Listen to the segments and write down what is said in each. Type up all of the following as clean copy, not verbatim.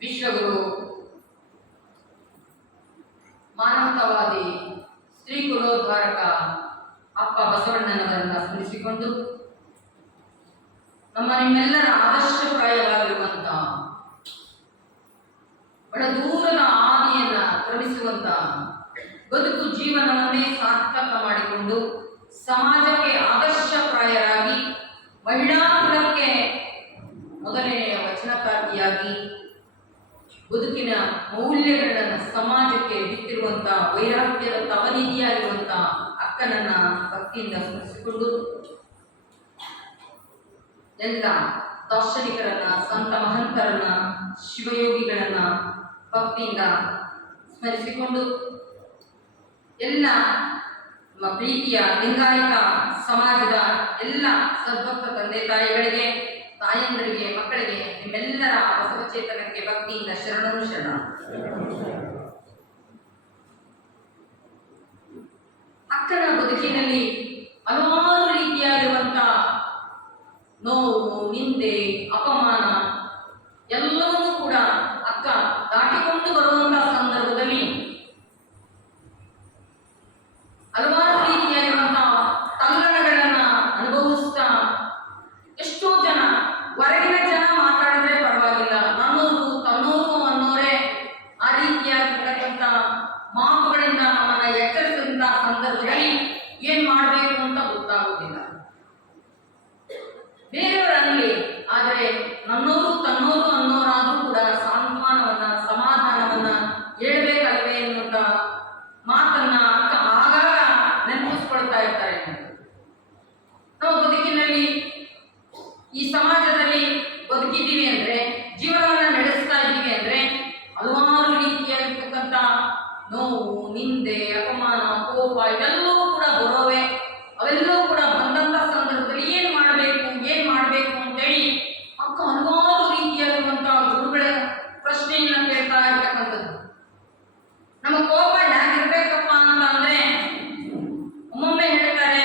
ವಿಶ್ವಗುರು ಮಾನವತಾವಾದಿ ಶ್ರೀ ಕುಲೋದ್ಧಾರಕ ಅಪ್ಪ ಬಸವಣ್ಣನವರನ್ನು ಸ್ಮರಿಸಿಕೊಂಡು ನಮ್ಮ ನಿಮ್ಮೆಲ್ಲರ ಆದರ್ಶಪ್ರಾಯವಾಗಿರುವಂತ ಬಹಳ ದೂರದ ಆದಿಯನ್ನ ಕ್ರಮಿಸುವಂತ ಬದುಕು ಜೀವನವನ್ನೇ ಸಾರ್ಥಕ ಮಾಡಿಕೊಂಡು ಸಮಾಜಕ್ಕೆ ಆದರ್ಶಪ್ರಾಯರಾಗಿ ಮಹಿಳಾ ಕುಲಕ್ಕೆ ಮೊದಲನೆಯ ವಚನಕಾರ್ತಿಯಾಗಿ ಬದುಕಿನ ಮೌಲ್ಯಗಳನ್ನು ಸಮಾಜಕ್ಕೆ ಬಿತ್ತಿರುವಂತ ವೈರಾಗ್ಯದ ತವನಿಧಿಯಾಗಿರುವಂತ ಅಕ್ಕನನ್ನ ಭಕ್ತಿಯಿಂದ ಸ್ಮರಿಸಿಕೊಂಡು ಎಲ್ಲ ದಾರ್ಶನಿಕರನ್ನ ಸಂತ ಮಹಂತರನ್ನ ಶಿವಯೋಗಿಗಳನ್ನ ಭಕ್ತಿಯಿಂದ ಸ್ಮರಿಸಿಕೊಂಡು ಎಲ್ಲ ನಮ್ಮ ಪ್ರೀತಿಯ ಲಿಂಗಾಯತ ಸಮಾಜದ ಎಲ್ಲ ಸದ್ಭಕ್ತ ತಂದೆ ತಾಯಿಗಳಿಗೆ, ತಾಯಂದರಿಗೆ, ಮಕ್ಕಳಿಗೆ, ನಿಮ್ಮೆಲ್ಲರ ಬಸವಚೇತನಕ್ಕೆ ಭಕ್ತಿಯಿಂದ ಶರಣರು ಶರಣ. ಅಕ್ಕನ ಬದುಕಿನಲ್ಲಿ ಹಲವಾರು ರೀತಿಯಾಗಿರುವಂತ ನೋವು, ನಿಂದೆ, ಅಪಮಾನ ಎಲ್ಲವನ್ನೂ ಕೂಡ ಅಕ್ಕ ದಾಟಿಕೊಂಡು ಬರುವಂತಹ ಸಂದರ್ಭದಲ್ಲಿ ಹಲವಾರು ರೀತಿಯಾಗಿರುವಂತಹ ತಲ್ಲಣಗಳನ್ನ ಅನುಭವಿಸ್ತಾ ಎಷ್ಟೋ ಜನ ಹೊರಗಿನ ಜನ ಮಾತಾಡಿದ್ರೆ ಪರವಾಗಿಲ್ಲ, ನನ್ನೂರು ತನ್ನೂರು ಅನ್ನೋರೇ ಆ ರೀತಿಯಾಗಿರ್ತಕ್ಕಂಥ ಮಾತುಗಳಿಂದ ನಮ್ಮನ್ನ ಎಚ್ಚರಿಸಿದಂತ ಸಂದರ್ಭದಲ್ಲಿ ಏನ್ ಮಾಡಬೇಕು ಅಂತ ಗೊತ್ತಾಗುವುದಿಲ್ಲ. ಬೇರೆಯವರಲ್ಲಿ ಆದರೆ ನನ್ನೂರು ತನ್ನೂರು ಅನ್ನೋರಾದ್ರೂ ಕೂಡ ಸಾಂತ್ವನವನ್ನ, ಸಮಾಧಾನವನ್ನ ಹೇಳ್ಬೇಕಲ್ವೇ ಎನ್ನುವಂತ ಮಾತನ್ನ ಅಕ್ಕ ಆಗಾಗ ನೆನಪಿಸ್ಕೊಳ್ತಾ ಇರ್ತಾರೆ. ನಾವು ಬದುಕಿನಲ್ಲಿ ಈ ಸಮಾಜದಲ್ಲಿ ಬದುಕಿದ್ದೀವಿ ಅಂದ್ರೆ, ಜೀವನವನ್ನ ನಡೆಸ್ತಾ ಇದ್ದೀವಿ ಅಂದ್ರೆ ಹಲವಾರು ರೀತಿಯಾಗಿರ್ತಕ್ಕಂಥ ನೋವು, ನಿಂದೆ, ಅಪಮಾನ, ಕೋಪ ಇವೆಲ್ಲವೂ ಕೂಡ ಬರೋವೆ. ಅವೆಲ್ಲವೂ ಕೂಡ ಬಂದಂತ ಸಂದರ್ಭದಲ್ಲಿ ಏನ್ ಮಾಡಬೇಕು ಅಂತೇಳಿ ಅಕ್ಕ ಹಲವಾರು ರೀತಿಯಾಗಿರುವಂತಹ ಗುರುಗಳ ಪ್ರಶ್ನೆಯನ್ನ ಕೇಳ್ತಾ ಇರ್ತಕ್ಕಂಥದ್ದು. ನಮ್ಮ ಕೋಪ ಹೇಗಿರ್ಬೇಕಪ್ಪ ಅಂತ ಅಂದ್ರೆ ಒಮ್ಮೊಮ್ಮೆ ಹೇಳ್ತಾರೆ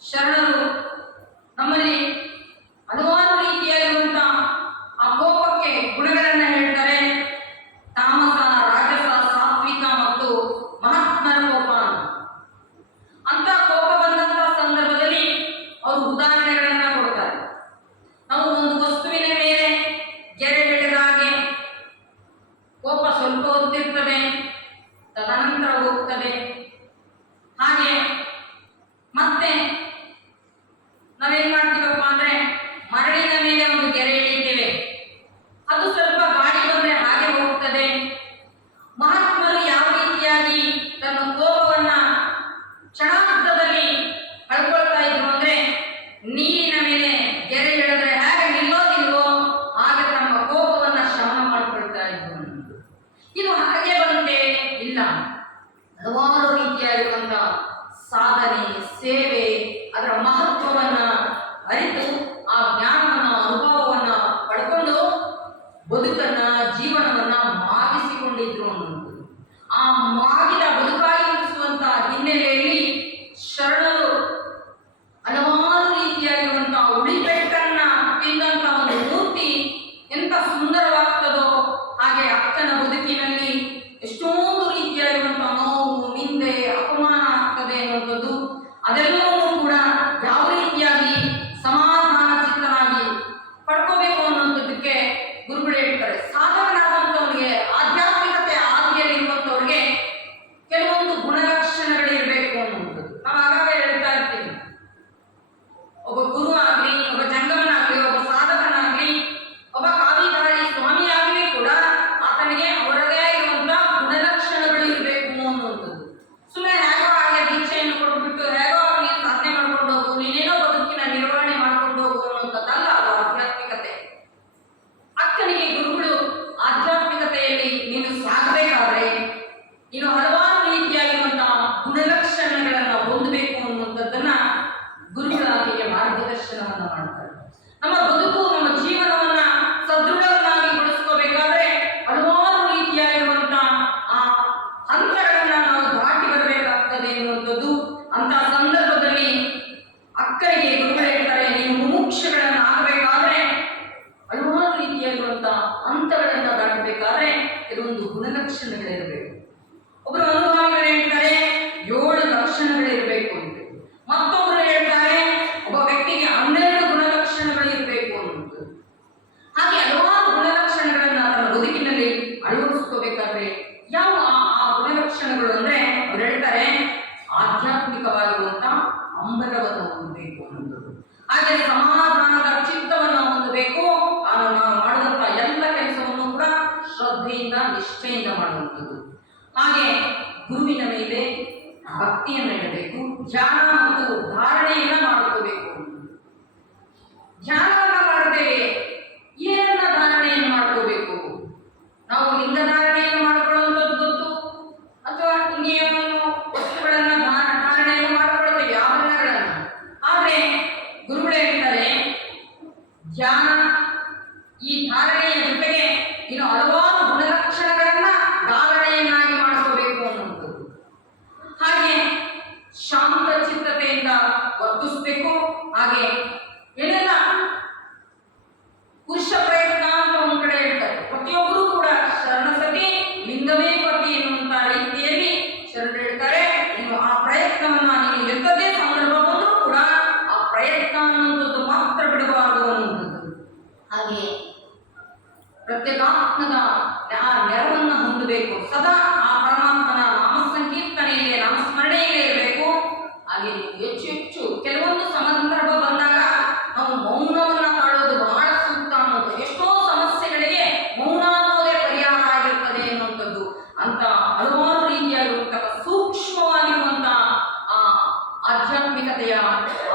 ಶರಣರು, ನಮ್ಮಲ್ಲಿ ಹಲವಾರು ರೀತಿಯಾಗಿರುವಂತಹ ಆ ಕೋಪಕ್ಕೆ ಗುಣಗಳನ್ನ ಹೇಳ್ತಾರೆ. ತಾಮಸ, ರಾಜಸ, ಸಾತ್ವಿಕ ಮತ್ತು ಮಹಾತ್ಮರ ಕೋಪ ಅಂತ ಕೋಪ ಬಂದಂತ ಸಂದರ್ಭದಲ್ಲಿ ಅವರು ಉದಾಹರಣೆಗಳನ್ನ ಕೊಡ್ತಾರೆ. ನಾವು ಒಂದು ವಸ್ತುವಿನ ಮೇಲೆ ಗೆರೆ ಹಿಡಿದಾಗೆ ಕೋಪ ಸ್ವಲ್ಪ ಹೊತ್ತಿರ್ತದೆ, ತದನಂತರ ಹೋಗ್ತದೆ. ಹಾಗೆ ಮತ್ತೆ ನಾವೇನ್ ಮಾಡ್ತೀವಪ್ಪ ಅಂದ್ರೆ ಮರಳಿನ ಮೇಲೆ ಒಂದು ಗೆರೆ ಹಿಡಿತೇವೆ, ಅದು ಸ್ವಲ್ಪ ಗಾಳಿ ಬಂದ್ರೆ ಹಾಗೆ ಹೋಗ್ತದೆ. ಮಹಾತ್ಮರು ಯಾವ ರೀತಿಯಾಗಿ ತನ್ನ ಕೋಪವನ್ನ ಕ್ಷಣಾರ್ಧದಲ್ಲಿ ಕಳ್ಕೊಳ್ತಾ ಇದ್ರು ಅಂದ್ರೆ, ನೀರಿನ ಮೇಲೆ ಗೆರೆ ಹಿಡಿದ್ರೆ ಹೇಗೆ ನಿಲ್ಲೋದಿಲ್ವೋ ಹಾಗೆ ತಮ್ಮ ಕೋಪವನ್ನ ಶಮನ ಮಾಡ್ಕೊಳ್ತಾ ಇದ್ರು. ಇದು ಹಾಗೆ ಬಂತೆ ಇಲ್ಲ, ಹಲವಾರು ರೀತಿಯಾಗಿರುವಂತ ಸಾಧನೆ, ಸೇವೆ, ಅದರ ಮಹತ್ವವನ್ನ ಅರಿತು ಆ ಜ್ಞಾನವನ್ನ, ಅನುಭವವನ್ನ ಪಡ್ಕೊಂಡು ಬದುಕನ್ನ, ಜೀವನವನ್ನ ಮಾಗಿಸಿಕೊಂಡಿದ್ರು ಅನ್ನೋದು. ಆ ಮಾಗಿದ ಬದುಕಾಗಿಸುವಂತ ಹಿನ್ನೆಲೆಯಲ್ಲಿ ಶರಣರು ಹಲವಾರು ರೀತಿಯಾಗಿರುವಂತಹ ಉಳಿಪೆಟ್ಟನ್ನ ತಿಂದಂತ ಒಂದು ಮೂರ್ತಿ ಎಂತ ಸುಂದರವಾಗ್ತದೋ ಹಾಗೆ ಅಕ್ಕನ ಬದುಕಿನಲ್ಲಿ ಎಷ್ಟೊಂದು ರೀತಿಯಾಗಿರುವಂತಹ ನೋವು, ನಿಂದೆ, ಅಪಮಾನ ಆಗ್ತದೆ ಅನ್ನುವಂಥದ್ದು. ಅದೆಲ್ಲವನ್ನೂ ಕೂಡ ಯಾವ ರೀತಿಯಾಗಿ ಸಮಾಧಾನ ಚಿತ್ತನಾಗಿ ಪಡ್ಕೋಬೇಕು ಅನ್ನುವಂಥದ್ದಕ್ಕೆ ಗುರುಗಳು ಹೇಳ್ತಾರೆ. ಸಾಧಕನಾದಂಥವ್ರಿಗೆ, ಆಧ್ಯಾತ್ಮಿಕತೆ ಆದಿಯಲ್ಲಿ ಇರುವಂಥವ್ರಿಗೆ ಕೆಲವೊಂದು ಗುಣಲಕ್ಷಣಗಳಿರಬೇಕು ಅನ್ನುವಂಥದ್ದು ನಾವು ಆಗಾಗ ಹೇಳ್ತಾ ಇರ್ತೀವಿ. ಒಬ್ಬ ಗುರು ಆಗ್ಲಿ, ಒಬ್ಬ ಜಂಗಮನಾಗ್ಲಿ, ಒಬ್ಬ ಸಾಧಕನಾಗ್ಲಿ, ಒಬ್ಬ ಕಾವಿಧಾರಿ ಸ್ವಾಮಿ ಆಗ್ಲಿ ಕೂಡ ಆತನಿಗೆ ಅವರದೇ ಆಗಿರುವಂತಹ ಗುಣಲಕ್ಷಣಗಳು ಇರಬೇಕು ಅನ್ನುವಂಥದ್ದು. ಸುಮ್ಮನೆ ಹೇಗೋ ಹಾಗೆ ದೀಕ್ಷೆಯನ್ನು ಕೊಟ್ಬಿಟ್ಟು ಹೇಗೋ ಆಗ್ಲಿ ಸಾಧನೆ ಮಾಡ್ಕೊಂಡು ಹೋಗು, ನೀನೇನೋ ಬದುಕಿನ ನಿರ್ವಹಣೆ ಮಾಡ್ಕೊಂಡು ಹೋಗು ಅನ್ನುವಂಥದ್ದಲ್ಲ ಅದು ಆಧ್ಯಾತ್ಮಿಕತೆ. ಅಕ್ಕನಿಗೆ ಗುರುಗಳು ಇರುವಂತ ಹಂತಗಳನ್ನ ದಾಟಬೇಕಾದ್ರೆ ಕೆಲವೊಂದು ಗುಣಲಕ್ಷಣಗಳಿರಬೇಕು. ಒಬ್ಬರು ಅನುಭವಿಗಳು ಹೇಳ್ತಾರೆ 7 ಲಕ್ಷಣಗಳಿರಬೇಕು ಅಂತ, ಮತ್ತೊಬ್ಬರು ಹೇಳ್ತಾರೆ ಒಬ್ಬ ವ್ಯಕ್ತಿಗೆ 12 ಗುಣಲಕ್ಷಣಗಳು ಇರಬೇಕು ಅನ್ನುವುದು. ಹಾಗೆ ಹಲವಾರು ಗುಣಲಕ್ಷಣಗಳನ್ನ ತನ್ನ ಬದುಕಿನಲ್ಲಿ ಅಳವಡಿಸ್ಕೋಬೇಕಾದ್ರೆ ಯಾವ ಆ ಗುಣಲಕ್ಷಣಗಳು ಅಂದ್ರೆ ಅವ್ರು ಹೇಳ್ತಾರೆ ಆಧ್ಯಾತ್ಮಿಕವಾಗಿರುವಂತ ಹಂಬಲವನ್ನು ಹೊಂದಬೇಕು ಅನ್ನೋದು, ಹಾಗೆ ಸಮಾಧಾನದ ಚಿತ್ತವನ್ನು ಹೊಂದಬೇಕು, ನಾವು ಮಾಡುವಂತ ಎಲ್ಲ ಕೆಲಸವನ್ನು ಕೂಡ ಶ್ರದ್ಧೆಯಿಂದ ನಿಷ್ಠೆಯಿಂದ ಮಾಡುವಂಥದ್ದು, ಹಾಗೆ ಗುರುವಿನ ಮೇಲೆ ಭಕ್ತಿಯನ್ನು ಇಡಬೇಕು, ಧ್ಯಾನ ಮತ್ತು ಧಾರಣೆಯನ್ನ ಮಾಡ್ಕೋಬೇಕು. ಧ್ಯಾನವನ್ನ ಮಾಡ್ತೇವೆ, ಏನನ್ನ ಧಾರಣೆಯನ್ನು ಮಾಡ್ಕೋಬೇಕು? ನಾವು ಲಿಂಗ ಧಾರಣೆಯನ್ನು ಮಾಡ್ಕೊಳ್ಳುವಂಥದ್ದು ಗೊತ್ತು, ಅಥವಾ ಇನ್ನೇನು ವಸ್ತುಗಳನ್ನ ಧಾರಣೆಯನ್ನು ಮಾಡ್ಕೊಳ್ತೇವೆ ಆಭರಣಗಳನ್ನ. ಆದ್ರೆ ಗುರುಗಳು ಹೇಳ್ತಾರೆ ಧ್ಯಾನ ಈ ಧಾರಣೆಯ ಜೊತೆಗೆ ಇನ್ನು ಹಲವಾರು ಗುಣಲಕ್ಷಣಗಳನ್ನ ಧಾರಣೆಯನ್ನಾಗಿ ಮಾಡ್ಕೋಬೇಕು ಅನ್ನುವಂಥದ್ದು. ಹಾಗೆ ಶಾಂತ ಚಿತ್ತತೆಯಿಂದ ವರ್ತಿಸಬೇಕು. ಹಾಗೆ ಏನೆಲ್ಲ ಪುರುಷ ಪ್ರಯತ್ನ ಅಂತ ಒಂದ್ ಕಡೆ ಹೇಳ್ತಾರೆ, ಪ್ರತಿಯೊಬ್ಬರು ಕೂಡ ಶರಣಸತಿ ಲಿಂಗವೇ ಪತಿ ಎನ್ನುವಂತ ರೀತಿಯಲ್ಲಿ ಶರಣ ಹೇಳ್ತಾರೆ. ಇನ್ನು ಆ ಪ್ರಯತ್ನವನ್ನ ನೀವು ಎಂಥದೇ ಸಂದರ್ಭ ಬಂದರೂ ಕೂಡ ಆ ಪ್ರಯತ್ನ ಅನ್ನುವಂಥದ್ದು ಮಾತ್ರ ಬಿಡಬಾರದು ಅನ್ನುವಂಥದ್ದು. ಹಾಗೆ ಪ್ರತ್ಯೇಕಾತ್ಮದ ಆ ನೆರವನ್ನ ಹೊಂದಬೇಕು, ಸದಾ ಆ ಪರಮಾತ್ಮನ ನಾಮ ಸಂಕೀರ್ತನೆಯಲ್ಲಿ ನಾಮಸ್ಮರಣೆಯಲ್ಲೇ ಇರಬೇಕು. ಹಾಗೆ ನೀವು ಹೆಚ್ಚು ಹೆಚ್ಚು ಕೆಲವೊಂದು ಸಂದರ್ಭ ಬಂದಾಗ ನಾವು ಮೌನವನ್ನ ತಾಳೋದು ಬಹಳ ಸೂಕ್ತ ಅನ್ನೋದು. ಎಷ್ಟೋ ಸಮಸ್ಯೆಗಳಿಗೆ ಮೌನ ಅನ್ನೋದೇ ಪರಿಹಾರ ಆಗಿರ್ತದೆ ಅನ್ನುವಂಥದ್ದು. ಅಂತ ಹಲವಾರು ರೀತಿಯಾಗಿರುವಂತಹ ಸೂಕ್ಷ್ಮವಾಗಿರುವಂತ ಆ ಆಧ್ಯಾತ್ಮಿಕತೆಯ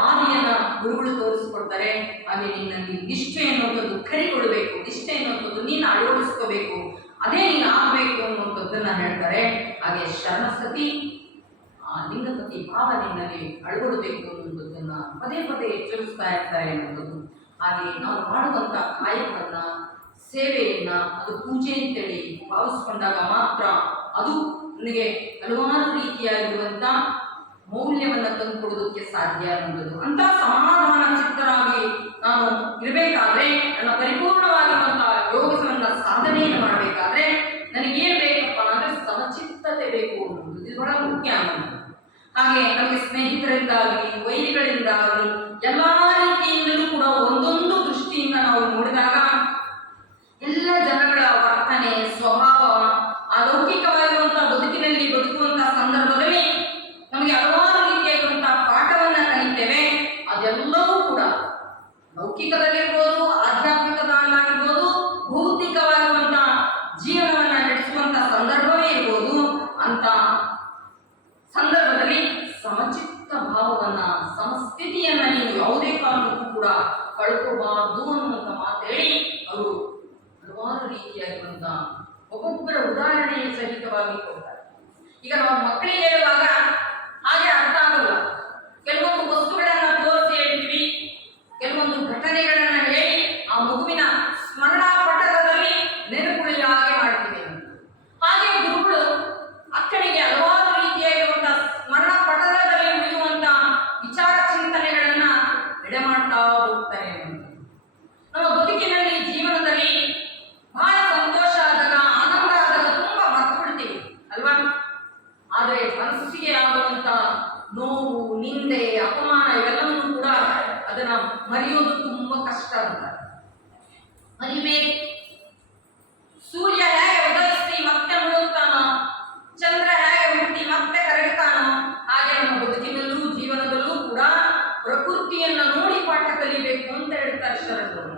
ಹಾದಿಯನ್ನ ಗುರುಗಳು ತೋರಿಸಿಕೊಡ್ತಾರೆ. ಹಾಗೆ ನಿನ್ನಲ್ಲಿ ನಿಷ್ಠೆ ಅನ್ನುವಂಥದ್ದು ಕರಿಕೊಳ್ಬೇಕು, ನಿಷ್ಠೆ ಅನ್ನುವಂಥದ್ದು ನೀನು ಅಳವಡಿಸ್ಕೋಬೇಕು, ಅದೇ ನೀನು ಆಗ್ಬೇಕು ಅನ್ನುವಂಥದ್ದನ್ನ ಹೇಳ್ತಾರೆ. ಹಾಗೆ ಶರಣಸತಿ ಲಿಂಗಪತಿ ಭಾವನೆಯಲ್ಲಿ ಅಳವಡಬೇಕು ಅನ್ನುವಂಥದ್ದನ್ನ ಪದೇ ಪದೇ ಎಚ್ಚರಿಸ್ತಾ ಇರ್ತಾರೆ ಅನ್ನೋದು. ಹಾಗೆ ನಾವು ಮಾಡುವಂತ ಕಾಯಕವನ್ನ ಸೇವೆಯನ್ನ ಅದು ಪೂಜೆ ಅಂತೇಳಿ ಭಾವಿಸ್ಕೊಂಡಾಗ ಮಾತ್ರ ಅದು ನನಗೆ ಹಲವಾರು ರೀತಿಯಾಗಿರುವಂತ ಮೌಲ್ಯವನ್ನ ತಂದುಕೊಡೋದಕ್ಕೆ ಸಾಧ್ಯ ಅನ್ನೋದು. ಅಂತ ಸಮಾಧಾನ ಚಿತ್ತರಾಗಿ ನಾನು ಇರಬೇಕಾದ್ರೆ, ನನ್ನ ಪರಿಪೂರ್ಣವಾಗಿರುವಂತಹ ಯೋಗವನ್ನ ಸಾಧನೆಯನ್ನು ಮಾಡಬೇಕಾದ್ರೆ ನನಗೇನು ಬೇಕಪ್ಪ ಅಂದ್ರೆ ಸಮಚಿತ್ತತೆ ಬೇಕು ಅನ್ನೋದು. ಇದು ಬಹಳ ಮುಖ್ಯ ಅನ್ನೋದು. ಹಾಗೆ ನಮಗೆ ಸ್ನೇಹಿತರಿಂದಾಗಲಿ ವೈರಿಗಳಿಂದಾಗಲಿ ಎಲ್ಲಾ ರೀತಿಯಿಂದಲೂ ಕೂಡ ಒಂದೊಂದು ದೃಷ್ಟಿಯಿಂದ ನಾವು ನೋಡಿದಾಗ ಎಲ್ಲ ಜನಗಳ ವರ್ತನೆ ಸ್ವಭಾವ ಅಲೌಕಿಕವಾಗಿರುವಂತಹ ಬದುಕಿನಲ್ಲಿ ಬದುಕುವಂತಹ ಸಂದರ್ಭದಲ್ಲಿ ನಮಗೆ ಹಲವಾರು ರೀತಿಯಾಗಿರುವಂತಹ ಪಾಠವನ್ನ ಕಲಿತೇವೆ. ಅದೆಲ್ಲವೂ ಕೂಡ ಲೌಕಿಕದಲ್ಲಿರ್ಬೋದು, ಆಧ್ಯಾತ್ಮಿಕದಲ್ಲಾಗಿರ್ಬೋದು, ಭೌತಿಕವಾಗಿರುವಂತಹ ಜೀವನವನ್ನ ನಡೆಸುವಂತಹ ಸಂದರ್ಭವೇ ಇರ್ಬೋದು. ಅಂತ ಸಂದರ್ಭದಲ್ಲಿ ಸಮಚಿತ್ತ ಭಾವವನ್ನ ಸಮಸ್ಥಿತಿಯನ್ನ ನೀವು ಯಾವುದೇ ಕಾರಣಕ್ಕೂ ಕೂಡ ಕಳ್ಕೋಬಾರದು ಅನ್ನುವಂತ ಮಾತು ಹೇಳಿ ಅವರು ಹಲವಾರು ರೀತಿಯಾಗಿರುವಂತಹ ಒಬ್ಬೊಬ್ಬರ ಉದಾಹರಣೆಯ ಸಹಿತವಾಗಿ ಕೊಡ್ತಾರೆ. ಈಗ ನಾವು ಮಕ್ಕಳಿಗೆ ಹೇಳುವಾಗ ಹಾಗೆ ಅರ್ಥ ಆಗಲ್ಲ, ಕೆಲವೊಂದು ವಸ್ತುಗಳನ್ನ ತೋರಿಸಿ ಹೇಳ್ತೀವಿ, ಕೆಲವೊಂದು ಘಟನೆಗಳನ್ನ ಹೇಳಿ ಆ ಮಗುವಿನ ಸ್ಮರಣಾ ಪಟಲದಲ್ಲಿ ನೆನಪುಳಿಯ ಹಾಗೆ ಮಾಡ್ತೀವಿ. ಹಾಗೆ ಗುರುಗಳು ಅಕ್ಕನಿಗೆ ಹಲವಾರು ರೀತಿಯಾಗಿರುವಂತಹ ಸ್ಮರಣ ಪಟಲದಲ್ಲಿ ಉಳಿಯುವಂತ ವಿಚಾರ ಚಿಂತನೆಗಳನ್ನ ಎಡೆ ಮಾಡ್ತಾ ಹೋಗ್ತಾರೆ. ನಮ್ಮ ಬದುಕಿನಲ್ಲಿ ಜೀವನದಲ್ಲಿ ಬಹಳ ಸಂತೋಷ ಆದಾಗ, ಆನಂದ ಆದಾಗ ತುಂಬಾ ಮರ್ತು ಬಿಡ್ತೀವಿ ಅಲ್ವಾ? ಆದ್ರೆ ಮನಸ್ಸಿಗೆ ಆಗುವಂತ ನೋವು, ನಿಂದೆ, ಅಪಮಾನ ಇವೆಲ್ಲವನ್ನೂ ಕೂಡ ಅದನ್ನ ಮರೆಯೋದು ತುಂಬಾ ಕಷ್ಟ ಅಂತ ಮರಿಬೇಕು. ಸೂರ್ಯ ಹೇಗೆ ಉದಯಿಸಿ ಮತ್ತೆ ಮುಳುಗ್ತಾನೋ, ಚಂದ್ರ ಹೇಗೆ ಹುಟ್ಟಿ ಮತ್ತೆ ಕರಗ್ತಾನೋ, ಹಾಗೆ ನಮ್ಮ ಬದುಕಿನಲ್ಲೂ ಜೀವನದಲ್ಲೂ ಕೂಡ ಪ್ರಕೃತಿಯನ್ನ ನೋಡಿ ಪಾಠ ಕಲಿಬೇಕು ಅಂತ ಹೇಳ್ತಾರೆ ಶರಣರು.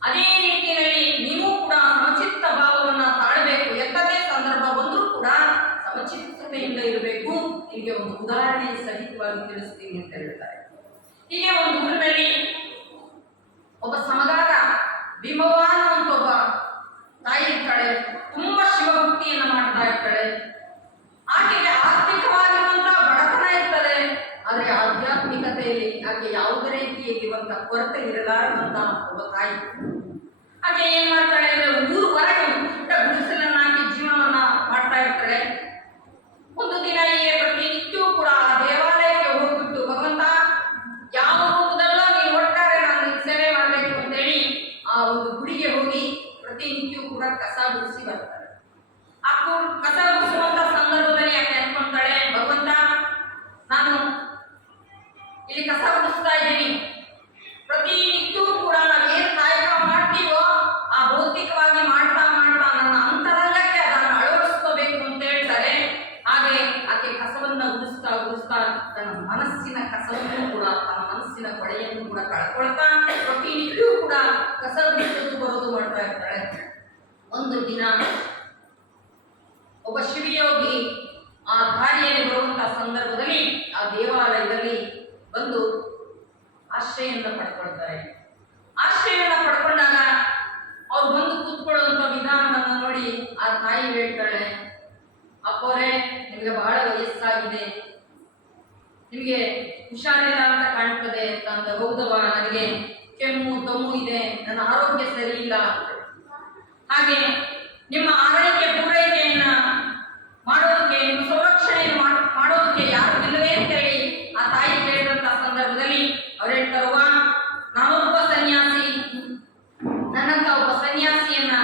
ಅದೇ ರೀತಿಯಲ್ಲಿ ನೀವು ಕೂಡ ಸಮಚಿತ್ತ ಭಾವವನ್ನ ತಾಳಬೇಕು. ಎಂಥದೇ ಸಂದರ್ಭ ಬಂದರೂ ಕೂಡ ಸಮಚಿತ್ತತೆಯಿಂದ ಇರಬೇಕು. ಹೀಗೆ ಒಂದು ಉದಾಹರಣೆ ಸಹಿತವಾಗಿ ತಿಳಿಸ್ತೀನಿ ಅಂತ ಹೇಳ್ತಾರೆ. ಹೀಗೆ ಒಂದು ಊರಿನಲ್ಲಿ ಒಬ್ಬ ಸಮಗಾರ ಬಿಂಬವಾನ ಅಂತ ಒಬ್ಬ ತಾಯಿ ಇರ್ತಾಳೆ. ತುಂಬಾ ಶಿವಭಕ್ತಿಯನ್ನ ಮಾಡ್ತಾ ಇರ್ತಾಳೆ. ಆಕೆಗೆ ಆರ್ಥಿಕವಾಗಿರುವಂತಹ ಬಡತನ ಇರ್ತದೆ, ಆದ್ರೆ ಆಧ್ಯಾತ್ಮಿಕತೆಯಲ್ಲಿ ಆಕೆ ಯಾವುದೇ ರೀತಿಯಾಗಿರುವಂತಹ ಕೊರತೆ ಇರಲಾರದಂತಹ ಒಬ್ಬ ತಾಯಿ. ಆಕೆ ಏನ್ ಮಾಡ್ತಾಳೆ ಅಂದ್ರೆ ಊರು ಹೊರಗೆ ಪುಟ್ಟ ಗುಡಿಸಲನ್ನ ಹಾಕಿ ಜೀವನವನ್ನ ಮಾಡ್ತಾ ಇರ್ತಾಳೆ. ಒಂದು ದಿನ ಹೀಗೆ ಪ್ರತಿನಿತ್ಯವೂ ಕೂಡ ಆ ದೇವಾಲಯಕ್ಕೆ ಹೋಗ್ಬಿಟ್ಟು ಭಗವಂತ ಯಾವ ರೂಪದಲ್ಲೋ ನೀನು ಒಟ್ಟಾರೆ ನಾನು ಸೇವೆ ಮಾಡಬೇಕು ಅಂತೇಳಿ ಆ ಒಂದು ಗುಡಿಗೆ ಹೋಗಿ ಪ್ರತಿನಿತ್ಯವೂ ಕೂಡ ಕಸ ಗುಡಿಸಿ ಬರ್ತಾರೆ. ಆ ಕಸ ಗುಡಿಸುವಂತ ಸಂದರ್ಭದಲ್ಲಿ ಯಾಕೆ ಅನ್ಕೊಂತಾಳೆ, ಭಗವಂತ ನಾನು ಇಲ್ಲಿ ಕಸ ಗುಡಿಸ್ತಾ ಇದ್ದೀನಿ, ಪ್ರತಿನಿತ್ಯವೂ ಕೂಡ ನಾವೇನು ಕಾಯಕ ಮಾಡ್ತೀವೋ ಆ ಭೌತಿಕವಾಗಿ ಮಾಡ್ತಾ ಮಾಡ್ತಾ ನನ್ನ ಅಂತರಂಗಕ್ಕೆ ಅದನ್ನು ಅಳವಡಿಸ್ಕೋಬೇಕು ಅಂತ ಹೇಳ್ತಾರೆ. ಹಾಗೆ ಆಕೆ ಕಸವನ್ನ ಗುಡಿಸ್ತಾ ಗುಡಿಸ್ತಾ ತನ್ನ ಮನಸ್ಸಿನ ಕಸವನ್ನು ಕೂಡ, ತನ್ನ ಮನಸ್ಸಿನ ಕೊಳೆಯನ್ನು ಕೂಡ ಕಳ್ಕೊಳ್ತಾ ಪ್ರತಿನಿತ್ಯವೂ ಕೂಡ ಕಸ ಗುಡಿಸೋದು ಬರೋದು ಮಾಡ್ತಾ ಇರ್ತಾಳೆ. ಒಂದು ದಿನ ಒಬ್ಬ ಶಿವಯೋಗಿ ಆ ದಾರಿಯಲ್ಲಿ ಬರುವಂತಹ ಸಂದರ್ಭದಲ್ಲಿ ಆ ದೇವಾಲಯದಲ್ಲಿ ಬಂದು ಆಶ್ರಯವನ್ನು ಪಡ್ಕೊಳ್ತಾರೆ. ಆಶ್ರಯವನ್ನು ಪಡ್ಕೊಂಡಾಗ ಅವ್ರು ಬಂದು ಕೂತ್ಕೊಳ್ಳುವಂತ ವಿಧಾನವನ್ನು ನೋಡಿ ಆ ತಾಯಿ ಹೇಳ್ತಾಳೆ, ಅಪ್ಪೋರೆ ನಿಮಗೆ ಬಹಳ ವಯಸ್ಸಾಗಿದೆ, ನಿಮಗೆ ಹುಷಾರಿಲ್ಲ ಅಂತ ಕಾಣ್ತದೆ ಅಂತ. ಹೌದವ್ವ, ನನಗೆ ಕೆಮ್ಮು ತಮ್ಮು ಇದೆ, ನನ್ನ ಆರೋಗ್ಯ ಸರಿ ಇಲ್ಲ. ಹಾಗೆ ನಿಮ್ಮ ಆರೈಕೆ ಪೂರೈಕೆಯನ್ನ ಮಾಡೋದಕ್ಕೆ, ನಿಮ್ಮ ಸಂರಕ್ಷಣೆಯನ್ನು ಮಾಡೋದಕ್ಕೆ ಯಾರು ಇಲ್ಲವೇ ಅಂತೇಳಿ ಆ ತಾಯಿ ಕೇಳಿದಂತ ಸಂದರ್ಭದಲ್ಲಿ ಅವ್ರು ಹೇಳ್ತಾರವ್ವ, ನಾನೊಬ್ಬ ಸನ್ಯಾಸಿ, ನನ್ನಂತ ಒಬ್ಬ ಸನ್ಯಾಸಿಯನ್ನ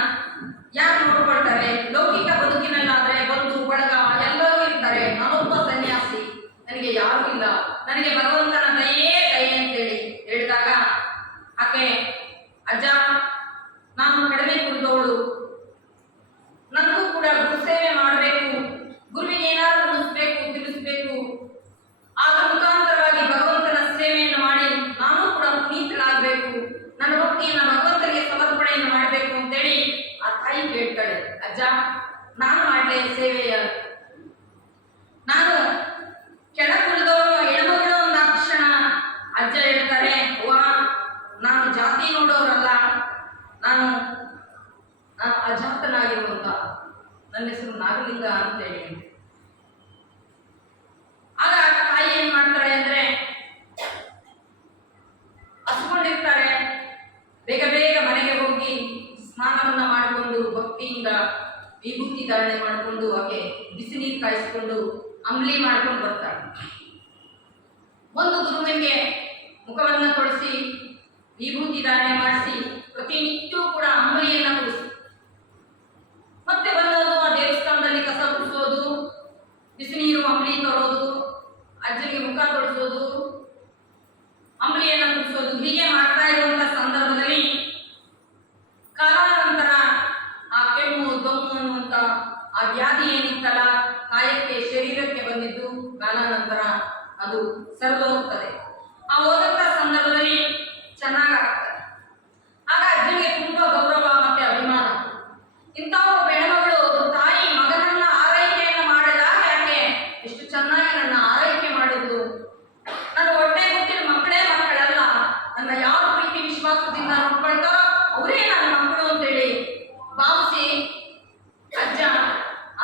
ಯಾರು ನೋಡ್ಕೊಳ್ತಾರೆ? ಲೌಕಿಕ ಬದುಕಿನಲ್ಲಾದ್ರೆ ಬಂಧು ಬಳಗ ಎಲ್ಲರೂ ಇರ್ತಾರೆ, ನಾನೊಬ್ಬ ಸನ್ಯಾಸಿ, ನನಗೆ ಯಾರು ಇಲ್ಲ, ನನಗೆ ಭಗವಂತನ ದಯೆ ದಯೆ ಅಂತೇಳಿ ಹೇಳಿದಾಗ ಆಕೆ, ಅಜ್ಜ ನಾನು ಕಡಿಮೆ ಕುಡಿದವಳು, ನನಗೂ ಕೂಡ ಗುರು ಸೇವೆ ಮಾಡಬೇಕು, ಗುರುವಿಗೆ ಏನಾದರೂ ಉಳಿಸ್ಬೇಕು, ತಿಳಿಸ್ಬೇಕು, ಆಗ ಮುಖಾಂತರವಾಗಿ ಭಗವಂತನ ಸೇವೆಯನ್ನು ಮಾಡಿ ನಾನು ಕೂಡ ಪುನೀತನಾಗಬೇಕು, ನನ್ನ ಭಕ್ತಿಯನ್ನು ಭಗವಂತನಿಗೆ ಸಮರ್ಪಣೆಯನ್ನು ಮಾಡಬೇಕು ಅಂತೇಳಿ ಆ ತಾಯಿ ಕೇಳ್ತಾಳೆ. ಅಜ್ಜ ನಾನು ಮಾಡಲೆ ಸೇವೆಯ, ನಾನು ಕೆಳಕುಳಿದವನು ಎಳಮಗಳು ಅಂದಾಕ್ಷಣ ಅಜ್ಜ ಹೇಳ್ತಾರೆ, ಅವ್ವ ನಾನು ಜಾತಿ ನೋಡೋರಲ್ಲ, ನಾನು ಅಜಾತನಾಗಿರುವಂತ, ನನ್ನ ಹೆಸರು ನಾಗಲಿಂಗ ಅಂತೇಳಿ. ಆಗ ತಾಯಿ ಏನ್ ಮಾಡ್ತಾಳೆ ಅಂದ್ರೆ, ಹಸ್ಕೊಂಡಿರ್ತಾರೆ, ಬೇಗ ಬೇಗ ಮನೆಗೆ ಹೋಗಿ ಸ್ನಾನವನ್ನ ಮಾಡಿಕೊಂಡು ಭಕ್ತಿಯಿಂದ ವಿಭೂತಿ ಧಾರಣೆ ಮಾಡಿಕೊಂಡು ಆಕೆ ಬಿಸಿ ನೀರು ಕಾಯಿಸ್ಕೊಂಡು ಅಂಬ್ಲಿ ಮಾಡ್ಕೊಂಡು ಬರ್ತಾಳೆ. ಒಂದು ಗುರುವಿಗೆ ಮುಖವನ್ನ ತೊಳೆಸಿ ವಿಭೂತಿ ಧಾರಣೆ ಮಾಡಿಸಿ ಪ್ರತಿನಿತ್ಯವೂ ಕೂಡ ಅಂಬಲಿಯನ್ನ ಕುಡಿಸಿ, ಮತ್ತೆ ಬಂದವರು ಆ ದೇವಸ್ಥಾನದಲ್ಲಿ ಕಸ ಗುಡಿಸೋದು, ಬಿಸಿ ನೀರು ಅಂಬಲಿ ತರೋದು, ಅಜ್ಜನಿಗೆ ಮುಖ ತೊಳಿಸೋದು, ಅಂಬಲಿಯನ್ನ ಕುಡಿಸೋದು, ಹೀಗೆ ಮಾಡ್ತಾ ಇರುವಂತಹ ಸಂದರ್ಭದಲ್ಲಿ ಕಾಲಾನಂತರ ಆ ಕೆಮ್ಮು ದಮ್ಮು ಅನ್ನುವಂತ ಆ ವ್ಯಾಧಿ ಏನಿತ್ತಲ್ಲ ಕಾಯಕ್ಕೆ ಶರೀರಕ್ಕೆ ಬಂದಿದ್ದು ಕಾಲಾನಂತರ ಅದು ಸರಿದು ಹೋಗ್ತದೆ. ಆ ಹೋದಂತ ಸಂದರ್ಭದಲ್ಲಿ ಚೆನ್ನಾಗಾಗ್ತದೆ. ಆಗ ಅಜ್ಜನಿಗೆ ತುಂಬಾ ಗೌರವ ಮತ್ತೆ ಅಭಿಮಾನ. ಇಂತಹ ಹೆಣ್ಮಗಳು ತಾಯಿ ಮಗನನ್ನ ಆರೈಕೆಯನ್ನು ಮಾಡಿದಾಗ ಯಾಕೆ ಎಷ್ಟು ಚೆನ್ನಾಗಿ ನನ್ನ ಆರೈಕೆ ಮಾಡಿದ್ದು, ನನ್ನ ಹೊಟ್ಟೆ ಹುಟ್ಟಿದ ಮಕ್ಕಳೇ ಮಕ್ಕಳಲ್ಲ, ನನ್ನ ಯಾವ ಪ್ರೀತಿ ವಿಶ್ವಾಸದಿಂದ ನೋಡ್ಕೊಳ್ತಾರೋ ಅವರೇ ನನ್ನ ಮಕ್ಕಳು ಅಂತೇಳಿ ಭಾವಿಸಿ ಅಜ್ಜ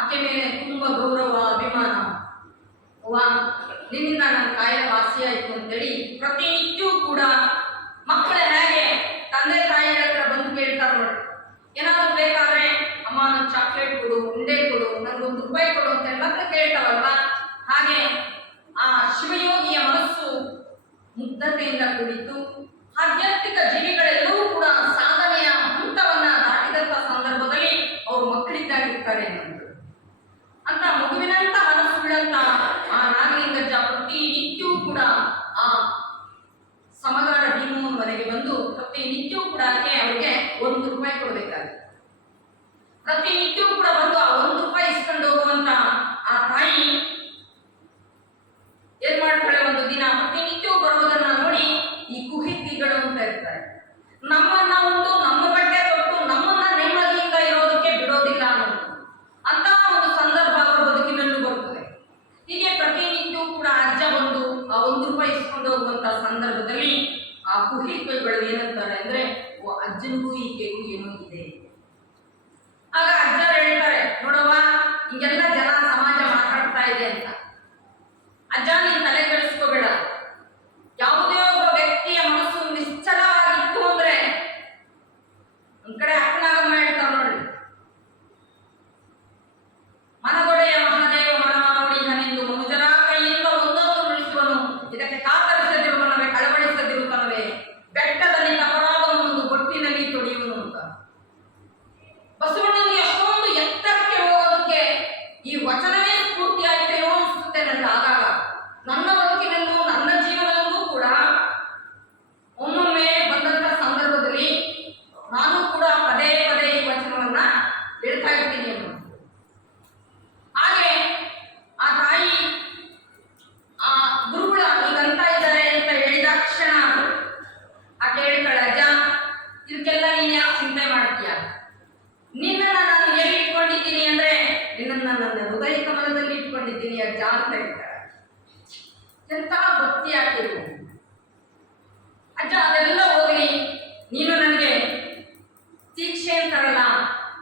ಆಕೆ ಮೇಲೆ ತುಂಬಾ ಗೌರವ ಅಭಿಮಾನ. ಅವ್ವ ನಿನ್ನಿಂದ ನನ್ನ ಕಾಯಿಲೆ ವಾಸಿಯಾಯಿತು ಅಂತೇಳಿ ಪ್ರತಿನಿತ್ಯವೂ ಕೂಡ ಮಕ್ಕಳು ಹೇಗೆ ತಂದೆ ತಾಯಿಗಳ ಹತ್ರ ಬಂದು ಕೇಳ್ತಾರೆ ನೋಡಿ, ಏನಾದ್ರು ಬೇಕಾದ್ರೆ ಅಮ್ಮ ನನ್ ಚಾಕ್ಲೇಟ್ ಕೊಡು, ಉಂಡೆ ಕೊಡು, ನನ್ಗೊಂದು ರೂಪಾಯಿ ಕೊಡು ಅಂತ ಎಲ್ಲ ಕೇಳ್ತಾವಲ್ವಾ, ಹಾಗೆ ಆ ಶಿವಯೋಗಿಯ ಮನಸ್ಸು ಮುಗ್ಧತೆಯಿಂದ ಕೂಡಿತು. ಆಧ್ಯಾತ್ಮಿಕ ಜೀವಿಗಳೆಲ್ಲವೂ ಕೂಡ ಸಾಧನೆಯ ಹಂತವನ್ನ ದಾಟಿದಂತ ಸಂದರ್ಭದಲ್ಲಿ ಅವರು ಮಕ್ಕಳಿದ್ದಾಗಿರ್ತಾರೆ ಅಂತ ಮಗುವಿನಂತ ಮನಸ್ಸುಗಳಂತ ಆ ನಾಗಲಿಂಗಜ್ಜ ಪ್ರತಿನಿತ್ಯವೂ ಕೂಡ ಆ ಸಮಗಾರ ಭೀಮನ ಮನೆಗೆ ಬಂದು ಪ್ರತಿನಿತ್ಯವೂ ಕೂಡ ಅವರಿಗೆ 1 ರೂಪಾಯಿ ಕೊಡಬೇಕಾಗುತ್ತೆ. ಪ್ರತಿನಿತ್ಯವೂ ಕೂಡ ಬಂದು ಆ 1 ರೂಪಾಯಿ ಇಸ್ಕೊಂಡು ಹೋಗುವಂತ ಆ ತಾಯಿ ಏನ್ ಮಾಡ್ತಾಳೆ, ಒಂದು ದಿನ ಪ್ರತಿನಿತ್ಯವೂ ಬರುವುದನ್ನ ನೋಡಿ ಈ ಕುಹಿತಿಗಳು ಅಂತ ಇರ್ತಾರೆ, ನಮ್ಮನ್ನ ಉಂಟು ನಮ್ಮ ಬಟ್ಟೆ ತೊಟ್ಟು ನಮ್ಮನ್ನ ನೆಮ್ಮದಿಯಿಂದ ಇರೋದಕ್ಕೆ ಬಿಡೋದಿಲ್ಲ ಅನ್ನೋದು ಅಂತ ಒಂದು ಸಂದರ್ಭ ಅವರ ಬದುಕಿನಲ್ಲೂ ಬರುತ್ತದೆ. ಹೀಗೆ ಪ್ರತಿನಿತ್ಯವೂ ಕೂಡ ಅಜ್ಜ ಬಂದು ಆ 1 ರೂಪಾಯಿ ಇಸ್ಕೊಂಡು ಹೋಗುವಂತ ಸಂದರ್ಭದಲ್ಲಿ ಆ ಕುಹಿತಿಗಳು ಏನಂತಾರೆ ಅಂದ್ರೆ, ಅಜ್ಜನಿಗೂ ಈಕೆಗೂ ಏನೋ ಇದೆ. ಆಗ ಅಜ್ಜ ಹೇಳ್ತಾ ಇರ್ತೀನಿ ಅನ್ನೋದು. ಹಾಗೆ ಆ ತಾಯಿ ಆ ಗುರುಗಳು ಈಗಂತ ಇದ್ದಾರೆ ಅಂತ ಹೇಳಿದಾಕ್ಷಣ ಆಕೆ ಹೇಳ್ತಾಳೆ, ಅಜ್ಜ ಇದಕ್ಕೆಲ್ಲ ನೀನ್ ಯಾಕೆ ಚಿಂತೆ ಮಾಡ್ತೀಯ? ನಿನ್ನನ್ನ ನಾನು ಎಲ್ಲಿ ಇಟ್ಕೊಂಡಿದ್ದೀನಿ ಅಂದ್ರೆ ನಿನ್ನನ್ನ ನನ್ನ ಹೃದಯ ಕಮಲದಲ್ಲಿ ಇಟ್ಕೊಂಡಿದ್ದೀನಿ ಅಜ್ಜ ಅಂತ ಹೇಳ್ತಾಳೆ. ಎಂತ ಭಕ್ತಿ ಹಾಕಿರು ಅಜ್ಜ. ಅದೆಲ್ಲ ಹೋಗ್ಲಿ, ನೀನು ನನಗೆ ಶಿಕ್ಷೆ ಅಂತಾರಲ್ಲ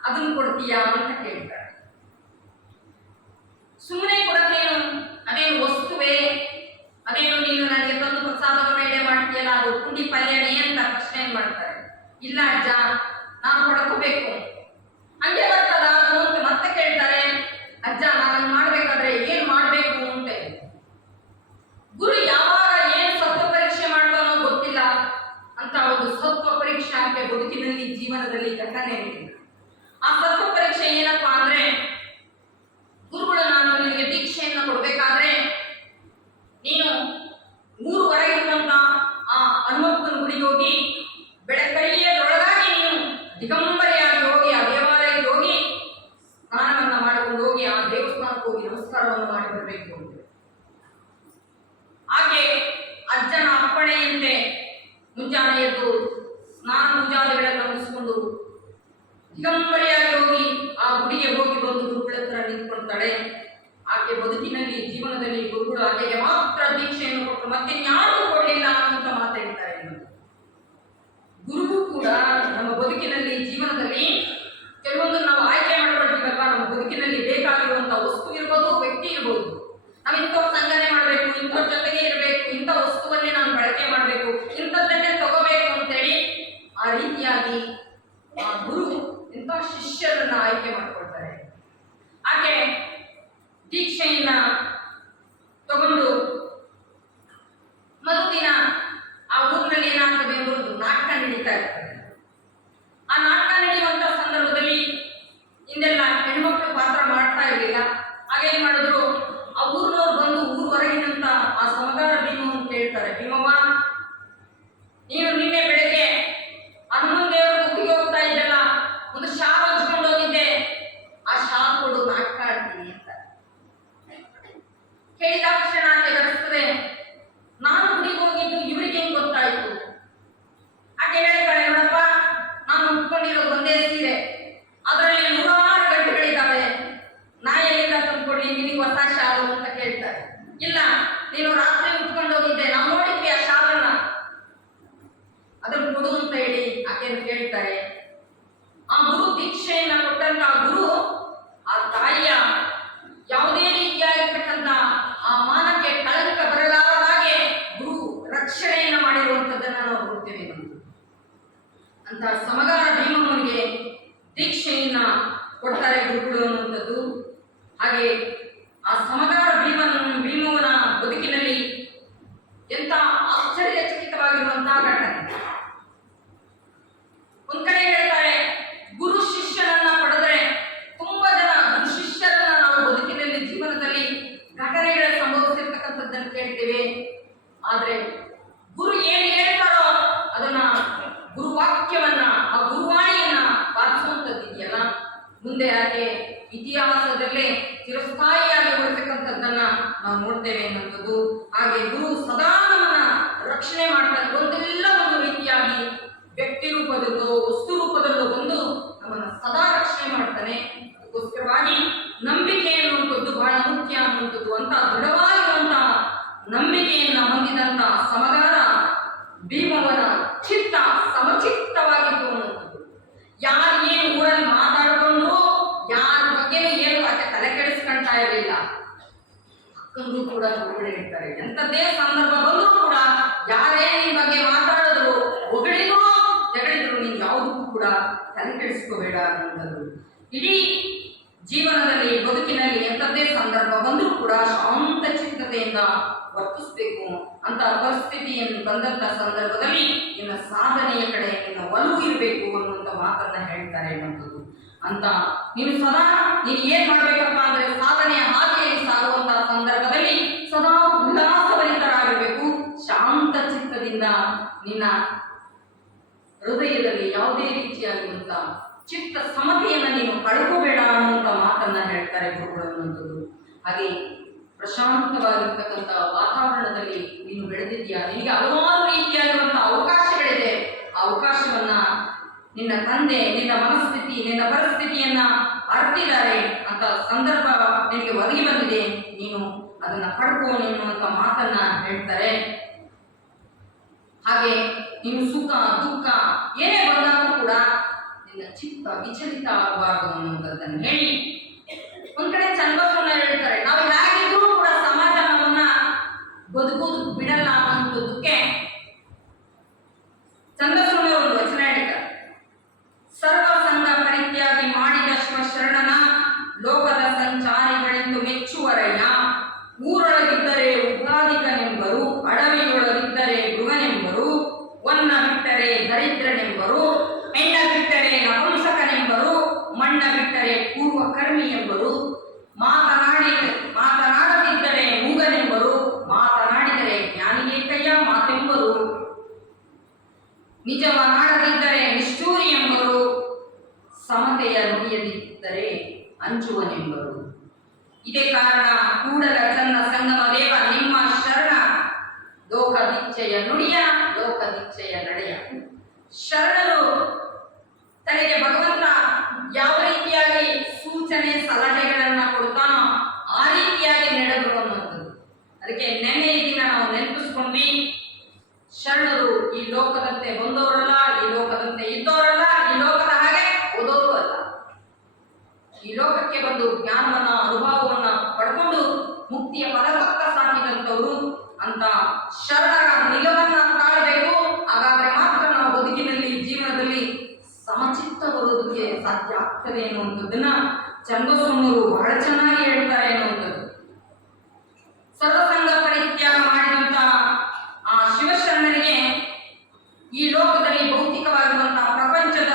ಅದನ್ನು ಕೊಡ್ತೀಯಾ ಅಂತ ಕೇಳ್ತಾಳೆ. ಸುಮ್ಮನೆ ಕೊಡತ್ತೇನು, ಅದೇನು ವಸ್ತುವೇ, ಅದೇನು ನೀನು ನನಗೆ ತಂದು ಪ್ರಸಾದವನ್ನು ಎಡೆ ಮಾಡ್ತೀಯಲ್ಲ ಅದು ಪುಂಡಿ ಪಲ್ಯನೇ ಅಂತ ಪ್ರಶ್ನೆ ಮಾಡ್ತಾರೆ. ಇಲ್ಲ ಅಜ್ಜ, ನಾನು ಪಡ್ಕೋಬೇಕು. ಹಂಗೆ ಬರ್ತದ ಅದು ಅಂತ ಮತ್ತೆ ಕೇಳ್ತಾರೆ. ಅಜ್ಜ ನಾನು ಮಾಡ್ಬೇಕಾದ್ರೆ ಏನ್ ಮಾಡ್ಬೇಕು ಅಂತ. ಗುರು ಯಾವಾಗ ಏನ್ ಸತ್ವ ಪರೀಕ್ಷೆ ಮಾಡ್ತಾನೋ ಗೊತ್ತಿಲ್ಲ ಅಂತ ಒಂದು ಸತ್ವ ಪರೀಕ್ಷೆ ಆಕೆ ಬದುಕಿನಲ್ಲಿ ಜೀವನದಲ್ಲಿ ಘಟನೆ ಇದೆ. ಆ ಸತ್ವ ಪರೀಕ್ಷೆ ಏನಪ್ಪಾ ಅಂದ್ರೆ, ಗುರುಗಳು ನಾನು ನಿನಗೆ ದೀಕ್ಷೆಯನ್ನು ಕೊಡ್ಬೇಕಾದ್ರೆ ನೀನು ಊರುವರೆಗಿರುವಂತ ಆ ಹನುಮಪ್ಪನ ಗುಡಿಗೆ ಹೋಗಿ ಬೆಳಕರಿಯದೊಳಗಾಗಿ ನೀನು ದಿಗಂಬರಿಯಾಗಿ ಹೋಗಿ ಆ ದೇವಾಲಯಕ್ಕೆ ಹೋಗಿ ಸ್ನಾನವನ್ನ ಮಾಡಿಕೊಂಡು ಹೋಗಿ ಆ ದೇವಸ್ಥಾನಕ್ಕೆ ಹೋಗಿ ನಮಸ್ಕಾರವನ್ನು ಮಾಡಿ ಬರಬೇಕು ಅಂತ. ಹಾಗೆ ಅಜ್ಜನ ಅಪ್ಪಣೆಯಂತೆ ಮುಂಜಾನೆ ಎದ್ದು ಸ್ನಾನ ಪೂಜಾದಿಗಳನ್ನು ಮುಗಿಸಿಕೊಂಡು ದಿಗಂಬರಿಯಾಗಿ ಹೋಗಿ ಆ ಗುಡಿಗೆ ಹೋಗಿ ಬಂದು ಗುರುಗಳ ಹತ್ರ ನಿಂತ್ಕೊಳ್ತಾಳೆ. ಆಕೆ ಬದುಕಿನಲ್ಲಿ ಜೀವನದಲ್ಲಿ ಗುರುಗಳು ಆಕೆಗೆ ಮಾತ್ರ ದೀಕ್ಷೆಯನ್ನು ಕೊಟ್ಟು ಮತ್ತೆ ಯಾರಿಗೂ ಕೊಡಲಿಲ್ಲ ಅಂತ ಮಾತಾಡ್ತಾರೆ. ಗುರುವು ಕೂಡ ನಮ್ಮ ಬದುಕಿನಲ್ಲಿ ಜೀವನದಲ್ಲಿ ಕೆಲವೊಂದು ನಾವು ಆಯ್ಕೆ ಮಾಡ್ಕೊಳ್ತೀವಲ್ವಾ, ನಮ್ಮ ಬದುಕಿನಲ್ಲಿ ಬೇಕಾಗಿರುವಂತಹ ವಸ್ತು ಇರ್ಬೋದು, ವ್ಯಕ್ತಿ ಇರ್ಬೋದು. ನಾವು ಇಂಥವ್ರ ಸಂಘನೆ ಮಾಡಬೇಕು, ಇಂಥವ್ರ ಜೊತೆಗೆ ಇರಬೇಕು, ಇಂಥ ವಸ್ತುವನ್ನೇ ನಾನು ಬಳಕೆ ಮಾಡಬೇಕು, ಇಂಥದ್ದನ್ನೇ ತಗೋಬೇಕು ಅಂತೇಳಿ ಆ ರೀತಿಯಾಗಿ ಆ ಗುರು ಇಂಥ ಶಿಷ್ಯರನ್ನ ಆಯ್ಕೆ ಮಾಡ್ಕೊಳ್ತಾರೆ. ಆಕೆ ದೀಕ್ಷೆಯನ್ನ ತಗೊಂಡು ಮರುದಿನ ಆ ಊರಿನಲ್ಲಿ ಏನಾಗ್ತದೆ ಎಂದು ಒಂದು ನಾಟಕ ನಡೀತಾ ಇರ್ತದೆ. ಆ ನಾಟಕ ನಡೆಯುವಂತ ಸಂದರ್ಭದಲ್ಲಿ ಹಿಂದೆಲ್ಲ ಹೆಣ್ಮಕ್ಳು ಪಾತ್ರ ಮಾಡ್ತಾ ಇರಲಿಲ್ಲ. ಹಾಗೇನ್ ಮಾಡಿದ್ರು, ಆ ಊರಿನವ್ರು ಬಂದು ಊರ್ವರೆಗಿನಂತ ಆ ಸಮಗಾರ ಭೀಮವನ್ನು ಕೇಳ್ತಾರೆ. ಭೀಮವ್ವ, ನೀನು ನಿನ್ನೆ ಬೆಳಗ್ಗೆ ಹನುಮನ್ ದೇವರ ಗುಡಿಗೆ ಹೋಗ್ತಾ ಇದ್ದಲ್ಲ, ಒಂದು ಶಾಲ್ ಹಚ್ಕೊಂಡು ಹೋಗಿದ್ದೆ, ಆ ಶಾಲ್ ಕೊಡು, ನಾಟಕ ಆಡ್ತೀನಿ ಅಂತ ಕೇಳಿದಾಕ್ಷಣ ಆಕೆ ಬರೆಸ್ತದೆ, ನಾನು ಗುಡಿಗೆ ಹೋಗಿದ್ದು ಇವರಿಗೆ ಹೆಂಗ್ ಗೊತ್ತಾಯ್ತು? ಆಕೆ ಹೇಳ್ತಾಳೆ, ನೋಡಪ್ಪ ನಾನು ಉಟ್ಕೊಂಡಿರೋದು ಒಂದೇ ಸೀರೆ, ಅದರಲ್ಲಿ 100 ಗಂಟೆಗಳಿದ್ದಾವೆ, ನಾ ಎಲ್ಲಿಂದ ತಂದ್ಕೊಡ್ಲಿ ನಿನಗೆ ಹೊಸ ಶಾಲು ಅಂತ ಕೇಳ್ತಾರೆ. ಇಲ್ಲ, ನೀನು ರಾತ್ರಿ ಉಟ್ಕೊಂಡು ಹೋಗಿದ್ದೆ, ನಾವು ನೋಡಿದ್ವಿ ಆ ಶಾಲನ್ನ, ಅದನ್ನು ಕೊಡು ಅಂತ ಹೇಳಿ ಆಕೆಯನ್ನು ಕೇಳ್ತಾರೆ. ಆ ಗುರು ದೀಕ್ಷೆಯನ್ನ ಕೊಟ್ಟಂತ ಗುರು ಆ ತಾಯಿಯ ಯಾವುದೇ ರೀತಿಯಾಗಿರ್ತಕ್ಕಂಥ ಆ ಮಾನಕ್ಕೆ ಕಳಂಕ ಬರಲಾರದಾಗೆ ಗುರು ರಕ್ಷಣೆಯನ್ನ ಮಾಡಿರುವಂತದ್ದನ್ನ ನಾವು ನೋಡ್ತೇವೆ. ಅಂತ ಸಮಗಾರ ಭೀಮಮ್ಮನಿಗೆ ದೀಕ್ಷೆಯನ್ನ ಕೊಡ್ತಾರೆ ಗುರುಗಳು ಅನ್ನುವಂಥದ್ದು. ಹಾಗೆ ಆ ಸಮಗಾರ ಭೀಮವನ ಬದುಕಿನಲ್ಲಿ ಎಂತ ಆಶ್ಚರ್ಯಚಕಿತವಾಗಿರುವಂತಹ ಘಟನೆ. ಒಂದ್ ಕಡೆ ಹೇಳ್ತಾರೆ, ಗುರು ಶಿಷ್ಯನನ್ನ ಪಡೆದ್ರೆ ತುಂಬಾ ಜನ ಗುರು ಶಿಷ್ಯರನ್ನ ನಾವು ಬದುಕಿನಲ್ಲಿ ಜೀವನದಲ್ಲಿ ಘಟನೆಗಳ ಸಂಭವಿಸಿರ್ತಕ್ಕಂಥದ್ದನ್ನು ಕೇಳ್ತೇವೆ. ಆದ್ರೆ ಗುರು ಏನ್ ಹೇಳ್ತಾರೋ ಅದನ್ನ ಗುರುವಾಕ್ಯವನ್ನ, ಆ ಗುರುವಾಣಿಯನ್ನ ಪಾಲಿಸುವಂಥದ್ದಿದೆಯಲ್ಲ, ಮುಂದೆ ಆಕೆ ಇತಿಹಾಸದಲ್ಲೇ ಚಿರಸ್ಥಾಯಿಯಾಗಿ ಉಳಿತಕ್ಕಂಥದ್ದನ್ನ ನಾವು ನೋಡ್ತೇವೆ ಅನ್ನೋಂಥದ್ದು. ಹಾಗೆ ಗುರು ಸದಾ ನಮ್ಮನ್ನ ರಕ್ಷಣೆ ಮಾಡ್ತಾರೆ. ಒಂದೆಲ್ಲ ಒಂದು ರೀತಿಯಾಗಿ ವ್ಯಕ್ತಿ ರೂಪದಲ್ಲೋ ವಸ್ತು ರೂಪದಲ್ಲೋ ಬಂದು ನಮ್ಮನ್ನ ಸದಾ ರಕ್ಷಣೆ ಮಾಡ್ತಾನೆ. ಅದಕ್ಕೋಸ್ಕರವಾಗಿ ನಂಬಿಕೆ ಅನ್ನುವಂಥದ್ದು ಬಹಳ ಮುಖ್ಯ ಅನ್ನುವಂಥದ್ದು. ಅಂತ ದೃಢವಾಗಿರುವಂತಹ ನಂಬಿಕೆಯನ್ನ ಹೊಂದಿದಂತ ಸಮಗಾರ ಭೀಮವನ ಚಿತ್ತ ಸಮಚಿತ್ತವಾಗಿತ್ತು ಅನ್ನುವಂಥದ್ದು. ಯಾರು ಏನು ಊರಲ್ಲಿ ಮಾತಾಡಿಕೊಂಡ್ರು ಯಾರ ಬಗ್ಗೆನೂ ಏನು ಆಕೆ ತಲೆ ಕೆಡಿಸ್ಕೊಂತಾ ಇರಲಿಲ್ಲ. ಅಕ್ಕಂದು ಕೂಡ ಹೊಗಳಿ ಹೇಳ್ತಾರೆ. ಎಂಥದ್ದೇ ಸಂದರ್ಭ ಬಂದರೂ ಕೂಡ ಯಾರೇ ನಿನ್ ಬಗ್ಗೆ ಮಾತಾಡಿದ್ರು, ಹೊಗಳಿದ್ರು ಜಗಳಿದ್ರು, ನೀನು ಯಾವುದಕ್ಕೂ ಕೂಡ ತಲೆ ಕೆಡಿಸ್ಕೋಬೇಡ ಅನ್ನುವಂಥದ್ದು. ಇಡೀ ಜೀವನದಲ್ಲಿ ಬದುಕಿನಲ್ಲಿ ಎಂಥದ್ದೇ ಸಂದರ್ಭ ಬಂದರೂ ಕೂಡ ಶಾಂತ ಚಿತ್ತತೆಯಿಂದ ವರ್ತಿಸಬೇಕು. ಅಂತ ಪರಿಸ್ಥಿತಿಯನ್ನು ಬಂದಂತ ಸಂದರ್ಭದಲ್ಲಿ ನಿನ್ನ ಸಾಧನೆಯ ಕಡೆ ನಿನ್ನ ಒಲವು ಇರಬೇಕು ಅನ್ನುವಂಥ ಮಾತನ್ನ ಹೇಳ್ತಾರೆ ಅನ್ನುವಂಥದ್ದು. ಅಂತ ನೀನು ಸದಾ ನೀನು ಏನ್ ಮಾಡ್ಬೇಕಪ್ಪ ಅಂದ್ರೆ ಸಾಧನೆಯ ಹಾದಿಯಲ್ಲಿ ಸಾಗುವಂತಹ ಸಂದರ್ಭದಲ್ಲಿ ಸದಾ ಉಲ್ಲಾಸಭರಿತರಾಗಿರ್ಬೇಕು. ಶಾಂತ ಚಿತ್ತದಿಂದ ನಿನ್ನ ಹೃದಯದಲ್ಲಿ ಯಾವುದೇ ರೀತಿಯಾಗಿರುವಂತ ಚಿತ್ತ ಸಮತೆಯನ್ನು ನೀನು ಕಳ್ಕೋಬೇಡ ಅನ್ನುವಂಥ ಮಾತನ್ನ ಹೇಳ್ತಾರೆ ಗುರುಗಳು ಅನ್ನುವಂಥದ್ದು. ಹಾಗೆ ಪ್ರಶಾಂತವಾಗಿರ್ತಕ್ಕಂಥ ವಾತಾವರಣದಲ್ಲಿ ನೀನು ಬೆಳೆದಿದ್ಯಾ, ನಿನಗೆ ಹಲವಾರು ರೀತಿಯಾಗಿರುವಂತಹ ಅವಕಾಶಗಳಿದೆ. ಆ ಅವಕಾಶವನ್ನ ನಿನ್ನ ತಂದೆ, ನಿನ್ನ ಮನಸ್ಥಿತಿ, ನಿನ್ನ ಪರಿಸ್ಥಿತಿಯನ್ನ ಅರ್ತಿದ್ದಾರೆ ಅಂತ ಸಂದರ್ಭ ನಿನಗೆ ಒದಗಿ ಬಂದಿದೆ, ನೀನು ಅದನ್ನ ಪಡ್ಕೋ ಎನ್ನುವಂತ ಮಾತನ್ನ ಹೇಳ್ತಾರೆ. ಹಾಗೆ ನೀನು ಸುಖ ದುಃಖ ಏನೇ ಬಂದಾಗೂ ಕೂಡ ನಿನ್ನ ಚಿತ್ತ ವಿಚಲಿತ ಆಗಬಾರದು ಅನ್ನುವಂಥದ್ದನ್ನು ಹೇಳಿ ಒಂದ್ ಕಡೆ ಚನ್ನಬಸವಣ್ಣ ಹೇಳ್ತಾರೆ, ನಾವು ಹೇಗಿದ್ರೂ ಕೂಡ ಸಮಾಜ ನಮ್ಮನ್ನ ಬದುಕೋದು ಬಿಡಲ್ಲ ಅನ್ನುವಂಥದ್ದಕ್ಕೆ ಚನ್ನಬಸವಣ್ಣ ಒಂದು ವಚನ ಹೇಳ್ತಾರೆ. ಸರ್ವ ಸಂಘ ಪರಿತ್ಯಾಗಿ ಮಾಡಿದ ಶಿವಶರಣನ ಲೋಕದ ಸಂಚಾರಿಗಳೆಂದು ಮೆಚ್ಚುವರಯ್ಯ. ಊರೊಳಗಿದ್ದರೆ ಉಪಾಧಿಕನೆಂಬರು, ಅಡವಿಯೊಳಗಿದ್ದರೆ ಮೃಗನೆಂಬರು, ಒನ್ನ ಬಿಟ್ಟರೆ ದರಿದ್ರನೆಂಬರು, ಹೆಣ್ಣ ಬಿಟ್ಟರೆ ನಪುಂಸಕನೆಂಬರು, ಮಣ್ಣ ಬಿಟ್ಟರೆ ಪೂರ್ವಕರ್ಮಿ ಎಂಬರು, ಮಾತನಾಡದಿದ್ದರೆ ಮೂಗನೆಂಬರು, ಮಾತನಾಡಿದರೆ ಜ್ಞಾನಿಗೇಕಯ್ಯ ಮಾತೆಂಬರು, ನಿಜವನಾಡದಿದ್ದರೆ ನಿಷ್ಠೂರಿ ಎಂಬರು, ಸಮತೆಯ ನುಡಿಯದಿದ್ದರೆ ಅಂಜುವನೆಂಬರು. ಇದೇ ಕಾರಣ ಕೂಡಲ ಚನ್ನ ಸಂಗಮ ದೇವ ನಿಮ್ಮ ಶರಣ, ಲೋಕದಿಚ್ಛೆಯ ನುಡಿಯ ಲೋಕದಿಚ್ಛೆಯ ನಡೆಯ. ಶರಣರು ತನಗೆ ಭಗವಂತ ಯಾವ ರೀತಿಯಾಗಿ ಸೂಚನೆ ಸಲಹೆಗಳನ್ನ ಕೊಡ್ತಾನೋ ಆ ರೀತಿಯಾಗಿ ನಡೆದ್ರು ಅನ್ನೋದು. ಅದಕ್ಕೆ ನೆನ್ನೆ ಈ ದಿನ ನಾವು ನೆನಪಿಸ್ಕೊಂಡ್ವಿ, ಶರಣರು ಈ ಲೋಕದಂತೆ ಬಂದವರಲ್ಲ, ಈ ಲೋಕದಂತೆ ಇದ್ದವರಲ್ಲ, ಈ ಲೋಕದ ಹಾಗೆ ಓದೋರು ಅಲ್ಲ. ಈ ಲೋಕಕ್ಕೆ ಬಂದು ಜ್ಞಾನವನ್ನ ಅನುಭವವನ್ನ ಪಡ್ಕೊಂಡು ಮುಕ್ತಿಯ ಪದತಕ್ಕ ಸಾಕಿದಂಥವ್ರು. ಅಂತ ಶರಣರ ನಿಲವನ್ನ ಕಾಣಬೇಕು. ಹಾಗಾದ್ರೆ ಮಾತ್ರ ನಾವು ಬದುಕಿನಲ್ಲಿ ಜೀವನದಲ್ಲಿ ಸಮಚಿತ್ತ ಬರೋದಕ್ಕೆ ಸಾಧ್ಯ ಆಗ್ತದೆ ಎನ್ನುವಂಥದ್ದನ್ನ ಚನ್ನಬಸವಣ್ಣವರು ಬಹಳ ಚೆನ್ನಾಗಿ ಹೇಳ್ತಾರೆ ಎನ್ನುವಂಥದ್ದು. ಸರ್ವಸಂಗ ಪರಿತ್ಯಾಗ ಮಾಡಿದಂತ ಆ ಶಿವಶರಣನಿಗೆ ಈ ಲೋಕದಲ್ಲಿ ಭೌತಿಕವಾಗಿರುವಂತಹ ಪ್ರಪಂಚದ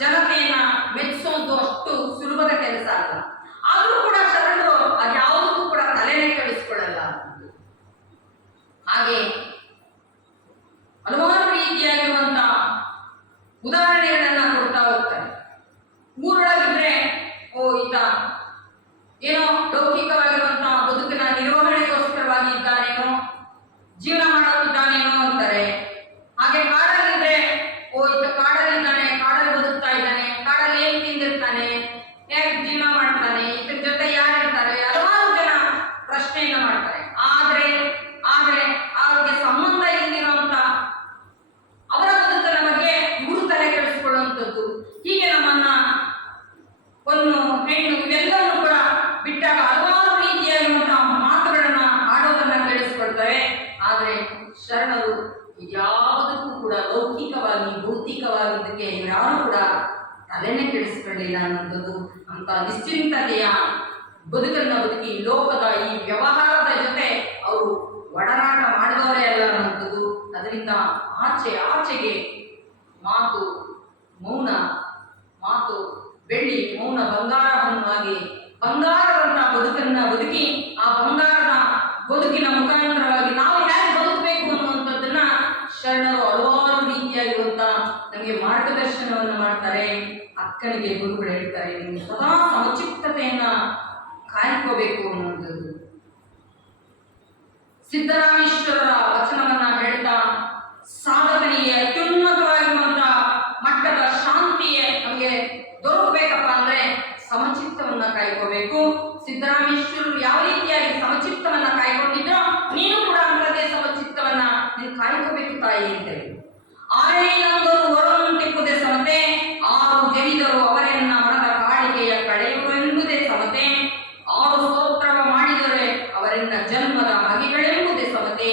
ಜನತೆಯನ್ನ ಮೆಚ್ಚಿಸೋದು ಅಷ್ಟು ಸುಲಭದ ಕೆಲಸ ಅಲ್ಲ. ಆದರೂ ಕೂಡ ಶರಣರು ಅದ್ಯಾವುದಕ್ಕೂ ಕೂಡ ತಲೆನೇ ಕೆಡಿಸಿಕೊಳ್ಳಲ್ಲ. ಹಾಗೆ ಹಲವಾರು ರೀತಿಯಾಗಿರುವಂತಹ ಉದಾಹರಣೆಗಳನ್ನ ಕೊಡ್ತಾ ಹೋಗ್ತಾರೆ. ಊರೊಳಗಿದ್ರೆ ಈತ ಏನೋ ಲೌಕಿಕವಾಗಿರುವಂತಹ ಬದುಕಿನ ನಿರ್ವಹಣೆಗೋಸ್ಕರವಾಗಿ ಇದ್ದಾನೇನೋ, ಜೀವನ ಮಾಡೋದಿದ್ದಾನೇನೋ ಅಂತಾರೆ. ಹಾಗೆ ಕಾಡಲ್ಲಿದ್ರೆ ಈತ ಕಾಡಲ್ಲಿದ್ದಾನೆ, ಕಾಡಲ್ಲಿ ಬದುಕ್ತಾ ಇದ್ದಾನೆ, ಕಾಡಲ್ಲಿ ಏನ್ ತಿಂದಿರ್ತಾನೆ, ಹೇಗೆ ಜೀವನ ಮಾಡ್ತಾನೆ, ಇದ್ರ ಜೊತೆ ಯಾರಿರ್ತಾರೆ, ಹಲವಾರು ಜನ ಪ್ರಶ್ನೆಯನ್ನ ಮಾಡ್ತಾರೆ. ಆದ್ರೆ ಅವ್ರಿಗೆ ಸಂಬಂಧ ಇಲ್ಲಿರುವಂತ ಅವರ ಬದುಕಿನ ಬಗ್ಗೆ ಇವರು ತಲೆ ಕೆಡಿಸಿಕೊಳ್ಳುವಂಥದ್ದು. ಹೀಗೆ ನಮ್ಮನ್ನ ಒಂದು ಹೆಣ್ಣು ಇವೆಲ್ಲವೂ ಕೂಡ ಬಿಟ್ಟಾಗ ಹಲವಾರು ರೀತಿಯಾಗಿರುವಂತಹ ಮಾತುಗಳನ್ನ ಆಡೋದನ್ನ ಕೇಳಿಸ್ಕೊಳ್ತವೆ. ಆದ್ರೆ ಶರಣರು ಯಾವುದಕ್ಕೂ ಕೂಡ ಲೌಕಿಕವಾಗಿ ಭೌತಿಕವಾಗಿದ್ದಕ್ಕೆ ಯಾರು ಕೂಡ ತಲೆನೇ ಕೆಡಿಸಿಕೊಳ್ಳಿಲ್ಲ ಅನ್ನೋದು. ಅಂತ ನಿಶ್ಚಿಂತತೆಯ ಬದುಕನ್ನ ಬದುಕಿ ಲೋಕದ ಈ ವ್ಯವಹಾರದ ಜೊತೆ ಅವರು ಒಡನಾಟ ಮಾಡಿದವರೇ ಅಲ್ಲ ಅನ್ನೋದು. ಅದರಿಂದ ಆಚೆಗೆ ಮಾತು ಮೌನ, ಮಾತು ಬೆಳ್ಳಿ, ಮೌನ ಬಂಗಾರವನ್ನಾಗಿ ಬಂಗಾರದಂತಹ ಬದುಕನ್ನ ಬದುಕಿ ಆ ಬಂಗಾರದ ಬದುಕಿನ ಮುಖಾಂತರವಾಗಿ ನಾವು ಹೇಗೆ ಬದುಕಬೇಕು ಅನ್ನುವಂಥದ್ದನ್ನ ಶರಣರು ಹಲವಾರು ರೀತಿಯಾಗಿರುವಂತ ನಮಗೆ ಮಾರ್ಗದರ್ಶನವನ್ನ ಮಾಡ್ತಾರೆ. ಅಕ್ಕನಿಗೆ ಗುರುಗಳು ಹೇಳ್ತಾರೆ, ನೀವು ಸದಾ ಸಮಚಿತ್ತತೆಯನ್ನ ಕಾಯ್ಕೋಬೇಕು ಅನ್ನುವಂಥದ್ದು. ಸಿದ್ದರಾಮೇಶ್ವರರ ವಚನವನ್ನ ಹೇಳ್ತಾ ಸಾಧಕನಿಗೆ ಅತ್ಯುನ್ನತವಾಗಿರುವಂತಹ ಮಟ್ಟದ ಶಾಂತಿಯೇ ನಮಗೆ ದೊರಕಬೇಕಪ್ಪ ಅಂದ್ರೆ ಸಮಚಿತ್ತವನ್ನ ಕಾಯ್ಕೋಬೇಕು. ಸಿದ್ದರಾಮೇಶ್ವರರು ಯಾವ ರೀತಿಯಾಗಿ ಸಮಚಿತ್ತವನ್ನ ಕಾಯ್ಕೊಂಡಿದ್ರೋ ನೀನು ಕೂಡ ಅಂತದೇ ಸಮಚಿತ್ತವನ್ನ ನೀನು ಕಾಯ್ಕೋಬೇಕು ತಾಯಿ ಅಂತೇಳಿ. ಆರೇನಂದರು ಹೊರವಂತಿಪ್ಪುದೇ ಸಮತೆ, ಆರು ಜರಿದರು ಅವರನ್ನ ಮನದ ಕಾಳಿಕೆಯ ಕಳೆಯುವರು ಎಂಬುದೇ ಸಮತೆ, ಆರು ಸ್ತೋತ್ರವ ಮಾಡಿದರೆ ಅವರನ್ನ ಜನ್ಮದ ಹಗೆಗಳೆಂಬುದೇ ಸಮತೆ,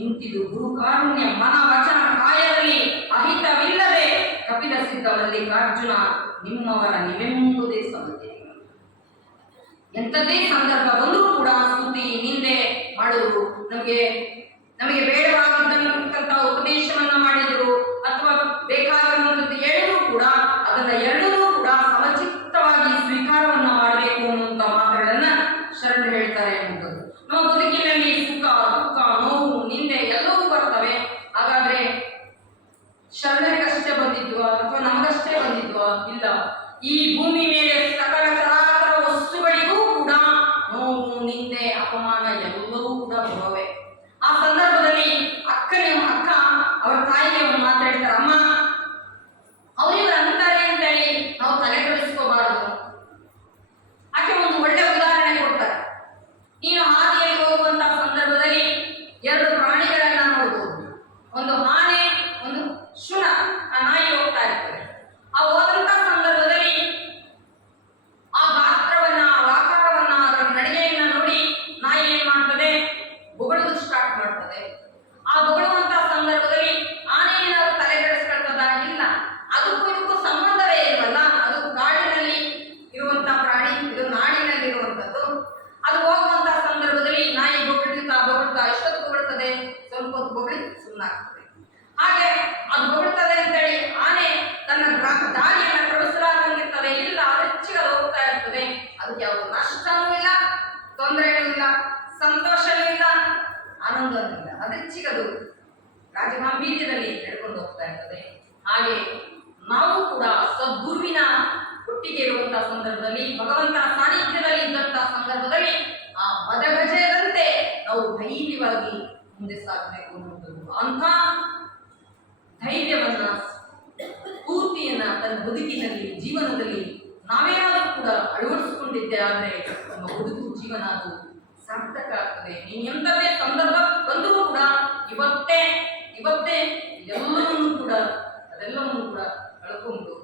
ಇಂತಿದು ಗುರುಕಾರುಣ್ಯ ಮನ ವಚನ ಕಾಯದಲ್ಲಿ ಅಹಿತವಿಲ್ಲದೆ ಕಪಿಲ ಸಿದ್ಧ ಮಲ್ಲಿಕಾರ್ಜುನ ನಿಮ್ಮವರ ನೀವೆಂಬುದೇ ಸಮತೆ. ಎಂಥದೇ ಸಂದರ್ಭ ಬಂದರೂ ಕೂಡ ಸ್ತುತಿ ನಿಂದೆ ಮಾಡುವುದು, ನಮಗೆ ಬೇಡವಾಗಿದ್ದಂತಹ ಉಪದೇಶವನ್ನ ಮಾಡಿದ್ರು ಅಥವಾ ಬೇಕಾಗಿರುವಂಥದ್ದು ಹೇಳಿದ್ರು ಕೂಡ ಅದನ್ನ ಎರಡೂ ಕೂಡ ಸಮಚಿತ್ತವಾಗಿ ಸ್ವೀಕಾರವನ್ನ ಮಾಡಬೇಕು ಅನ್ನುವಂಥ ಮಾತುಗಳನ್ನ ಶರಣರು ಹೇಳ್ತಾರೆ ಅನ್ನುವಂಥದ್ದು. ನಮ್ಮ ಬದುಕಿನಲ್ಲಿ ಸುಖ ದುಃಖ ನೋವು ನಿಂದೆ ಎಲ್ಲವೂ ಬರ್ತವೆ. ಹಾಗಾದ್ರೆ ಶರಣರಿಗಷ್ಟೇ ಬಂದಿದ್ವಾ ಅಥವಾ ನಮಗಷ್ಟೇ ಬಂದಿದ್ವಾ? ಇಲ್ಲ, ಈ ಭೂಮಿ ಮೇಲೆ ಸಕಲ ಚರಾಚರ ವಸ್ತುಗಳಿಗೂ ಕೂಡ ನೋವು, ನಿಂದೆ, ಅಪಮಾನ ಎಲ್ಲವೂ ಕೂಡ ಬರುವವೆ. ಆ ಸಂದರ್ಭದಲ್ಲಿ ಅಕ್ಕ ಅವರ ತಾಯಿಗೆ ಒಂದು ಮಾತಾಡ್ತಾರೆ, ಅಮ್ಮ ಅವರಿವರು ಅಂತಾರೆ ಅಂತೇಳಿ ನಾವು ತಲೆಕೆಡಿಸ್ಕೋಬಾರದು. ಆಕೆ ಒಂದು ಒಳ್ಳೆ ಉದಾಹರಣೆ ಕೊಡ್ತಾರೆ. ನೀನು ಹಾದಿಯಲ್ಲಿ ಹೋಗುವಂತ ಸಂದರ್ಭದಲ್ಲಿ ಎರಡು ಪ್ರಾಣಿಗಳನ್ನ ನೋಡ್ಬೋದು. ಒಂದು ಆನೆ, ಒಂದು ಶುನ, ನಾಯಿ ಹೋಗ್ತಾ ಇರ್ತದೆ. ಆ ಹೋದಂತ ಸಂದರ್ಭದಲ್ಲಿ ಆ ಗಾತ್ರವನ್ನ, ಆಕಾರವನ್ನ, ಅದರ ನಡಿಗೆಯನ್ನ ನೋಡಿ ನಾಯಿ ಏನ್ ಮಾಡ್ತದೆ, ಬೊಗಳಲು ಸ್ಟಾರ್ಟ್ ಮಾಡ್ತದೆ. ಆ ಬೊಗಳುವಂತ ಸಂದರ್ಭದಲ್ಲಿ ಆನೆ ಏನಾದ್ರು ತಲೆಕೆಡಿಸ್ಕೊಳ್ತದ? ಇಲ್ಲ. ಅದಕ್ಕೂ ಇದಕ್ಕೂ ಸಂಬಂಧವೇ ಇಲ್ವಲ್ಲ. ಅದು ಕಾಡಿನಲ್ಲಿ ಇರುವಂತ ಪ್ರಾಣಿ, ಇದು ನಾಡಿನಲ್ಲಿ ಇರುವಂತದ್ದು. ಅದು ಹೋಗುವಂತ ಸಂದರ್ಭದಲ್ಲಿ ನಾಯಿ ಬೊಗಳ್ತಾ ಎಷ್ಟೊತ್ತು ಬೊಗಳ್ತದೆ, ಸ್ವಲ್ಪ ಹೊತ್ತು ಬೊಗಳಿ ಸುಮ್ಮನಾಗ್ತದೆ. ಹಾಗೆ ಅದು ಬೊಗಳ್ತದೆ ಅಂತೇಳಿ ಆನೆ ತನ್ನ ದಾರಿಯನ್ನ ಕಡಿಸಲಾಗಿರ್ತದೆ? ಇಲ್ಲ, ಹೆಚ್ಚಿಗೆ ಅದು ಹೋಗ್ತಾ ಇರ್ತದೆ. ಅದಕ್ಕೆ ಯಾವುದು ನಷ್ಟನೂ ಇಲ್ಲ, ತೊಂದರೆನೂ ಇಲ್ಲ, ಸಂತೋಷನೂ ಇಲ್ಲ, ಆನಂದನೂ ಇಲ್ಲ. ಅದೆಚ್ಚಿಗದು ರಾಜಗಾಂಭೀರ್ಯದಲ್ಲಿ ನಡ್ಕೊಂಡು ಹೋಗ್ತಾ ಇರ್ತದೆ. ಹಾಗೆ ನಾವು ಕೂಡ ಸದ್ಗುರುವಿನ ಒಟ್ಟಿಗೆ ಇರುವಂತಹ ಸಂದರ್ಭದಲ್ಲಿ, ಭಗವಂತನ ಸಾನ್ನಿಧ್ಯದಲ್ಲಿ ಇದ್ದಂತಹ ಸಂದರ್ಭದಲ್ಲಿ ಆ ಮದಗಜದಂತೆ ನಾವು ಧೈರ್ಯವಾಗಿ ಮುಂದೆ ಸಾಗಬೇಕು ಅನ್ನುವಂಥದ್ದು. ಅಂಥ ಧೈರ್ಯವನ್ನ, ಸ್ಫೂರ್ತಿಯನ್ನ ತನ್ನ ಬದುಕಿನಲ್ಲಿ, ಜೀವನದಲ್ಲಿ ನಾವೇನಾದ್ರೂ ಕೂಡ ಅಳವಡಿಸಿಕೊಂಡಿದ್ದೆ ಆದರೆ ನಮ್ಮ ಬದುಕು, ಜೀವನ ಅದು ಸಾರ್ಥಕ ಆಗ್ತದೆ. ನೀವು ಎಂಥದೇ ಸಂದರ್ಭ ಬಂದರೂ ಕೂಡ ಇವತ್ತೇ ಅದೆಲ್ಲವನ್ನು ಕೂಡ ಕಳ್ಕೊಂಡು,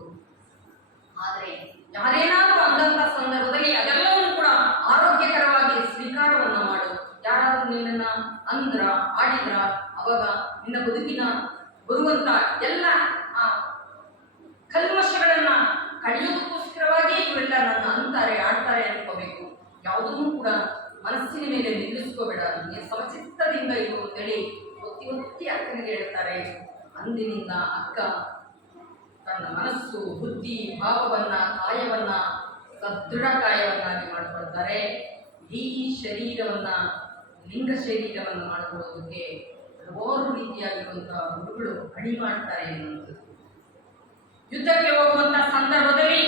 ಆದರೆ ಯಾರೇನಾದ್ರೂ ಅಂದಂತ ಸಂದರ್ಭದಲ್ಲಿ ಅದೆಲ್ಲವನ್ನು ಕೂಡ ಆರೋಗ್ಯಕರವಾಗಿ ಸ್ವೀಕಾರವನ್ನ ಮಾಡು. ಯಾರಾದ್ರೂ ನಿನ್ನನ್ನ ಆಡಿದ್ರ ಅವಾಗ ನಿನ್ನ ಬದುಕಿನ ಬರುವಂತ ಎಲ್ಲ ಕಲ್ಮಶಗಳನ್ನ ಕಡಿಯೋದಕ್ಕೋಸ್ಕರವಾಗಿ ಇವೆಲ್ಲ ನನ್ನ ಅಂತಾರೆ, ಆಡ್ತಾರೆ ಅನ್ಕೋಬೇಕು. ಯಾವುದನ್ನು ಕೂಡ ಮನಸ್ಸಿನ ಮೇಲೆ ನಿಲ್ಲಿಸ್ಕೋಬೇಡ. ನೀನು ಸಮಚಿತ್ತದಿಂದ ಇರು ಅಂತೇಳಿ ಒತ್ತಿ ಅಕ್ಕನಿಗೆ ಹೇಳ್ತಾರೆ. ಅಂದಿನಿಂದ ಅಕ್ಕ ತನ್ನ ಮನಸ್ಸು, ಬುದ್ಧಿ, ಭಾವವನ್ನ, ಕಾಯವನ್ನ ಸದೃಢ ಕಾಯವನ್ನಾಗಿ ಮಾಡಿಕೊಳ್ತಾರೆ. ಈ ಶರೀರವನ್ನ, ಲಿಂಗ ಶರೀರವನ್ನ ಮಾಡಿಕೊಳ್ಳೋದಕ್ಕೆ ಹಲವಾರು ರೀತಿಯಾಗಿರುವಂತಹ ಗುರುಗಳು ಅಣಿ ಮಾಡ್ತಾರೆ ಎನ್ನುವಂಥದ್ದು. ಯುದ್ಧಕ್ಕೆ ಹೋಗುವಂತ ಸಂದರ್ಭದಲ್ಲಿ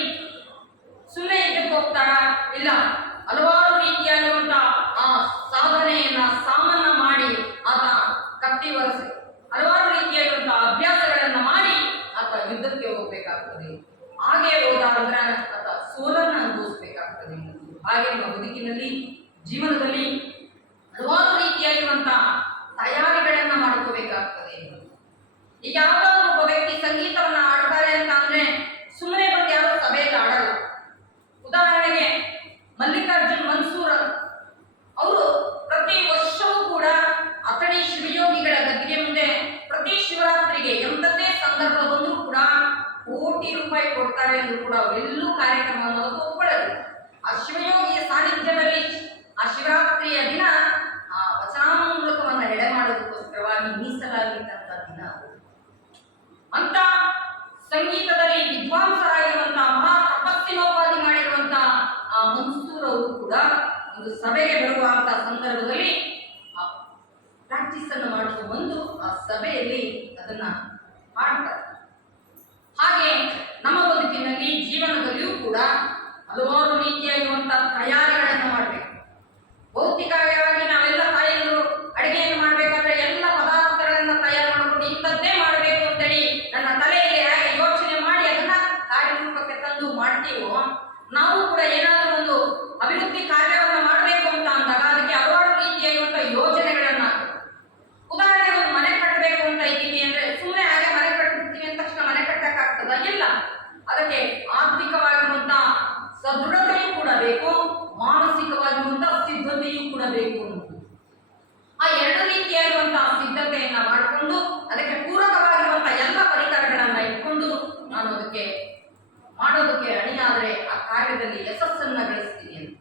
ಸುಮ್ಮನೆ ಯುದ್ಧಕ್ಕೆ ಹೋಗ್ತಾರ? ಇಲ್ಲ, ಹಲವಾರು ರೀತಿಯಾಗಿರುವಂತಹ ಆ ಸಾಧನೆಯನ್ನ, ಸಾಮನ್ನ ಮಾಡಿ ಆತ ಕತ್ತಿ ಒರೆಸಿ ಹಲವಾರು ರೀತಿಯಾಗಿರುವಂತಹ ಅಭ್ಯಾಸಗಳನ್ನ ಮಾಡಿ ಆತ ಯುದ್ಧಕ್ಕೆ ಹೋಗ್ಬೇಕಾಗ್ತದೆ. ಹಾಗೆ ಹೋದ ಅಂದ್ರೆ ಆತ ಸೋಲನ್ನ ಅನುಭವಿಸ್ಬೇಕಾಗ್ತದೆ. ಹಾಗೆ ನಮ್ಮ ಬದುಕಿನಲ್ಲಿ, ಜೀವನದಲ್ಲಿ ಹಲವಾರು ರೀತಿಯಾಗಿರುವಂತಹ ತಯಾರಿಗಳನ್ನ ಮಾಡ್ಕೋಬೇಕಾಗ್ತದೆ. ಈಗ ಯಾವ್ದಾದ್ರು ಒಬ್ಬ ವ್ಯಕ್ತಿ ಸಂಗೀತವನ್ನ ಆಡ್ತಾರೆ ಅಂತ ಅಂದ್ರೆ ಸುಮ್ಮನೆ ಬಂದು ಯಾರೋ ಸಭೆಯಲ್ಲಿ ಆಡಲ್ಲ. ಉದಾಹರಣೆಗೆ ಮಲ್ಲಿಕಾರ್ಜುನ್ ಮನ್ಸೂರ್ ಅವರು ಪ್ರತಿ ವರ್ಷವೂ ಕೂಡ ಅಥಣಿ ಶಿವಯೋಗಿಗಳ ಗದ್ದಿಗೆ ಮುಂದೆ ಪ್ರತಿ ಶಿವರಾತ್ರಿಗೆ ಎಂಥದ್ದೇ ಸಂದರ್ಭ ಬಂದರೂ ಕೂಡ ಕೋಟಿ ರೂಪಾಯಿ ಕೊಡ್ತಾರೆ ಎಂದು ಕೂಡ ಅವರೆಲ್ಲೂ ಕಾರ್ಯಕ್ರಮ ಅನ್ನೋದು ಒಪ್ಕೊಳ್ಳೋದು. ಆ ಶಿವಯೋಗಿಯ ಸಾನ್ನಿಧ್ಯದಲ್ಲಿ ಆ ಶಿವರಾತ್ರಿಯ ದಿನ ಆ ವಚನಾಮೃತವನ್ನ ಎಡೆ ಮಾಡೋದಕ್ಕೋಸ್ಕರವಾಗಿ ಮೀಸಲಾಗಿದ್ದಂತ ದಿನ. ಅಂತ ಸಂಗೀತದಲ್ಲಿ ವಿದ್ವಾಂಸರಾಗಿರುವಂತಹ ಮಹಾ ತಪಸ್ಸಿನೋಪಾಧಿ ಮಾಡಿರುವಂತಹ ಆ ಮನ್ಸೂರ್ ಅವರು ಕೂಡ ಒಂದು ಸಭೆಗೆ ಬರುವಂತಹ ಸಂದರ್ಭದಲ್ಲಿ ಪ್ರಾಕ್ಟೀಸ್ ಅನ್ನು ಮಾಡ್ಕೊಂಡು ಬಂದು ಆ ಸಭೆಯಲ್ಲಿ ಅದನ್ನ ಮಾಡ್ತಾರೆ. ಹಾಗೆ ನಮ್ಮ ಬದುಕಿನಲ್ಲಿ, ಜೀವನದಲ್ಲಿಯೂ ಕೂಡ ಹಲವಾರು ರೀತಿಯಾಗಿರುವಂತಹ ತಯಾರಿಗಳನ್ನು ಮಾಡಬೇಕು. ಭೌತಿಕವಾಗಿ ನಾವೆಲ್ಲ ತಾಯಿಗಳು ಅಡಿಗೆಯನ್ನು ಮಾಡಬೇಕಾದ್ರೆ ಎಲ್ಲ ಪದಾರ್ಥಗಳನ್ನ ತಯಾರು ಮಾಡಿಕೊಂಡು ಇಂಥದ್ದೇ ಮಾಡಬೇಕು ಅಂತೇಳಿ ನನ್ನ ತಲೆಯಲ್ಲಿ ಹೇಗೆ ಯೋಚನೆ ಮಾಡಿ ಅದನ್ನ ಕಾರ್ಯರೂಪಕ್ಕೆ ತಂದು ಮಾಡ್ತೀವೋ, ನಾವು ಕೂಡ ಏನಾದರೂ ಒಂದು ಅಭಿವೃದ್ಧಿ ಕಾರ್ಯವನ್ನು ಮಾಡಬೇಕು ಅಂತ ಅಂದಾಗ ಅದಕ್ಕೆ ಹಲವಾರು ರೀತಿಯಾಗಿರುವಂತಹ ಯೋಜನೆಗಳನ್ನ, ಉದಾಹರಣೆಗೆ ಒಂದು ಮನೆ ಕಟ್ಟಬೇಕು ಅಂತ ಇದ್ದೀವಿ ಅಂದ್ರೆ ಸುಮ್ಮನೆ ಹಾಗೆ ಮನೆ ಕಟ್ಟಿರ್ತೀವಿ ಅಂದ ತಕ್ಷಣ ಮನೆ ಕಟ್ಟಕ್ಕಾಗ್ತದ? ಇಲ್ಲ. ಅದಕ್ಕೆ ಆರ್ಥಿಕವಾಗಿರುವಂತಹ ಸದೃಢತೆಯೂ ಕೂಡ ಬೇಕು, ಮಾನಸಿಕವಾಗಿರುವಂತಹ ಸಿದ್ಧತೆಯೂ ಕೂಡ ಬೇಕು. ಆ ಎರಡು ರೀತಿಯಾಗಿರುವಂತಹ ಸಿದ್ಧತೆಯನ್ನ ಮಾಡಿಕೊಂಡು ಅದಕ್ಕೆ ಪೂರಕವಾಗಿರುವಂತಹ ಎಲ್ಲ ಪರಿಕರಗಳನ್ನ ಇಟ್ಕೊಂಡು ನಾನು ಅದಕ್ಕೆ ಮಾಡೋದಕ್ಕೆ ಅಣಿಯಾದರೆ ಆ ಕಾರ್ಯದಲ್ಲಿ ಯಶಸ್ಸನ್ನ ಗಳಿಸ್ತೀನಿ ಅಂತ.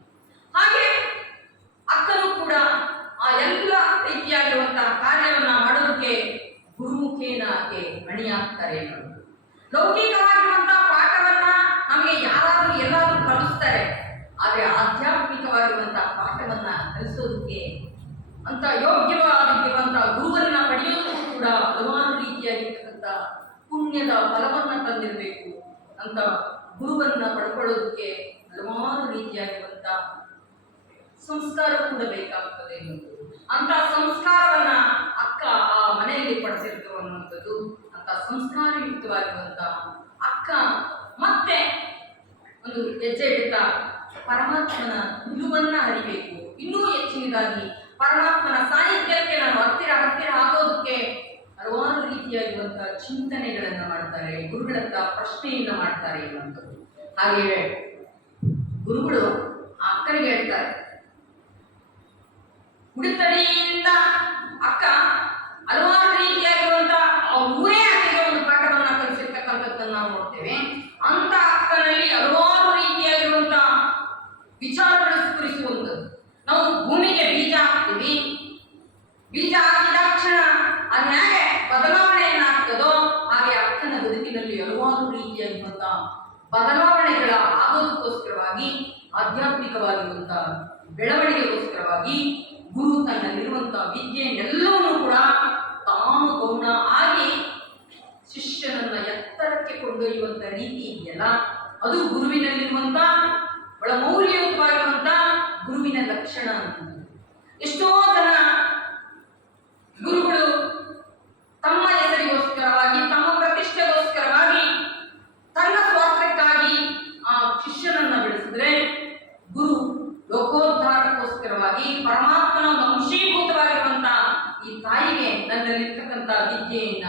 ಹಾಗೆ ಅಕ್ಕನೂ ಕೂಡ ಆ ಎಲ್ಲ ರೀತಿಯಾಗಿರುವಂತಹ ಕಾರ್ಯವನ್ನ ಮಾಡೋದಕ್ಕೆ ಗುರುಮುಖೇನ ಆಕೆ ಅಣಿಯಾಗ್ತಾರೆ. ಲೌಕಿಕವಾಗಿರುವಂತಹ ಪಾಠವನ್ನ ನಮಗೆ ಯಾರಾದ್ರೂ ಎಲ್ಲಾದ್ರೂ ಕಲಿಸ್ತಾರೆ, ಆದ್ರೆ ಆಧ್ಯಾತ್ಮಿಕವಾಗಿರುವಂತಹ ಪಾಠವನ್ನ ಕಲಿಸೋದಕ್ಕೆ ಅಂತ ಯೋಗ್ಯವಾಗಿರುವಂತಹ ಗುರುವನ್ನ ಪಡೆಯೋದಕ್ಕೂ ಕೂಡ ಹಲವಾರು ರೀತಿಯಾಗಿರ್ತಕ್ಕಂಥ ಪುಣ್ಯದ ಫಲವನ್ನ ತಂದಿರಬೇಕು ಅಂತ ಗುರುವನ್ನ ಪಡ್ಕೊಳ್ಳೋದಕ್ಕೆ ಹಲವಾರು ರೀತಿಯಾಗಿರುವಂತ ಸಂಸ್ಕಾರ ಕೂಡ ಬೇಕಾಗ್ತದೆ ಅನ್ನೋದು. ಅಂತ ಸಂಸ್ಕಾರವನ್ನ ಅಕ್ಕ ಆ ಮನೆಯಲ್ಲಿ ಪಡೆದಿರ್ತರುವಂಥದ್ದು. ಅಂತ ಸಂಸ್ಕಾರಯುಕ್ತವಾಗಿರುವಂತ ಅಕ್ಕ ಮತ್ತೆ ಒಂದು ಹೆಜ್ಜೆ ಇಡ್ತಾ ಪರಮಾತ್ಮನ ನಿಲುವನ್ನ ಅರಿಬೇಕು. ಇನ್ನೂ ಹೆಚ್ಚಿನದಾಗಿ ಪರಮಾತ್ಮನ ಸಾನ್ನಿಧ್ಯಕ್ಕೆ ನಾನು ಹತ್ತಿರ ಆಗೋದಕ್ಕೆ ಹಲವಾರು ರೀತಿಯಾಗಿರುವಂತಹ ಚಿಂತನೆಗಳನ್ನ ಮಾಡ್ತಾರೆ, ಗುರುಗಳತ್ತ ಪ್ರಶ್ನೆಯನ್ನ ಮಾಡ್ತಾರೆ ಎನ್ನುವಂಥದ್ದು. ಹಾಗೆ ಗುರುಗಳು ಆ ಅಕ್ಕನಿಗೆ ಹೇಳ್ತಾರೆ, ಉಡಿತಡಿಯಿಂದ ಅಕ್ಕ ಹಲವಾರು ರೀತಿಯಾಗಿರುವಂತಹ ಊರೇ ಆಕೆಗೆ ಒಂದು ಪಾಠವನ್ನ ಕಲಿಸಿರ್ತಕ್ಕಂಥದ್ದನ್ನು ನಾವು ನೋಡ್ತೇವೆ. ಅಂತ ಅಕ್ಕನಲ್ಲಿ ಹಲವಾರು ರೀತಿಯಾಗಿರುವಂತಹ ವಿಚಾರಗಳು ಸ್ಫುರಿಸುವಂಥದ್ದು. ನಾವು ಭೂಮಿಗೆ ಬೀಜ ಹಾಕ್ತೀವಿ, ಬೀಜ ಹಾಕಿದ ತಕ್ಷಣ ಅದು ಹೇಗೆ ಬದಲಾವಣೆಯನ್ನಾಗ್ತದೋ ಹಾಗೆ ಅಕ್ಕನ ಬದುಕಿನಲ್ಲಿ ಹಲವಾರು ರೀತಿಯಾಗಿರುವಂತಹ ಬದಲಾವಣೆಗಳ ಆಗೋದಕ್ಕೋಸ್ಕರವಾಗಿ, ಆಧ್ಯಾತ್ಮಿಕವಾಗಿರುವಂತಹ ಬೆಳವಣಿಗೆಗೋಸ್ಕರವಾಗಿ ಗುರು ತನ್ನಲ್ಲಿರುವಂತಹ ವಿದ್ಯೆಯನ್ನೆಲ್ಲವನ್ನೂ ಕೂಡ ತಾನು ಗೌಣ ಆಗಿ ಶಿಷ್ಯನನ್ನ ಎತ್ತರಕ್ಕೆ ಕೊಂಡೊಯ್ಯುವಂತ ರೀತಿ ಇದೆಯಲ್ಲ, ಅದು ಗುರುವಿನಲ್ಲಿರುವಂತ ಬಹಳ ಮೌಲ್ಯಯುತವಾಗಿರುವಂತ ಗುರುವಿನ ಲಕ್ಷಣ ಅಂತ. ಎಷ್ಟೋ ಜನ ಗುರುಗಳು ತಮ್ಮ ಹೆಸರಿಗೋಸ್ಕರವಾಗಿ, ತಮ್ಮ ಪ್ರತಿಷ್ಠೆಗೋಸ್ಕರವಾಗಿ, ತನ್ನ ಸ್ವಾರ್ಥಕ್ಕಾಗಿ ಆ ಶಿಷ್ಯನನ್ನ ಬೆಳೆಸಿದ್ರೆ, ಗುರು ಲೋಕೋದ್ಧಾರಕ್ಕೋಸ್ಕರವಾಗಿ ಪರಮಾತ್ಮನ ಒಂದು ಅಂಶೀಭೂತವಾಗಿರುವಂತ ಈ ತಾಯಿಗೆ ನನ್ನಲ್ಲಿರ್ತಕ್ಕಂಥ ವಿದ್ಯೆಯನ್ನ,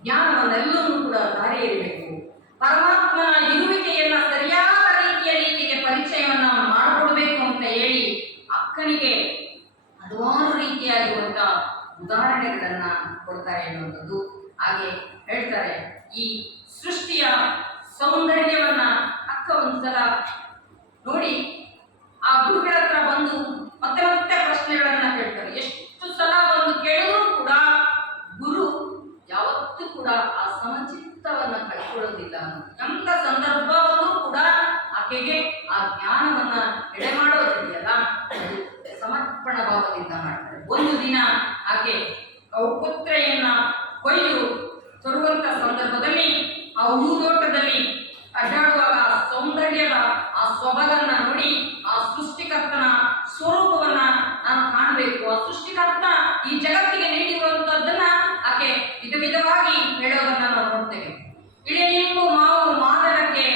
ಜ್ಞಾನವನ್ನೆಲ್ಲವನ್ನೂ ಕೂಡ ದಾರಿ ಎರಿಬೇಕು, ಪರಮಾತ್ಮನ ಇರುವಿಕೆಯನ್ನ ಸರಿಯಾದ ರೀತಿಯಲ್ಲಿ ಈಕೆಗೆ ಪರಿಚಯವನ್ನ ಮಾಡಿಕೊಡ್ಬೇಕು ಅಂತ ಹೇಳಿ ಅಕ್ಕನಿಗೆ ಹಲವಾರು ರೀತಿಯಾಗಿರುವಂತ ಉದಾಹರಣೆಗಳನ್ನ ಕೊಡ್ತಾರೆ ಎನ್ನುವಂಥದ್ದು. ಹಾಗೆ ಹೇಳ್ತಾರೆ, ಈ ಸೃಷ್ಟಿಯ ಸೌಂದರ್ಯವನ್ನ ಅಕ್ಕ ಒಂದ್ಸಲ ನೋಡಿ ಆ ಗುರುಗಳ ಹತ್ರ ಬಂದು ಮತ್ತೆ ಮತ್ತೆ ಪ್ರಶ್ನೆಗಳನ್ನ ಕೇಳ್ತಾರೆ. ಎಷ್ಟು ಸಲ ಬಂದು ಕೇಳಿದ್ರು ಕೂಡ ಗುರು ಯಾವತ್ತೂ ಕೂಡ ಆ ಸಮಚಿತ್ತವನ್ನ ಕಳ್ಕೊಳ್ಳೋದಿಲ್ಲ. ಎಂತ ಸಂದರ್ಭ ಬಂದರೂ ಕೂಡ ಆಕೆಗೆ ಆ ಜ್ಞಾನವನ್ನ ಎಡೆ ಮಾಡೋದಿದೆಯಲ್ಲ, ಸಮರ್ಪಣ ಭಾವದಿಂದ ಮಾಡ್ತಾರೆ. ಒಂದು ದಿನ ಆಕೆ ಕೌಪುತ್ರೆಯನ್ನ ಕೊಯ್ದು ತರುವಂತ ಸಂದರ್ಭದಲ್ಲಿ ಆ ಹೂದೋಟದಲ್ಲಿ ಅಡ್ಡಾಡುವಾಗ ಸೌಂದರ್ಯದ ಆ ಸೊಬಗನ್ನ ನೋಡಿ ಆ ಸೃಷ್ಟಿಕರ್ತನ ಸ್ವರೂಪವನ್ನ ನಾನು ಕಾಣಬೇಕು, ಆ ಸೃಷ್ಟಿಕರ್ತ ಈ ಜಗತ್ತಿಗೆ ನೀಡಿರುವಂತದ್ದನ್ನ ಆಕೆ ವಿಧವಾಗಿ ಹೇಳೋದನ್ನ ನಾವು ನೋಡ್ತೇವೆ. ಇಳೆನಿಂಬು ಮಾವು ಮಾದರಕ್ಕೆ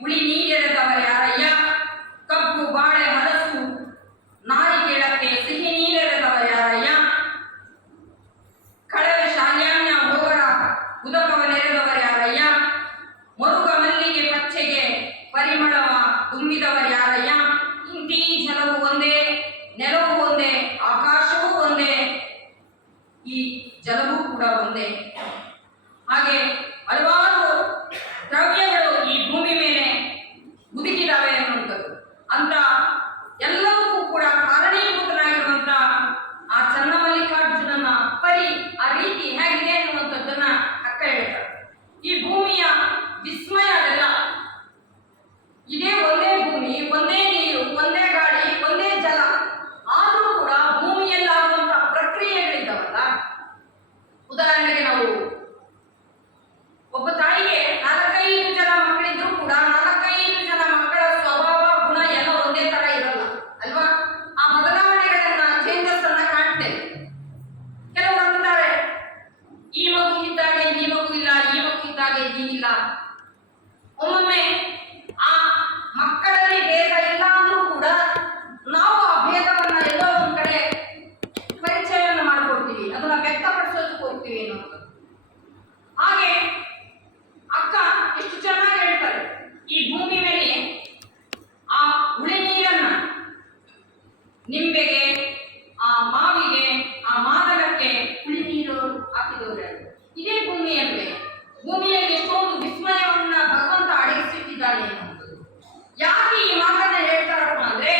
ಹುಳಿ ನೀರೆರೆದವರ ಯಾರಯ್ಯ, ಕಬ್ಬು ಬಾಳೆ ಹಲಸು ನಾರಿಕೇಳಕ್ಕೆ ಸಿಹಿ ನೀರೆರೆದವರ ಯಾರಯ್ಯ, ಕಳವೆ ಶಾಲ್ಯಾನ್ಯ ಹೋಗರ ಉದಕವ ನೆರೆದವರ ಯಾರಯ್ಯ, ಮರುಗ ಮಲ್ಲಿಗೆ ಪಚ್ಚೆಗೆ ಪರಿಮಳವ ತುಂಬಿದವರ ಯಾರಯ್ಯ, ಇಂತಿ ಜಲವು ಒಂದೇ, ನೆಲವು ಒಂದೇ, ಆಕಾಶವೂ ಒಂದೇ, ಈ ಜಲವೂ ಕೂಡ ಒಂದೇ. ಹಾಗೆ ಹಲವಾರು ದ್ರವ್ಯಗಳು ಈ ಭೂಮಿ ಮೇಲೆ ಬದುಕಿದಾವೆ ಅನ್ನುವಂಥದ್ದು. ಅಂತ ಎಲ್ಲವಕ್ಕೂ ಕೂಡ ಕಾರಣೀಭೂತನಾಗಿರುವಂತ ಆ ಚನ್ನಮಲ್ಲಿಕಾರ್ಜುನನ ಪರಿ ಆ ರೀತಿ ಹೇಗಿದೆ ಅನ್ನುವಂಥದ್ದನ್ನ ಅಕ್ಕ ಹೇಳ್ತಾರೆ. ಈ ಭೂಮಿಯ ವಿಸ್ಮಯ ಅದೆಲ್ಲ. ಇದೇ ಒಂದೇ ಭೂಮಿ, ಒಂದೇ ನೀರು, ಒಂದೇ ಗಾಳಿ, ಒಂದೇ ಜಲ, ಆದರೂ ಕೂಡ ಭೂಮಿಯಲ್ಲಾಗುವಂತಹ ಪ್ರಕ್ರಿಯೆಗಳಿದ್ದಾವಲ್ಲ. ಉದಾಹರಣೆಗೆ ನಾವು ಒಬ್ಬ ತಾಯಿಗೆ 4-5 ಜನ ಮಕ್ಕಳಿದ್ರು ಕೂಡ 4-5 ಜನ ಮಕ್ಕಳ ಸ್ವಭಾವ ಗುಣ ಎಲ್ಲ ಒಂದೇ ತರ ಇರಲ್ಲ ಅಲ್ವಾ? ಆ ಬದಲಾವಣೆಗಳನ್ನ, ಚೇಂಜಸ್ ಅನ್ನ ಕಾಣ್ತೇವೆ. ಕೆಲವರು ಅಂತಾರೆ, ಈ ಮಗು ಇದ್ದಾಗೆ ಈ ಮಗು ಇಲ್ಲ, ಈ ಮಗು ಇದ್ದಾಗೆ ಇಲ್ಲ. ಒಮ್ಮೊಮ್ಮೆ ಆ ಮಕ್ಕಳಲ್ಲಿ ಭೇದ ಇಲ್ಲ ಅಂದ್ರೂ ಕೂಡ ನಾವು ಆ ಭೇದವನ್ನ ಎಲ್ಲೋ ಒಂದ್ ಕಡೆ ಪರಿಚಯವನ್ನು ಮಾಡಿಕೊಡ್ತೀವಿ, ಅದನ್ನ ವ್ಯಕ್ತಪಡಿಸೋದಕ್ಕೆ ಹೋಗ್ತೀವಿ ಅನ್ನೋದು. ಹಾಗೆ ಅಕ್ಕ ಎಷ್ಟು ಚೆನ್ನಾಗಿ ಹೇಳ್ತಾರೆ, ಈ ಭೂಮಿ ಮೇಲೆ ಆ ಹುಳಿ ನೀರನ್ನ ನಿಂಬೆಗೆ, ಆ ಮಾವಿಗೆ, ಆ ಮಾದಳಕ್ಕೆ ಹುಳಿ ನೀರು ಹಾಕಿದವರು ಇದೇ ಭೂಮಿಯಲ್ಲೇ. ಭೂಮಿಯಲ್ಲಿ ಎಷ್ಟೊಂದು ವಿಸ್ಮಯವನ್ನ ಭಗವಂತ ಅಡಗಿಸಿಟ್ಟಿದ್ದಾನೆ ಅನ್ನೋದು. ಯಾಕೆ ಈ ಮಾತನ್ನ ಹೇಳ್ತಾರಪ್ಪ ಅಂದ್ರೆ,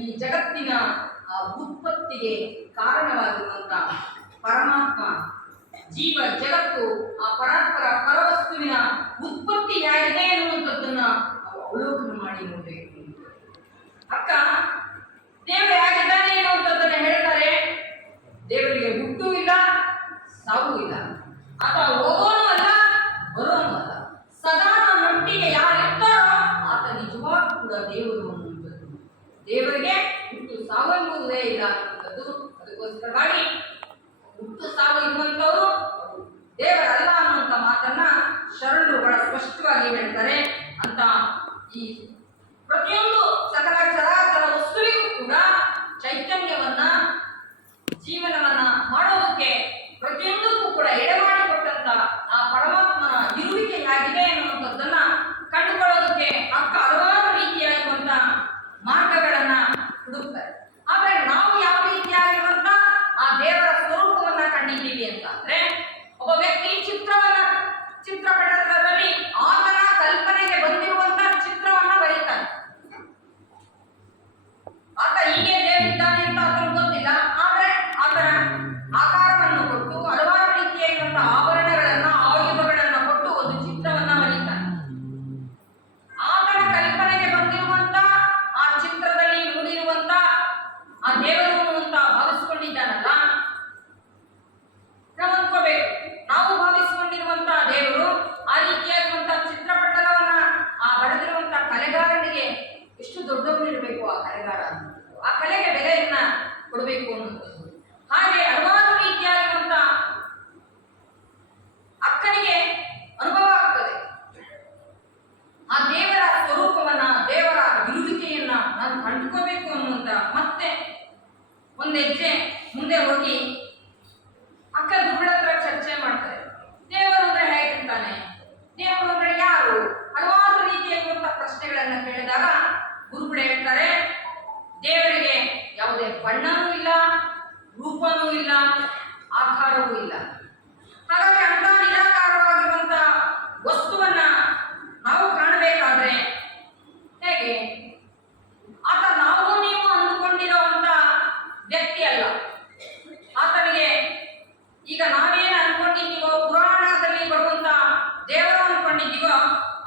ಈ ಜಗತ್ತಿನ ಉತ್ಪತ್ತಿಗೆ ಕಾರಣವಾಗಿರುವಂತ ಪರಮಾತ್ಮ, ಜೀವ ಜಗತ್ತು, ಆ ಪರಾತ್ಪರ ಪರವಸ್ತುವಿನ ಉತ್ಪತ್ತಿ ಹೇಗಿದೆ ಅನ್ನುವಂಥದ್ದನ್ನ ನಾವು ಅವಲೋಕನ ಮಾಡಿ ನೋಡ್ಬೇಕು. ಅಕ್ಕ ದೇವರು ಹೇಗಿದ್ದಾನೆ ಅನ್ನುವಂಥದ್ದನ್ನ ಹೇಳ್ತಾರೆ. ದೇವರಿಗೆ ಹುಟ್ಟು ಇಲ್ಲ, ಸಾವು ಇಲ್ಲ, ಆತ ಹೋಗೋನು ಅಲ್ಲ, ಬರೋನು ಅಲ್ಲ, ಸದಾ ನಮ್ಮೊಟ್ಟಿಗೆ ಯಾರು ದೇವರಿಗೆ ಹುಟ್ಟು ಸಾವು ಎಂಬುದೇ ಇಲ್ಲ ಅನ್ನುವಂಥದ್ದು. ಅದಕ್ಕೋಸ್ಕರವಾಗಿ ಹುಟ್ಟು ಸಾವು ಇರುವಂತವರು ದೇವರಲ್ಲ ಅನ್ನುವಂಥ ಮಾತನ್ನ ಶರಣರು ಬಹಳ ಸ್ಪಷ್ಟವಾಗಿ ಹೇಳ್ತಾರೆ. ಅಂತ ಈ ಪ್ರತಿಯೊಂದು ಸಕಲ ಚರಾಚರ ವಸ್ತುವಿಗೂ ಕೂಡ ಚೈತನ್ಯವನ್ನ ಜೀವನವನ್ನ ಮಾಡೋದಕ್ಕೆ ಪ್ರತಿಯೊಂದಕ್ಕೂ ಕೂಡ ಎಡೆಮಾಡಿಕೊಟ್ಟಂತ ಆ ಪರಮಾತ್ಮನ ಇರುವಿಕೆ ಹೇಗಿದೆ ಅನ್ನುವಂಥದ್ದನ್ನ ಕಂಡುಕೊಳ್ಳೋದಕ್ಕೆ ಅಕ್ಕ ಹಲವಾರು ರೀತಿಯಾಗಿರುವಂತ ಮಾರ್ಗಗಳನ್ನ ಹುಡುಕ್ತಾರೆ. ಆದ್ರೆ ನಾವು ಯಾವ ರೀತಿಯಾಗಿರುವಂತ ಆ ದೇವರ ಸ್ವರೂಪವನ್ನ ಕಂಡಿದ್ದೀವಿ ಅಂತ ಅಂದ್ರೆ, ಒಬ್ಬ ವ್ಯಕ್ತಿ ಚಿತ್ರಪಟದಲ್ಲಿ ಆತನ ಕಲ್ಪನೆಗೆ ಬಂದಿರುವಂತ ಚಿತ್ರವನ್ನ ಬರೀತಾನೆ. ಆತ ಹೀಗೆ ದೇವರಿದ್ದಾನೆ ಅಂತ ಆತನಿಗೆ ಗೊತ್ತಿಲ್ಲ, ಆದ್ರೆ ಆತನ ಆಕಾರವನ್ನು ಕೊಟ್ಟು ಹಲವಾರು ರೀತಿಯಾಗಿರುವಂತಹ ಆಭರಣಗಳನ್ನ ಆಯುಧಗಳನ್ನ ಕೊಟ್ಟು ಒಂದು ಚಿತ್ರವನ್ನ ಬರೀತಾನೆ. ಆತನ ಕಲ್ಪನೆಗೆ ಬಂದಿರುವಂತ ಆ ಚಿತ್ರದಲ್ಲಿ ಮೂಡಿರುವಂತ ಆ ದೇವರು ಅಂತ ಭಾವಿಸಿಕೊಂಡಿದ್ದಾನಲ್ಲ, ನಾವು ಅಂದ್ಕೋಬೇಕು ನಾವು ಭಾವಿಸಿಕೊಂಡಿರುವಂತ ದೇವರು ಆ ರೀತಿಯಾಗಿರುವಂತಹ ಚಿತ್ರಪಟಲವನ್ನ ಆ ಬರೆದಿರುವಂತ ಕಲೆಗಾರನಿಗೆ ಎಷ್ಟು ದೊಡ್ಡವನಿರಬೇಕು ಆ ಕಲೆಗಾರ ಅನ್ನೋದು, ಆ ಕಲೆಗೆ ಬೆಲೆಯನ್ನ ಕೊಡಬೇಕು ಅನ್ನೋದು. ಹಾಗೆ ಹಲವಾರು ರೀತಿಯಾಗಿರುವಂತ ಅಕ್ಕನಿಗೆ ಅನುಭವ ಆಗ್ತದೆ. ಆ ದೇವರ ಸ್ವರೂಪವನ್ನ, ದೇವರ ಇರುವಿಕೆಯನ್ನ ನಾನು ಕಂಡುಕೋಬೇಕು ಅನ್ನುವಂತ ಮತ್ತೆ ಒಂದು ಹೆಜ್ಜೆ ಮುಂದೆ ಹೋಗಿ ಅಕ್ಕ ಗುರುಗಳ ಹತ್ರ ಚರ್ಚೆ ಮಾಡ್ತಾರೆ. ದೇವರು ಅಂದ್ರೆ ಹೇಗಿರ್ತಾನೆ, ದೇವರು ಅಂದ್ರೆ ಯಾರು, ಹಲವಾರು ರೀತಿಯಾಗಿರುವಂತಹ ಪ್ರಶ್ನೆಗಳನ್ನ ಕೇಳಿದಾಗ ಗುರುಗಳು ಹೇಳ್ತಾರೆ, ದೇವರಿಗೆ ಯಾವುದೇ ಬಣ್ಣನೂ ಇಲ್ಲ, ರೂಪನೂ ಇಲ್ಲ, ಆಕಾರವೂ ಇಲ್ಲ. ಹಾಗಾಗಿ ಅಂತ ನಿರಾಕಾರವಾಗಿರುವಂತ ವಸ್ತುವನ್ನ ನಾವು ಕಾಣಬೇಕಾದ್ರೆ ಹೇಗೆ? ಆತ ನಾವು ನೀವು ಅಂದುಕೊಂಡಿರುವಂತ ವ್ಯಕ್ತಿ ಅಲ್ಲ. ಆತನಿಗೆ ಈಗ ನಾವೇನು ಅನ್ಕೊಂಡಿದ್ದೀವೋ, ಪುರಾಣದಲ್ಲಿ ಬರುವಂತ ದೇವರು ಅನ್ಕೊಂಡಿದ್ದೀವೋ,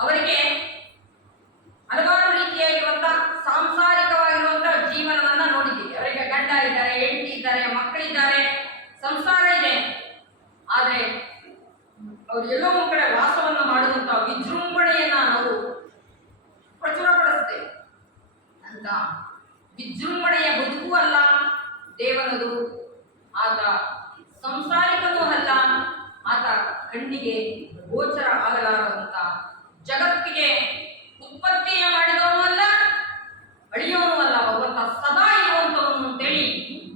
ಅವರಿಗೆ ಹಲವಾರು ರೀತಿಯಾಗಿರುವಂತ ಸಾಂಸಾರಿಕವಾಗಿರುವಂತ ಜೀವನವನ್ನ ನೋಡಿದ್ದೀವಿ. ಅವರಿಗೆ ಗಂಡ ಇದ್ದಾರೆ, ಹೆಂಡತಿ ಇದ್ದಾರೆ, ಮಕ್ಕಳಿದ್ದಾರೆ, ಸಂಸಾರ ಇದೆ. ಆದ್ರೆ ಅವರು ಎಲ್ಲೋ ಒಂದ್ ಕಡೆ ವಾಸವನ್ನ ಮಾಡುವಂತ ವಿಜೃಂಭಣೆಯನ್ನ ನಾವು ಪ್ರಚುರಪಡಿಸ್ತೇವೆ. ಅಂತ ವಿಜೃಂಭಣೆಯ ಬದುಕು ಅಲ್ಲ ದೇವನದು. ಆತ ಸಂಸಾರಿಕನೂ ಅಲ್ಲ, ಆತ ಕಣ್ಣಿಗೆ ಗೋಚರ ಆಗಲಾರದಂತ, ಜಗತ್ತಿಗೆ ಉತ್ಪತ್ತಿಯ ಮಾಡಿದವನು ಅಲ್ಲ, ಅಳಿಯೋನು ಅಲ್ಲ, ಭಗವಂತ ಸದಾ ಇರುವಂತವನು ಅಂತೇಳಿ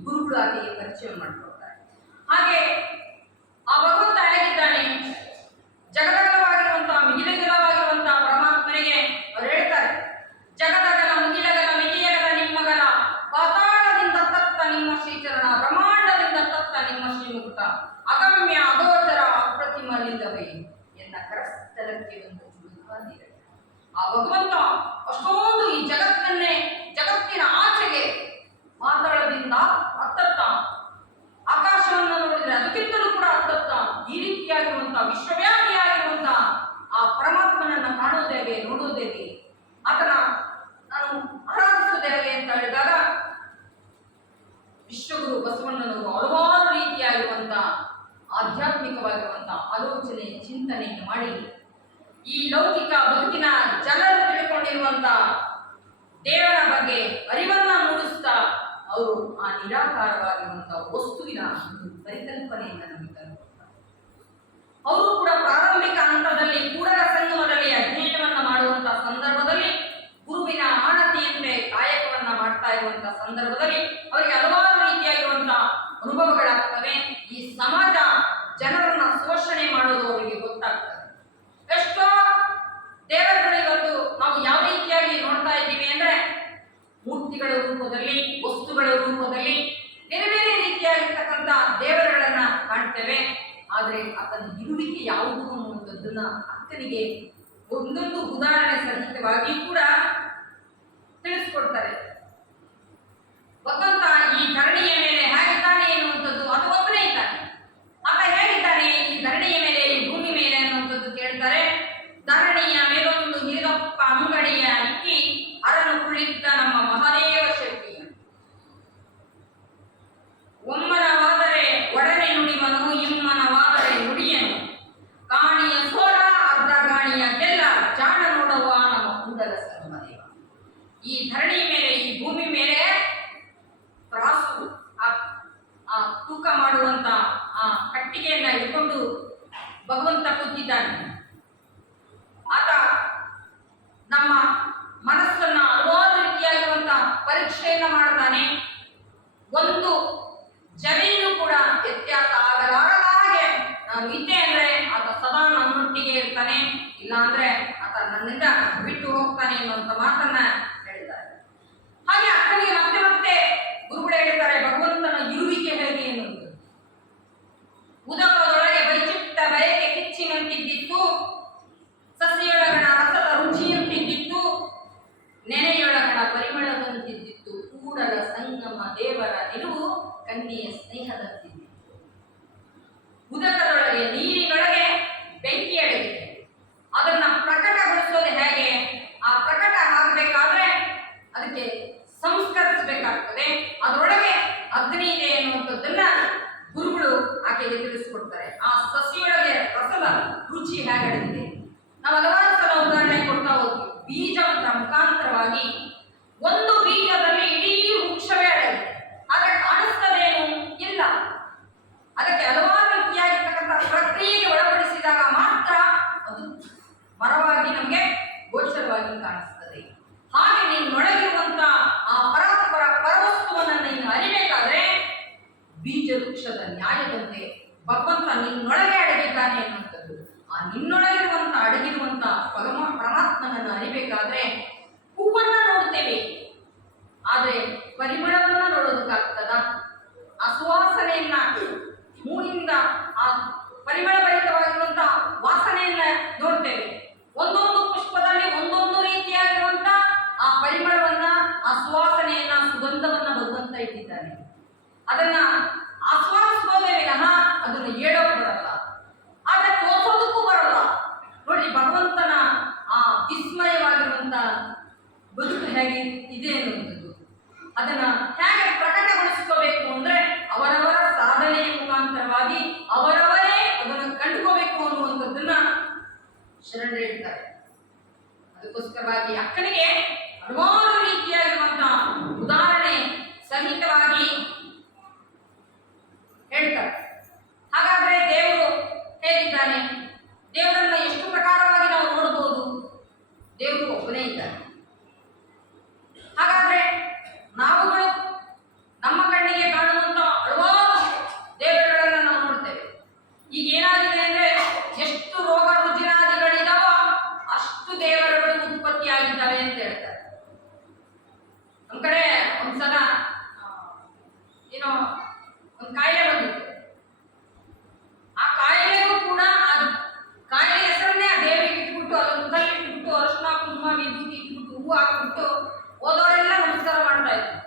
ಗುರುಗಳು ಆಕೆಗೆ ಪರಿಚಯ ಮಾಡಿಕೊಡ್ತಾರೆ. ಹಾಗೆ ಆ ಭಗವಂತ ಹೇಗಿದ್ದಾನೆ, ಜಗದಗಲವಾಗಿರುವಂತಹ ಮಿಗಿಲಗಲವಾಗಿರುವಂತಹ ಪರಮಾತ್ಮನಿಗೆ ಅವರು ಹೇಳ್ತಾರೆ, ಜಗದಗಲ ಮುಗಿಲಗಲ ಮಿಗಿಯಗಲ ನಿಮ್ಮಗಲ, ಪಾತಾಳದಿಂದ ತತ್ತ ನಿಮ್ಮ ಶ್ರೀಚರಣ, ಬ್ರಹ್ಮಾಂಡದಿಂದ ತತ್ತ ನಿಮ್ಮ ಶ್ರೀಮುಖ, ಅಗಮ್ಯ ಅಗೋಚರ ಅಪ್ರತಿಮಲಿಲ್ಲವೇ ಎನ್ನ ಕರಸ್ಥಲಕ್ಕೆ ಒಂದು ಚುರುಕಾದಿರಲಿ. ಆ ಭಗವಂತ ಅಷ್ಟೊಂದು ಈ ಜಗತ್ತಿನ ಆಚೆಗೆ ಮಾತಾಡದಿಂದ ಹತ್ತತ್ತ, ಆಕಾಶವನ್ನು ನೋಡಿದ್ರೆ ಅದಕ್ಕಿಂತಲೂ ಕೂಡ ಹತ್ತತ್ತ, ಈ ರೀತಿಯಾಗಿರುವಂತಹ ವಿಶ್ವವ್ಯಾಪಿಯಾಗಿರುವಂತಹ ಆ ಪರಮಾತ್ಮನನ್ನ ಕಾಣುವುದೇಗೆ, ನೋಡುವುದೇಗೆ, ಆತನ ನಾನು ಆರಾಧಿಸುವುದೇಗೆ ಅಂತ ಹೇಳಿದಾಗ ವಿಶ್ವಗುರು ಬಸವಣ್ಣನವರು ಹಲವಾರು ರೀತಿಯಾಗಿರುವಂತಹ ಆಧ್ಯಾತ್ಮಿಕವಾಗಿರುವಂತಹ ಆಲೋಚನೆ ಚಿಂತನೆಯನ್ನು ಮಾಡಿ ಈ ಲೌಕಿಕ ಬದುಕಿನ ಜನರು ತಿಳ್ಕೊಂಡಿರುವಂತ ದೇವರ ಬಗ್ಗೆ ಅರಿವನ್ನ ಮೂಡಿಸ್ತಾ ಅವರು ಆ ನಿರಾಕಾರವಾಗಿರುವಂತಹ ವಸ್ತುವಿನ ಪರಿಕಲ್ಪನೆಯನ್ನು ನಮಗೆ ತಂದುಕೊಡ್ತಾರೆ. ಅವರು ಕೂಡ ಪ್ರಾರಂಭಿಕ ಹಂತದಲ್ಲಿ ಕೂಡಲ ಸಂಗಮದಲ್ಲಿ ಅಧ್ಯಯನವನ್ನ ಮಾಡುವಂತಹ ಸಂದರ್ಭದಲ್ಲಿ, ಗುರುವಿನ ಆಣತಿಯಂತೆ ಕಾಯಕವನ್ನ ಮಾಡ್ತಾ ಇರುವಂತಹ ಸಂದರ್ಭದಲ್ಲಿ ಅವರಿಗೆ ಹಲವಾರು ರೀತಿಯಾಗಿರುವಂತಹ ಅನುಭವಗಳಾಗ್ತವೆ. ಈ ಸಮಾಜ ಜನರನ್ನ ಶೋಷಣೆ ಮಾಡೋದು ಅವರಿಗೆ ಗೊತ್ತಾಗ್ತದೆ. ಎಷ್ಟೋ ದೇವರುಗಳು ಇವತ್ತು ನಾವು ಯಾವ ರೀತಿಯಾಗಿ ನೋಡ್ತಾ ಇದ್ದೀವಿ ಅಂದ್ರೆ, ಮೂರ್ತಿಗಳ ರೂಪದಲ್ಲಿ, ವಸ್ತುಗಳ ರೂಪದಲ್ಲಿ ಬೇರೆ ಬೇರೆ ರೀತಿಯಾಗಿರ್ತಕ್ಕಂಥ ದೇವರುಗಳನ್ನ ಕಾಣ್ತೇವೆ. ಆದ್ರೆ ಆತನ ಇರುವಿಕೆ ಯಾವುದು ಅನ್ನುವಂಥದ್ದನ್ನ ಅಕ್ಕನಿಗೆ ಒಂದೊಂದು ಉದಾಹರಣೆ ಸಹಿತವಾಗಿ ಕೂಡ ತಿಳಿಸ್ಕೊಡ್ತಾರೆ. ಭಗವಂತ ಈ ಧರಣಿಯ ಮೇಲೆ ಹೇಗಿದ್ದಾನೆ ಎನ್ನುವಂಥದ್ದು, ಅದು ಒಬ್ಬನೇ ಇದ್ದಾನೆ. ಆತ ಹೇಗಿದ್ದಾನೆ ಈ ಧರಣಿಯ ಮೇಲೆ, ಈ ಭೂಮಿ ಮೇಲೆ ಅನ್ನುವಂಥದ್ದು ಕೇಳ್ತಾರೆ. ಧರಣಿಯ ಮೇಲೊಂದು ಹಿರಿದಪ್ಪ ಅಂಗಡಿಯ ಇಕ್ಕಿ ಅರನು ಕುಳಿತ ನಮ್ಮ ಮಹಾದೇವ ಶಕ್ತಿ, ಒಮ್ಮನವಾದರೆ ಒಡನೆ ನುಡಿವನು, ಇಮ್ಮನವಾದರೆ ನುಡಿಯನು, ಕಾಣಿಯ ಸೋರ ಅರ್ಧ ಗಾಣಿಯ ಗೆಲ್ಲ ಜಾಣ ನೋಡುವ ನಮ್ಮ ಕೂಡಲ ಸಂಗಮದೇವ. ಈ ಧರಣಿ ಮೇಲೆ, ಈ ಭೂಮಿ ಮೇಲೆ ತ್ರಾಸು, ಆ ತೂಕ ಮಾಡುವಂತ ಆ ಕಟ್ಟಿಗೆಯನ್ನ ಇಟ್ಕೊಂಡು ಭಗವಂತ ಕೂತಿದ್ದಾನೆ. ಆತ ನಮ್ಮ ಮನಸ್ಸನ್ನ ಹಲವಾರು ರೀತಿಯಾಗಿರುವಂತ ಪರೀಕ್ಷೆಯನ್ನ ಮಾಡ್ತಾನೆ. ಒಂದು ಜಮೀನು ಕೂಡ ವ್ಯತ್ಯಾಸ ಆಗಲಾರದ ಹಾಗೆ ನಾನು ಇದ್ದೆ ಅಂದ್ರೆ ಆತ ಸದಾ ನನ್ನೊಟ್ಟಿಗೆ ಇರ್ತಾನೆ, ಇಲ್ಲ ಅಂದ್ರೆ ಆತ ನನ್ನಿಂದ ಬಿಟ್ಟು ಹೋಗ್ತಾನೆ ಎನ್ನುವಂತ ಮಾತನ್ನ ಹೇಳಿದ್ದಾರೆ. ಹಾಗೆ ಅಕ್ಕನಿಗೆ ಮತ್ತೆ ಮತ್ತೆ ಗುರುಗಳು ಹೇಳ್ತಾರೆ ಭಗವಂತನ ಇರುವಿಕೆ ಹೇಗೆ ಎನ್ನುವುದು. ಉದಕದೊಳಗೆ ಬೈಚಿಟ್ಟ ಬಯಕೆ ಕಿಚ್ಚಿನಂತಿದ್ದಿತ್ತು, ಸಸಿಯೊಳಗಣ ರಸದ ರುಚಿಯಂತಿದ್ದಿತ್ತು, ನೆನೆಯೊಳಗಣ ಪರಿಮಳದಂತಿದ್ದಿತ್ತು, ಕೂಡಲ ಸಂಗಮ ದೇವರ ನಿಲುವು ಕನ್ಯೆಯ ಸ್ನೇಹದಂತಿದ್ದಿತ್ತು. ಉದಕದೊಳಗೆ ನೀರಿನೊಳಗೆ ಬೆಂಕಿ ಅಡಗಿದೆ, ಅದನ್ನ ಪ್ರಕಟಗೊಳಿಸೋದು ಹೇಗೆ? ಆ ಪ್ರಕಟ ಆಗಬೇಕಾದ್ರೆ ಅದಕ್ಕೆ ಸಂಸ್ಕರಿಸಬೇಕಾಗ್ತದೆ, ಅದರೊಳಗೆ ಅಗ್ನಿ ಇದೆ ಎನ್ನುವಂಥದ್ದನ್ನ ಗುರುಗಳು ಆಕೆಗೆ ತಿಳಿಸ್ಕೊಡ್ತಾರೆ. ಆ ಸಸಿಯೊಳಗೆ ರಸದ ರುಚಿ ಹೇಗಡಿದೆ ನಾವು ಹಲವಾರು ಸಲ ಉದಾಹರಣೆ ಕೊಡ್ತಾ ಹೋದ್ವಿ. ಬೀಜದ ಮುಖಾಂತರವಾಗಿ ಒಂದು ಬೀಜದಲ್ಲಿ ಇಡೀ ವೃಕ್ಷವೇ ಅಡಗಿದೆ, ಆದ್ರೆ ಕಾಣಿಸ್ತದೇನು ಇಲ್ಲ. ಅದಕ್ಕೆ ಹಲವಾರು ರೀತಿಯಾಗಿರ್ತಕ್ಕಂಥ ಪ್ರಕ್ರಿಯೆಗೆ ಒಳಪಡಿಸಿದಾಗ ಮಾತ್ರ ಅದು ಮರವಾಗಿ ನಮಗೆ ಗೋಚರವಾಗಿ ಕಾಣಿಸ್ತದೆ. ಹಾಗೆ ನಿನ್ನೊಳಗಿರುವಂತ ಆ ಪರಸ್ಪರ ಪರವಸ್ತುವನ್ನು ನೀನು ಅರಿಬೇಕಾದ್ರೆ ಬೀಜ ವೃಕ್ಷದ ನ್ಯಾಯದಂತೆ ಭಗವಂತ ನಿನ್ನೊಳಗೆ ಅಡಗಿದ್ದಾನೆ ಅನ್ನುವಂಥದ್ದು. ಆ ನಿನ್ನೊಳಗಿರುವಂತ ಅಡಗಿರುವಂತ ಪರಮಾತ್ಮನನ್ನು ಅರಿಬೇಕಾದ್ರೆ ಹೂವನ್ನ ನೋಡ್ತೇವೆ, ಆದ್ರೆ ಪರಿಮಳವನ್ನ ನೋಡೋದಕ್ಕಾಗ್ತದ? ಆ ಸುವಾಸನೆಯನ್ನ, ಹೂವಿನಿಂದ ಆ ಪರಿಮಳ ಭರಿತವಾಗಿರುವಂತ ವಾಸನೆಯನ್ನ ನೋಡ್ತೇವೆ. ಒಂದೊಂದು ಪುಷ್ಪದಲ್ಲಿ ಒಂದೊಂದು ರೀತಿಯಾಗಿರುವಂತ ಆ ಪರಿಮಳವನ್ನ, ಆ ಸುವಾಸನೆಯನ್ನ, ಸುಗಂಧವನ್ನ ಭಗವಂತ ಇಟ್ಟಿದ್ದಾನೆ. ಅದನ್ನ ಆಸ್ವಾದಿಸಬಹುದೇ ವಿನಃ ಅದನ್ನು ಹೇಳೋಕೆ ಬರಲ್ಲ, ಆದ್ರೆ ತೋರ್ಸೋದಕ್ಕೂ ಬರಲ್ಲ. ನೋಡಿ ಭಗವಂತನ ಆ ವಿಸ್ಮಯವಾಗಿರುವಂತ ಬದುಕು ಹೇಗೆ ಇದೆ ಅನ್ನುವಂಥದ್ದು. ಅದನ್ನ ಹೇಗೆ ಪ್ರಕಟಗೊಳಿಸ್ಕೋಬೇಕು ಅಂದ್ರೆ ಅವರವರ ಸಾಧನೆಯ ಮುಖಾಂತರವಾಗಿ ಅವರವರೇ ಅದನ್ನು ಕಂಡುಕೋಬೇಕು ಅನ್ನುವಂಥದ್ದನ್ನ ಶರಣರು ಹೇಳ್ತಾರೆ. ಅದಕ್ಕೋಸ್ಕರವಾಗಿ ಅಕ್ಕನಿಗೆ ಹಲವಾರು ರೀತಿಯಾಗಿರುವಂತಹ ಉದಾಹರಣೆ ಸಹಿತವಾಗಿ ಹೇಳ್ತಾರೆ. ಹಾಗಾದ್ರೆ ದೇವರು ಹೇಗಿದ್ದಾನೆ? ದೇವರನ್ನ ಎಷ್ಟು ಪ್ರಕಾರವಾಗಿ ನಾವು ನೋಡಬಹುದು? ದೇವರು ಒಬ್ಬನೇ ಇದ್ದಾನೆ. ಹಾಗಾದ್ರೆ ನಾವುಗಳು ನಮ್ಮ ಕಣ್ಣಿಗೆ ಕಾಣುವಂತ ಹಲವಾರು ದೇವರುಗಳನ್ನ ನಾವು ನೋಡ್ತೇವೆ. ಈಗ ಏನಾಗಿದೆ ಅಂದ್ರೆ ಎಷ್ಟು ರೋಗ ರುಜಿನಾದಿಗಳಿದಾವೋ ಅಷ್ಟು ದೇವರುಗಳು ಉತ್ಪತ್ತಿಯಾಗಿದ್ದಾವೆ ಅಂತ ಹೇಳ್ತಾರೆ. ನಮ್ಮ ಕಡೆ ಒಂದ್ಸಲ ಏನೋ ಒಂದು ಕಾಯಿಲೆ ಬಂದಿತ್ತು. ಆ ಕಾಯಿಲೆಗೂ ಕೂಡ ಆ ಕಾಯಿಲೆ ಹೆಸರನ್ನೇ ಆ ದೇವಿಗೆ ಇಟ್ಬಿಟ್ಟು ಅಲ್ಲೊಂದು ಕಲ್ಲು ಇಟ್ಬಿಟ್ಟು ಅರಶಿನ ಕುಂಕುಮ ವಿಭೂತಿ ಇಟ್ಬಿಟ್ಟು ಹೂವು ಹಾಕ್ಬಿಟ್ಟು ಹೋದವರೆಲ್ಲ ನಮಸ್ಕಾರ ಮಾಡ್ತಾ ಇದ್ರು.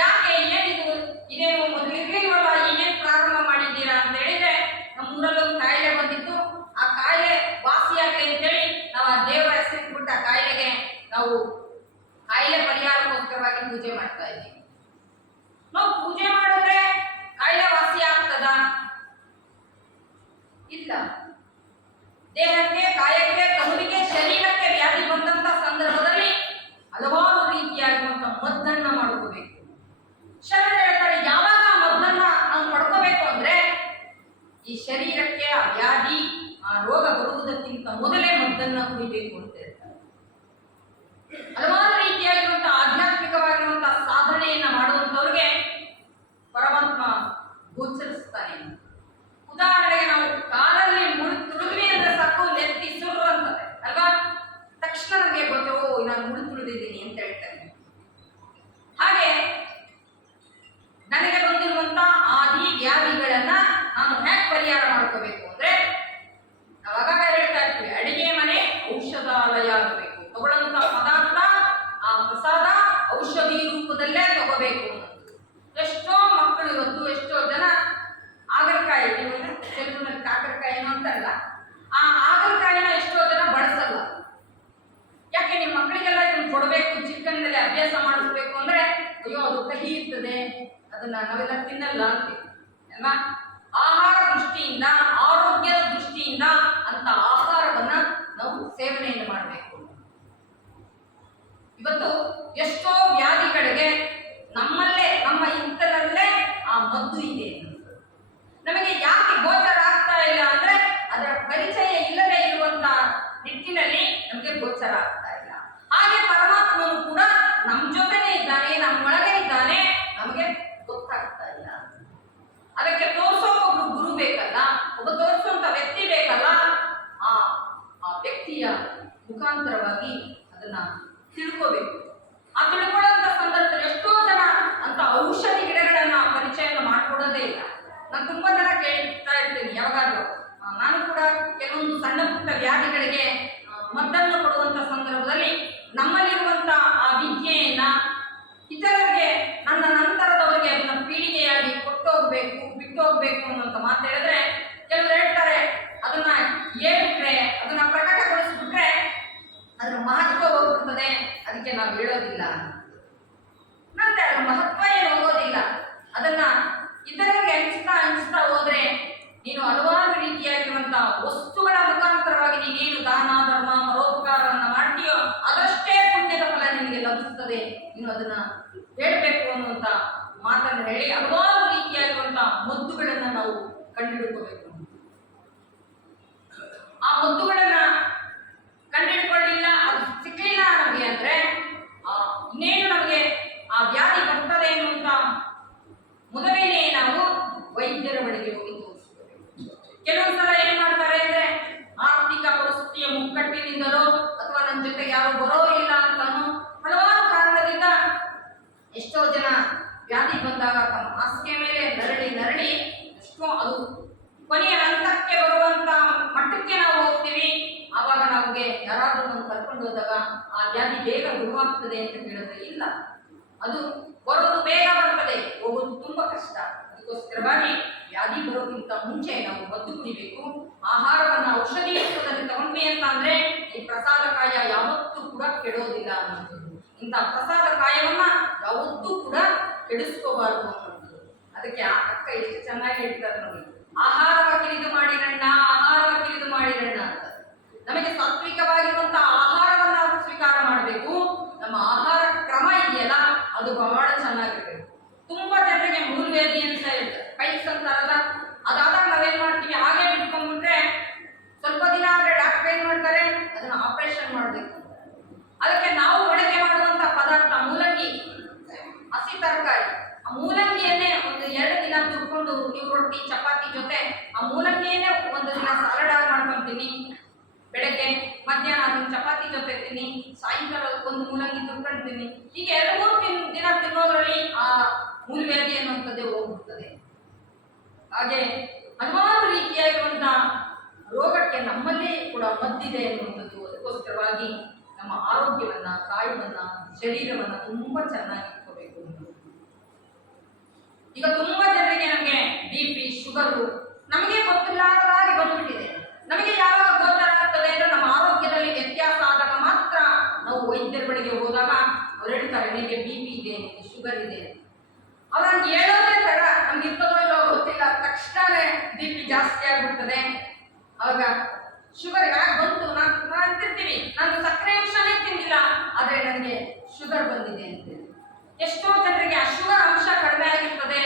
ಯಾಕೆ, ಏನಿದು, ಇದೇನು ಮೊದಲಿರ್ಲಿಲ್ವಲ್ಲ, ಏನೇನು ಪ್ರಾರಂಭ ಮಾಡಿದ್ದೀರಾ ಅಂತ ಹೇಳಿದ್ರೆ ನಮ್ಮೂರಲ್ಲಿ ಒಂದು ಕಾಯಿಲೆ ಬಂದಿತ್ತು, ಆ ಕಾಯಿಲೆ ವಾಸಿಯಾಗಲಿ ಅಂತೇಳಿ ನಾವು ಆ ದೇವರ ಹೆಸರಿಟ್ಬಿಟ್ಟು ಆ ಕಾಯಿಲೆಗೆ ನಾವು ಕಾಯಿಲೆ ಪರಿಹಾರಕ್ಕೋಸ್ಕರವಾಗಿ ಪೂಜೆ ಮಾಡ್ತಾ ಇದ್ದೀವಿ. ನಾವು ಪೂಜೆ ಮಾಡಿದ್ರೆ ಕಾಯಿಲೆ ವಾಸಿ ಆಗ್ತದ? ಇಲ್ಲ. ದೇಹಕ್ಕೆ, ಕಾಯಕ್ಕೆ, ತನುವಿಗೆ, ಶರೀರಕ್ಕೆ ವ್ಯಾಧಿ ಬಂದಂತ ಸಂದರ್ಭದಲ್ಲಿ ಹಲವಾರು ರೀತಿಯಾಗಿರುವಂತಹ ಮದ್ದನ್ನ ಮಾಡ್ಕೋಬೇಕು. ಶರಣರು ಹೇಳ್ತಾರೆ ಯಾವಾಗ ಮದ್ದನ್ನ ನಾವು ಪಡ್ಕೋಬೇಕು ಅಂದ್ರೆ ಈ ಶರೀರಕ್ಕೆ ಆ ವ್ಯಾಧಿ, ಆ ರೋಗ ಬರುವುದಕ್ಕಿಂತ ಮೊದಲೇ ಮದ್ದನ್ನ ಕುಡಿಬೇಕು ಅಂತ ಹೇಳ್ತಾರೆ. ಹಲವಾರು ರೀತಿಯಾಗಿರುವಂತಹ ಆಧ್ಯಾತ್ಮಿಕವಾಗಿರುವಂತಹ ಸಾಧನೆಯನ್ನ ಮಾಡುವಂತವ್ರಿಗೆ ಪರಮಾತ್ಮ ಗೋಚರಿಸ್ತಾನೆ. ಉದಾಹರಣೆಗೆ ನಾವು ಕಾಲಲ್ಲಿ ತುಳಿದ್ವಿ ಅಂದ್ರೆ ಸಾಕು, ನೆತ್ತಿ ಸುರು ಅಂತದೆ ಅಲ್ವಾ? ತಕ್ಷಣ ನಮಗೆ ಗೊತ್ತು, ಓ ನಾನು ತುಳಿದಿದ್ದೀನಿ ಅಂತ ಹೇಳ್ತಾರೆ. ಹಾಗೆ ನನಗೆ ಬಂದಿರುವಂತ ಆದಿ ವ್ಯಾಧಿಗಳನ್ನ ನಾನು ಹೇಗೆ ಪರಿಹಾರ ಮಾಡ್ಕೋಬೇಕು ಅಂದ್ರೆ ನಾವಾಗ ಹೇಳ್ತಾ ಇರ್ತೀವಿ, ಅಡಿಗೆ ಮನೆ ಔಷಧಾಲಯ ಆಗಬೇಕು. ತಗೊಳ್ಳಂತ ಪದಾರ್ಥ, ಆ ಪ್ರಸಾದ ಔಷಧಿ ರೂಪದಲ್ಲೇ ತಗೋಬೇಕು. ಎಷ್ಟೋ ಮಕ್ಕಳು ಇವತ್ತು, ಎಷ್ಟೋ ಜನ ಆಗಲಕಾಯಿ, ತೆಲುಗಿನಲ್ಲಿ ಕಾಕರಕಾಯಿ ಏನೋ ಅಂತಾರಲ್ಲ, ಆ ಆಗಲಕಾಯಿನ ಎಷ್ಟೋ ಜನ ಬಳಸಲ್ಲ. ಯಾಕೆ? ನಿಮ್ಮ ಮಕ್ಕಳಿಗೆಲ್ಲ ಇದನ್ನು ಕೊಡಬೇಕು, ಚಿಕ್ಕಂದಲೇ ಅಭ್ಯಾಸ ಮಾಡಿಸ್ಬೇಕು ಅಂದ್ರೆ ಅಯ್ಯೋ ಅದು ಕಹಿ ಇರ್ತದೆ, ಅದನ್ನ ನಾವೆಲ್ಲ ತಿನ್ನಲ್ಲ ಅಂತೀವಿ ಅಲ್ವಾ? ಆಹಾರ ದೃಷ್ಟಿಯಿಂದ, ಆರೋಗ್ಯದ ದೃಷ್ಟಿಯಿಂದ ಅಂತ ಆಹಾರವನ್ನ ನಾವು ಸೇವನೆಯನ್ನು ಮಾಡಬೇಕು. ಇವತ್ತು ಎಷ್ಟೋ ವ್ಯಾಧಿಗಳಿಗೆ ನಮ್ಮಲ್ಲೇ ನಮ್ಮ ಹಿತ್ತಲಲ್ಲೇ ಆ ಮದ್ದು ಇದೆ. ನಮಗೆ ಯಾಕೆ ಗೋಚರ ಆಗ್ತಾ ಇಲ್ಲ ಅಂದ್ರೆ ಅದರ ಪರಿಚಯ ಇಲ್ಲದೆ ಇರುವಂತ ನಿಟ್ಟಿನಲ್ಲಿ ನಮಗೆ ಗೋಚರ ಆಗ್ತಾ ಇಲ್ಲ. ಹಾಗೆ ಪರಮಾತ್ಮನು ಕೂಡ ನಮ್ಮ ಜೊತೆನೇ ಇದ್ದಾನೆ, ನಮ್ಮೊಳಗೆ ಇದ್ದಾನೆ, ನಮಗೆ ಗೊತ್ತಾಗ್ತಾ ಇಲ್ಲ. ಅದಕ್ಕೆ ತೋರಿಸೋ ಒಬ್ಬ ಗುರು ಬೇಕಲ್ಲ, ಒಬ್ಬ ತೋರಿಸುವಂತ ವ್ಯಕ್ತಿ ಬೇಕಲ್ಲ. ಆ ವ್ಯಕ್ತಿಯ ಮುಖಾಂತರವಾಗಿ ಅದನ್ನ ತಿಳ್ಕೋಬೇಕು. ಆ ತಿಳ್ಕೊಳ್ಳುವಂತ ಸಂದರ್ಭದಲ್ಲಿ ಎಷ್ಟೋ ಜನ ಅಂತ ಔಷಧಿ ಗಿಡಗಳನ್ನ ಪರಿಚಯ ಮಾಡ್ಕೊಡೋದೇ ಇಲ್ಲ. ನಾನು ತುಂಬಾ ಜನ ಕೇಳ್ತಾ ಇರ್ತೀನಿ ಯಾವಾಗಾದ್ರೂ. ನಾನು ಕೂಡ ಕೆಲವೊಂದು ಸಣ್ಣ ಪುಟ್ಟ ವ್ಯಾಧಿಗಳಿಗೆ ಮದ್ದನ್ನು ಕೊಡುವಂತ ಸಂದರ್ಭದಲ್ಲಿ ನಮ್ಮಲ್ಲಿರುವಂತ ಆ ವಿದ್ಯೆಯನ್ನ ಇತರರಿಗೆ, ನನ್ನ ನಂತರದವರಿಗೆ ಅದನ್ನ ಪೀಳಿಗೆಯಾಗಿ ಕೊಟ್ಟು ಹೋಗ್ಬೇಕು, ಬಿಟ್ಟು ಹೋಗ್ಬೇಕು ಅನ್ನುವಂತ ಮಾತು ಹೇಳಿದ್ರೆ ಕೆಲವರು ಹೇಳ್ತಾರೆ ಅದನ್ನ ಹೇಳ್ಬಿಟ್ರೆ, ಅದನ್ನ ಪ್ರಕಟಗೊಳಿಸ್ಬಿಟ್ರೆ ಅದ್ರ ಮಹತ್ವ ಹೋಗ್ಬಿಡ್ತದೆ, ಅದಕ್ಕೆ ನಾವು ಹೇಳೋದಿಲ್ಲ. ನಂತರ ಅದ್ರ ಮಹತ್ವ ಏನು ಹೋಗೋದಿಲ್ಲ. ಅದನ್ನ ಇತರರಿಗೆ ಹಂಚ್ತಾ ಹೋದ್ರೆ ನೀನು ಹಲವಾರು ರೀತಿಯಾಗಿರುವಂತಹ ವಸ್ತುಗಳ ಮುಖಾಂತರವಾಗಿ ನೀನೇನು ದಾನ ಧರ್ಮ ಪರೋಪಕಾರವನ್ನ ಮಾಡ್ತೀಯೋ ಅದರಷ್ಟೇ ಪುಣ್ಯದ ಫಲ ನಿನಗೆ ಲಭಿಸುತ್ತದೆ. ನೀನು ಅದನ್ನ ಹೇಳಬೇಕು ಅನ್ನುವಂತ ಮಾತನ್ನು ಹೇಳಿ ಹಲವಾರು ರೀತಿಯಾಗಿರುವಂತಹ ಮದ್ದುಗಳನ್ನ ನಾವು ಕಂಡುಹಿಡ್ಕೋಬೇಕು. ಆ ಮದ್ದುಗಳನ್ನ ಕಂಡುಹಿಡ್ಕೊಳ್ಳಿಲ್ಲ, ಅದು ಸಿಕ್ಲಿಲ್ಲ ನಮಗೆ ಅಂದ್ರೆ ಇನ್ನೇನು ನಮಗೆ ಆ ವ್ಯಾಧಿ ಬರ್ತದೆ ಅನ್ನುವಂತ ಮೊದಲೇನೆ ನಾವು ವೈದ್ಯರ ಬಳಿಗೆ ಹೋಗಿ ತೋರಿಸ್ಕೋಬೇಕು. ಕೆಲವೊಂದ್ಸಲ ಏನ್ ಮಾಡ್ತಾರೆ ಅಂದ್ರೆ ಆರ್ಥಿಕ ಪರಿಸ್ಥಿತಿಯ ಮುಕ್ಕಟ್ಟಿನಿಂದಲೋ ಅಥವಾ ನನ್ನ ಜೊತೆ ಯಾರು ಬರೋ ಇಲ್ಲ ಅಂತಾನು ಹಲವಾರು ಕಾರಣದಿಂದ ಎಷ್ಟೋ ಜನ ವ್ಯಾಧಿ ಬಂದಾಗ ತಮ್ಮ ಹಾಸಿಗೆ ಮೇಲೆ ನರಳಿ ಎಷ್ಟೋ ಅದು ಕೊನೆಯ ಹಂತಕ್ಕೆ ಬರುವಂತ ಮಟ್ಟಕ್ಕೆ ನಾವು ಹೋಗ್ತೀವಿ. ಆವಾಗ ನಮಗೆ ಯಾರಾದ್ರೂ ಒಂದು ಕರ್ಕೊಂಡು ಹೋದಾಗ ಆ ವ್ಯಾಧಿ ಬೇಗ ಗುಣವಾಗ್ತದೆ ಅಂತ ಹೇಳಿದ್ರೆ ಇಲ್ಲ, ಅದು ಬರೋದು ಬೇಗ ಬರ್ತದೆ, ಹೋಗೋದು ತುಂಬಾ ಕಷ್ಟ. ಅದಕ್ಕೋಸ್ಕರವಾಗಿ ವ್ಯಾಧಿ ಬರೋಕ್ಕಿಂತ ಮುಂಚೆ ನಾವು ಮದ್ದು ಕುಡಿಬೇಕು. ಆಹಾರವನ್ನ ಔಷಧಿ ರೂಪದಲ್ಲಿ ತಗೊಂಡ್ವಿ ಅಂತ ಅಂದ್ರೆ ಈ ಪ್ರಸಾದ ಕಾಯ ಯಾವತ್ತೂ ಕೂಡ ಕೆಡೋದಿಲ್ಲ ಅನ್ನೋದು. ಇಂಥ ಪ್ರಸಾದ ಕಾಯವನ್ನ ಯಾವತ್ತೂ ಕೂಡ ಕೆಡಿಸ್ಕೋಬಾರ್ದು ಅನ್ನೋದು. ಅದಕ್ಕೆ ಆ ಅಕ್ಕ ಎಷ್ಟು ಚೆನ್ನಾಗಿ ಹೇಳ್ತಾರೆ ನೋಡಿ, ಆಹಾರವ ಕಿರಿದು ಮಾಡಿರಣ್ಣ, ಆಹಾರವ ಕಿರಿದು ಮಾಡಿರಣ್ಣ ಅಂತ. ನಮಗೆ ಸಾತ್ವಿಕವಾಗಿರುವಂತಹ ಆಹಾರವನ್ನ ಸ್ವೀಕಾರ ಮಾಡಬೇಕು. ನಮ್ಮ ಆಹಾರ ಕ್ರಮ ಇದೆಯಲ್ಲ ಅದು ಬಹಳ ಚೆನ್ನಾಗಿರ್ಬೇಕು. ತುಂಬಾ ಜನರಿಗೆ ಮೂಲವೇದಿ ಅಂತ ಹೇಳ್ತಾರೆ, ಪೈಲ್ಸ್ ಅಂತಾರಲ್ಲ, ಅದಾದಾಗ ನಾವೇನ್ ಮಾಡ್ತೀವಿ, ಹಾಗೆ ಬಿಟ್ಕೊಂಡ್ಬಿಟ್ರೆ ಸ್ವಲ್ಪ ದಿನ ಆದ್ರೆ ಡಾಕ್ಟರ್ ಏನ್ ಮಾಡ್ತಾರೆ, ಅದನ್ನ ಆಪರೇಷನ್ ಮಾಡ್ಬೇಕು. ಅದಕ್ಕೆ ನಾವು ಬಳಕೆ ಮಾಡುವಂತ ಪದಾರ್ಥ ಮೂಲಂಗಿ, ಹಸಿ ತರಕಾರಿ. ಆ ಮೂಲಂಗಿಯನ್ನೇ ಒಂದು 2 ದಿನ ತುರ್ಕೊಂಡು ನೀವು ರೊಟ್ಟಿ ಚಪಾತಿ ಜೊತೆ ಆ ಮೂಲಂಗಿಯನ್ನೇ ಒಂದು ದಿನ ಸಲಾಡ್ ಆಗಿ ಮಾಡ್ಕೊಂತೀನಿ. ಬೆಳಗ್ಗೆ ಮಧ್ಯಾಹ್ನ ಅದನ್ನ ಚಪಾತಿ ಜೊತೆ ತಿನ್ನಿ, ಸಾಯಂಕಾಲ ಒಂದು ಮೂಲಂಗಿ ತುರ್ಕೊಂಡ್ತೀನಿ. ಹೀಗೆ 2-3 ದಿನ ತಿನ್ನೋದ್ರಲ್ಲಿ ಆ ಮೂಲವ್ಯಾಧಿ ಅನ್ನುವಂಥದ್ದೇ ಹೋಗ್ಬಿಡ್ತದೆ. ಹಾಗೆ ಹಲವಾರು ರೀತಿಯಾಗಿರುವಂತಹ ರೋಗಕ್ಕೆ ನಮ್ಮಲ್ಲೇ ಕೂಡ ಮದ್ದಿದೆ ಅನ್ನುವಂಥದ್ದು. ಅದಕ್ಕೋಸ್ಕರವಾಗಿ ನಮ್ಮ ಆರೋಗ್ಯವನ್ನ, ಕಾಯವನ್ನ, ಶರೀರವನ್ನ ತುಂಬಾ ಚೆನ್ನಾಗಿ ಇಟ್ಕೋಬೇಕು. ಈಗ ತುಂಬಾ ಜನರಿಗೆ ನಮಗೆ BP, ಶುಗರು ನಮಗೆ ಗೊತ್ತಿಲ್ಲದಾಗಿ ಬಂದ್ಬಿಟ್ಟಿದೆ. ನಮಗೆ ಯಾವಾಗ ಗೋಚರ ಆಗ್ತದೆ ಅಂದ್ರೆ ನಮ್ಮ ಆರೋಗ್ಯದಲ್ಲಿ ವ್ಯತ್ಯಾಸ ಆದಾಗ ಮಾತ್ರ ನಾವು ವೈದ್ಯರ ಬಳಿಗೆ ಹೋದಾಗ ಅವ್ರು ಹೇಳ್ತಾರೆ ನಿಮಗೆ BP ಇದೆ, ನಿಮಗೆ ಶುಗರ್ ಇದೆ. ಅವ್ರನ್ನ ಹೇಳೋದೇ ತಡ, ನಮ್ಗೆ ಇರ್ತದೋ ಇಲ್ಲೋ ಗೊತ್ತಿಲ್ಲ, ತಕ್ಷಣವೇ BP ಜಾಸ್ತಿ ಆಗ್ಬಿಡ್ತದೆ. ಆವಾಗ ಶುಗರ್ ಯಾಕೆ ಬಂತು, ನಾನು ಅಂತಿರ್ತೀವಿ ನಾನು ಸಕ್ಕರೆ ಅಂಶನೇ ತಿಂದಿಲ್ಲ ಆದ್ರೆ ನನಗೆ ಶುಗರ್ ಬಂದಿದೆ ಅಂತೇಳಿ. ಎಷ್ಟೋ ಜನರಿಗೆ ಆ ಶುಗರ್ ಅಂಶ ಕಡಿಮೆ ಆಗಿರ್ತದೆ.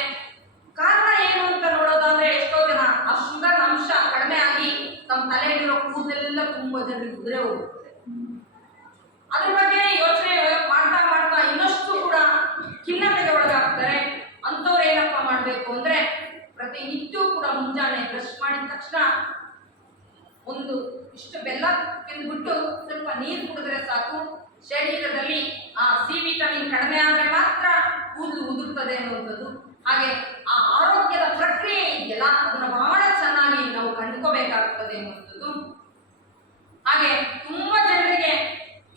ಕಾರಣ ಏನು ಅಂತ ನೋಡೋದಾದ್ರೆ ಎಷ್ಟೋ ಜನ ಆ ಶುಗರ್ ಅಂಶ ಕಡಿಮೆ ಆಗಿ ತಮ್ಮ ತಲೆಯಲ್ಲಿರೋ ಕೂದಲೆಲ್ಲ ತುಂಬಾ ಜನರಿಗೆ ಉದುರೆ ಹೋಗುತ್ತದೆ. ಅದ್ರ ಬಗ್ಗೆ ಯೋಚನೆ ಮಾಡ್ತಾ ಇನ್ನಷ್ಟು ಕೂಡ ಖಿನ್ನತೆಗೆ ಒಳಗಾಗ್ತಾರೆ. ಅಂಥವ್ರು ಏನಪ್ಪ ಮಾಡ್ಬೇಕು ಅಂದ್ರೆ ಪ್ರತಿನಿತ್ಯವೂ ಕೂಡ ಮುಂಜಾನೆ ಬ್ರಷ್ ಮಾಡಿದ ತಕ್ಷಣ ಒಂದು ಇಷ್ಟು ಬೆಲ್ಲ ತಿಂದ್ಬಿಟ್ಟು ಸ್ವಲ್ಪ ನೀರು ಕುಡಿದ್ರೆ ಸಾಕು. ಶರೀರದಲ್ಲಿ ಆ C ವಿಟಮಿನ್ ಕಡಿಮೆ ಆದರೆ ಮಾತ್ರ ಕೂದಲು ಉದುರ್ತದೆ ಅನ್ನುವಂಥದ್ದು. ಹಾಗೆ ಆ ಆರೋಗ್ಯದ ಪ್ರಕ್ರಿಯೆ ಇದೆಯಲ್ಲ ಅದನ್ನ ಬಹಳ ಚೆನ್ನಾಗಿ ನಾವು ಕಂಡುಕೋಬೇಕಾಗ್ತದೆ ಅನ್ನುವಂಥದ್ದು. ಹಾಗೆ ತುಂಬಾ ಜನರಿಗೆ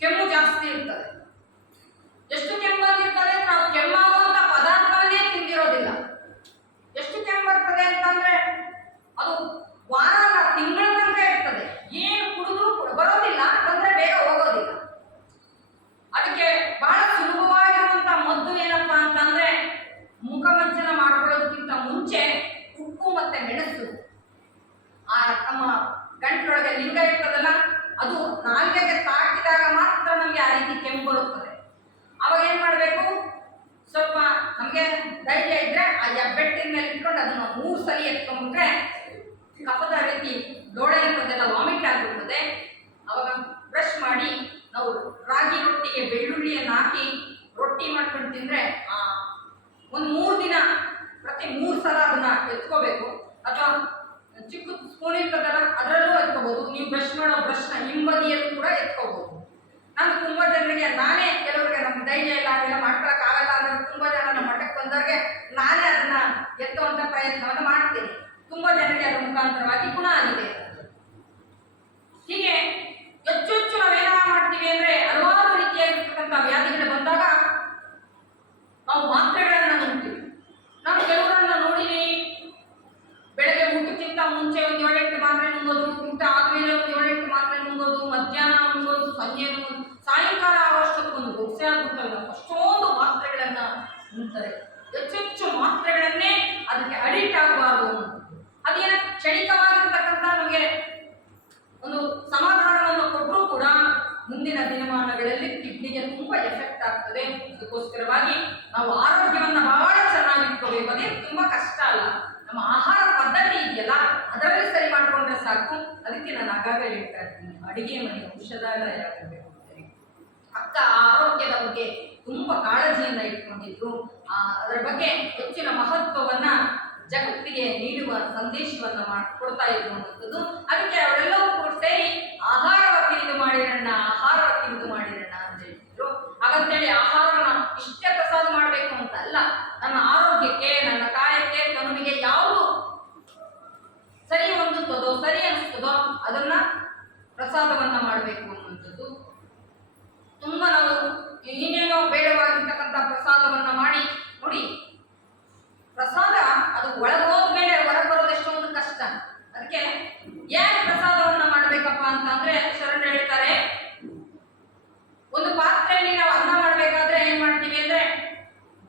ಕೆಮ್ಮು ಜಾಸ್ತಿ ಇರ್ತದೆ. ಎಷ್ಟು ಕೆಮ್ಮು ಬಂದಿರ್ತದೆ, ನಾವು ಕೆಮ್ಮಾಗುವಂತ ಪದಾರ್ಥವನ್ನೇ ತಿಂದಿರೋದಿಲ್ಲ. ಎಷ್ಟು ಕೆಮ್ಮು ಬರ್ತದೆ ಅಂತಂದ್ರೆ ಅದು ವಾರ ತಿಂಗಳ ತನಕ ಇರ್ತದೆ. ಏನು ಕುಡಿದ್ರು ಬರೋದಿಲ್ಲ, ಬಂದ್ರೆ ಬೇಗ ಹೋಗೋದಿಲ್ಲ. ಅದಕ್ಕೆ ಬಹಳ ಸುಲಭವಾಗಿರುವಂತ ಮದ್ದು ಏನಪ್ಪಾ ಅಂತಂದ್ರೆ ಮುಖಮಂಚನ ಮಾಡ್ಕೊಳ್ಳೋದಕ್ಕಿಂತ ಮುಂಚೆ ಉಪ್ಪು ಮತ್ತೆ ಮೆಣಸು ಆ ನಮ್ಮ ಗಂಟಲೊಳಗೆ ಲಿಂಗ ಇರ್ತದಲ್ಲ ಅದು ನಾಲ್ಗೆಗೆ ತಾಕಿದಾಗ ಮಾತ್ರ ನಮಗೆ ಆ ರೀತಿ ಕೆಮ್ಮು ಬರುತ್ತದೆ. ಅವಾಗ ಏನ್ ಮಾಡ್ಬೇಕು, ಸ್ವಲ್ಪ ನಮ್ಗೆ ಧೈರ್ಯ ಇದ್ರೆ ಆ ಬೆಟ್ಟಿನ ಮೇಲೆ ಇಟ್ಕೊಂಡು ಅದನ್ನ 3 ಸಲ ಎತ್ಕೊಂಡ್ಬಿಟ್ರೆ ಕಫದ ರೀತಿ ಲೋಳೆ ಇರ್ತದೆಲ್ಲ ವಾಮಿಟ್ ಆಗಿರ್ತದೆ. ಅವಾಗ ಬ್ರಷ್ ಮಾಡಿ ನಾವು ರಾಗಿ ರೊಟ್ಟಿಗೆ ಬೆಳ್ಳುಳ್ಳಿಯನ್ನು ಹಾಕಿ ರೊಟ್ಟಿ ಮಾಡ್ಕೊಂಡು ತಿಂದ್ರೆ ಒಂದು 3 ದಿನ ಪ್ರತಿ 3 ಸಲ ಅದನ್ನ ಎತ್ಕೋಬೇಕು. ಅಥವಾ ಚಿಕ್ಕ ಸ್ಪೂನ್ ಇರ್ತದಲ್ಲ ಅದರಲ್ಲೂ ಎತ್ಕೋಬಹುದು. ನೀವು ಬ್ರಷ್ ಮಾಡೋ ಬ್ರಷ್ನ ಹಿಂಬದಿಯಲ್ಲೂ ಕೂಡ ಎತ್ಕೋಬಹುದು. ನಾನು ತುಂಬಾ ಜನರಿಗೆ ನಾನೇ, ಕೆಲವರಿಗೆ ನಮ್ಗೆ ಧೈರ್ಯ ಇಲ್ಲ, ಅದೆಲ್ಲ ಮಾಡ್ಕೊಳಕ್ ಆಗಲ್ಲ ಅಂದ್ರೆ ತುಂಬಾ ಜನ ನಮ್ಮ ಮಠಕ್ಕೆ ಬಂದವ್ರಿಗೆ ನಾನೇ ಅದನ್ನ ಎತ್ತುವಂತ ಪ್ರಯತ್ನವನ್ನು ಮಾಡ್ತೀನಿ. ತುಂಬಾ ಜನರಿಗೆ ಅದರ ಮುಖಾಂತರವಾಗಿ ಗುಣ ಆಗಿದೆ. ಹೀಗೆ ಹೆಚ್ಚು ನಾವೇನ ಮಾಡ್ತೀವಿ ಅಂದ್ರೆ ಹಲವಾರು ರೀತಿಯಾಗಿರ್ತಕ್ಕಂಥ ವ್ಯಾಧಿಗಳು ಬಂದಾಗ ನಾವು ಮಾತ್ರೆಗಳನ್ನ ನುಂಗ್ತೀವಿ. ನಾವು ಕೆಲವರನ್ನ ನೋಡಿದೀನಿ, ಬೆಳಗ್ಗೆ ಊಟಕ್ಕಿಂತ ಮುಂಚೆ ಒಂದು 7-8 ಮಾತ್ರೆ ನುಂಗೋದು, ಊಟ ಆದ್ಮೇಲೆ ಒಂದು 7-8 ಮಾತ್ರೆ ನುಂಗೋದು, ಮಧ್ಯಾಹ್ನ ನುಂಗೋದು, ಸಂಜೆ ನುಂಗೋದು, ಸಾಯಂಕಾಲ ಆಗೋಷ್ಟೊತ್ತು ಒಂದು ಬೊಕ್ಸೆ ಆಗ್ಬಿಡ್ತವೆ. ಅಷ್ಟೊಂದು ಮಾತ್ರೆಗಳನ್ನ ನುಂಗ್ತಾರೆ. ಹೆಚ್ಚು ಮಾತ್ರೆಗಳನ್ನೇ ಅದಕ್ಕೆ ಅಡಿಕ್ಟ್ ಆಗಬಾರ್ದು. ಅದೇನ ಕ್ಷಣಿಕವಾಗಿರ್ತಕ್ಕಂಥ ನಮಗೆ ಒಂದು ಸಮಾಧಾನವನ್ನು ಕೊಟ್ಟರೂ ಕೂಡ ಮುಂದಿನ ದಿನಮಾನಗಳಲ್ಲಿ ಕಿಡ್ನಿಗೆ ತುಂಬಾ ಎಫೆಕ್ಟ್ ಆಗ್ತದೆ. ಅದಕ್ಕೋಸ್ಕರವಾಗಿ ನಾವು ಆರೋಗ್ಯವನ್ನ ಬಹಳ ಚೆನ್ನಾಗಿಟ್ಕೋಬೇಕು. ಅದೇ ತುಂಬಾ ಕಷ್ಟ ಅಲ್ಲ, ನಮ್ಮ ಆಹಾರ ಪದ್ಧತಿ ಇದೆಯಲ್ಲ ಅದರಲ್ಲಿ ಸರಿ ಮಾಡ್ಕೊಂಡ್ರೆ ಸಾಕು. ಅದಕ್ಕೆ ನಾನು ಆಗಾಗ ಹೇಳ್ತಾ ಇರ್ತೀನಿ, ಅಡಿಗೆ ಮನೆ ಔಷಧಾಲಯವಾಗಬೇಕು ಅಂತೇಳಿ. ಅಕ್ಕ ಆರೋಗ್ಯದ ಬಗ್ಗೆ ತುಂಬಾ ಕಾಳಜಿಯನ್ನ ಇಟ್ಕೊಂಡಿದ್ರು. ಅದರ ಬಗ್ಗೆ ಹೆಚ್ಚಿನ ಮಹತ್ವವನ್ನ ಜಗತ್ತಿಗೆ ನೀಡುವ ಸಂದೇಶವನ್ನ ಕೊಡ್ತಾ ಇದ್ರು ಅನ್ನೋದು. ಅದಕ್ಕೆ ಅವರೆಲ್ಲವೂ ಕೂಡ ಸೇರಿ ಆಹಾರವ ಕಿರಿದು ಮಾಡಿರಣ್ಣ ಅಂತ ಹೇಳ್ತಿದ್ರು. ಹಾಗಂತೇಳಿ ಆಹಾರವನ್ನ ಇಷ್ಟೇ ಪ್ರಸಾದ ಮಾಡಬೇಕು ಅಂತ ಅಲ್ಲ, ನನ್ನ ಆರೋಗ್ಯಕ್ಕೆ, ನನ್ನ ಕಾಯಕ್ಕೆ, ತನುವಿಗೆ ಯಾವುದು ಸರಿ ಹೊಂದುತ್ತದೋ, ಸರಿ ಅನಿಸ್ತದೋ ಅದನ್ನ ಪ್ರಸಾದವನ್ನ ಮಾಡಬೇಕು ಅನ್ನುವಂಥದ್ದು. ತುಂಬಾ ನಾವು ಇನ್ನೇನೋ ಬೇಡವಾಗಿರ್ತಕ್ಕಂಥ ಪ್ರಸಾದವನ್ನ ಮಾಡಿ ನೋಡಿ, ಪ್ರಸಾದ ಅದು ಒಳಗೆ ಹೋದ್ಮೇಲೆ ಹೊರಗೆ ಬರೋದು ಎಷ್ಟೊಂದು ಕಷ್ಟ. ಅದಕ್ಕೆ ಯಾಕೆ ಪ್ರಸಾದವನ್ನ ಮಾಡ್ಬೇಕಪ್ಪ ಅಂತಂದ್ರೆ ಶರಣ ಹೇಳ್ತಾರೆ, ಒಂದು ಪಾತ್ರೆಯಲ್ಲಿ ನಾವು ಅನ್ನ ಮಾಡ್ಬೇಕಾದ್ರೆ ಏನ್ ಮಾಡ್ತೀವಿ ಅಂದ್ರೆ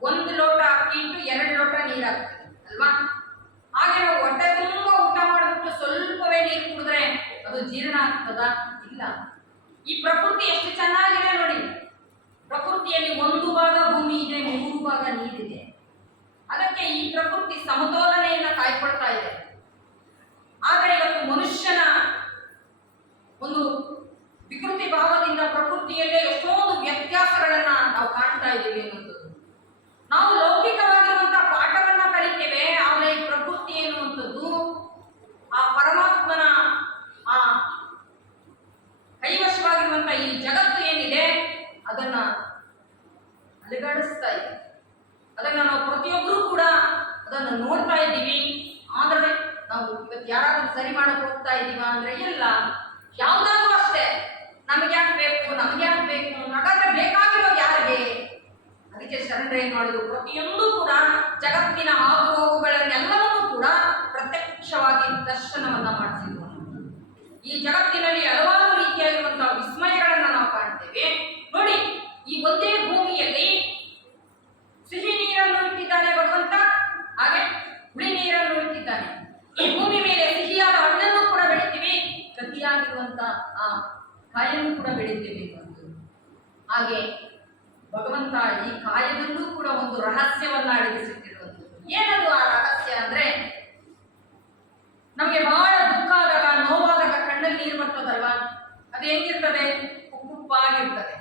1 ಲೋಟ ಅಕ್ಕಿ ಇಟ್ಟು 2 ಲೋಟ ನೀರು ಹಾಕ್ತೀವಿ ಅಲ್ವಾ. ಹಾಗೆ ನಾವು ಹೊಟ್ಟೆ ತುಂಬಾ ಊಟ ಮಾಡ್ಬಿಟ್ಟು ಸ್ವಲ್ಪವೇ ನೀರು ಕುಡಿದ್ರೆ ಅದು ಜೀರ್ಣ ಆಗ್ತದ? ಇಲ್ಲ. ಈ ಪ್ರಕೃತಿ ಎಷ್ಟು ಚೆನ್ನಾಗಿದೆ ನೋಡಿ. ಪ್ರಕೃತಿಯಲ್ಲಿ 1 ಭಾಗ ಭೂಮಿ ಇದೆ, 3 ಭಾಗ ನೀರಿದೆ. ಅದಕ್ಕೆ ಈ ಪ್ರಕೃತಿ ಸಮತೋಲನೆಯನ್ನ ಕಾಯ್ಕೊಳ್ತಾ ಇದೆ. ಆದರೆ ಇವತ್ತು ಮನುಷ್ಯನ ಒಂದು ವಿಕೃತಿ ಭಾವದಿಂದ ಪ್ರಕೃತಿಯಲ್ಲೇ ಎಷ್ಟೊಂದು ವ್ಯತ್ಯಾಸಗಳನ್ನ ನಾವು ಕಾಣ್ತಾ ಇದ್ದೀವಿ ಅನ್ನುವಂಥದ್ದು. ನಾವು ಲೌಕಿಕವಾಗಿರುವಂತಹ ಪಾಠವನ್ನ ಕಲಿತೇವೆ, ಆದರೆ ಈ ಪ್ರಕೃತಿ ಎನ್ನುವಂಥದ್ದು ಆ ಪರಮಾತ್ಮನ ಆ ಕೈವಶವಾಗಿರುವಂತಹ ಈ ಜಗತ್ತು ಏನಿದೆ ಅದನ್ನ ಅಲುಗಾಡಿಸ್ತಾ ಇದೆ. ಅದನ್ನ ನಾವು ಪ್ರತಿಯೊಬ್ಬರೂ ಕೂಡ ಅದನ್ನು ನೋಡ್ತಾ ಇದ್ದೀವಿ. ಆದರೆ ನಾವು ಇವತ್ತು ಯಾರಾದ್ರೂ ಸರಿ ಮಾಡಕ್ ಹೋಗ್ತಾ ಇದ್ದೀವ ಅಂದ್ರೆ ಇಲ್ಲ. ಯಾವ್ದಾದ್ರು ಅಷ್ಟೇ, ನಮ್ಗೆ ಯಾಕೆ ಬೇಕು, ಹಾಗಾದ್ರೆ ಬೇಕಾಗಿರೋದು ಯಾರಿಗೆ? ಅದಕ್ಕೆ ಶರಣರು ಏನ್ ಮಾಡುದು, ಪ್ರತಿಯೊಂದು ಕೂಡ ಜಗತ್ತಿನ ಆಗು ಹೋಗುಗಳನ್ನೆಲ್ಲವನ್ನೂ ಕೂಡ ಪ್ರತ್ಯಕ್ಷವಾಗಿ ದರ್ಶನವನ್ನ ಮಾಡಿಸಿದ್ರು. ಈ ಜಗತ್ತಿನಲ್ಲಿ ಹಲವಾರು ರೀತಿಯಾಗಿರುವಂತಹ ವಿಸ್ಮಯಗಳನ್ನ ನಾವು ಕಾಣ್ತೇವೆ ನೋಡಿ. ಈ ಒಂದೇ ಭೂಮಿಯಲ್ಲಿ ಸಿಹಿ ನೀರನ್ನು ಇಟ್ಟಿದ್ದಾನೆ ಭಗವಂತ, ಹಾಗೆ ಹುಳಿ ನೀರನ್ನು ಇಟ್ಟಿದ್ದಾನೆ. ಈ ಭೂಮಿ ಮೇಲೆ ಸಿಹಿಯಾದ ಹಣ್ಣನ್ನು ಕೂಡ ಬೆಳಿತೀವಿ, ಕಹಿಯಾಗಿರುವಂತ ಆ ಕಾಯನ್ನು ಕೂಡ ಬೆಳಿತೇವೆ ಅನ್ನೋದು. ಹಾಗೆ ಭಗವಂತ ಈ ಕಾಯದಲ್ಲೂ ಕೂಡ ಒಂದು ರಹಸ್ಯವನ್ನ ಅಡಗಿಸಿಟ್ಟಿರುವಂಥದ್ದು. ಏನದು ಆ ರಹಸ್ಯ ಅಂದ್ರೆ, ನಮಗೆ ಬಹಳ ದುಃಖ ಆದಾಗ, ನೋವಾದಾಗ ಕಣ್ಣಲ್ಲಿ ನೀರು ಬರ್ತದಲ್ವಾ, ಅದು ಹೆಂಗಿರ್ತದೆ? ಉಪ್ಪುಪ್ಪಾಗಿರ್ತದೆ.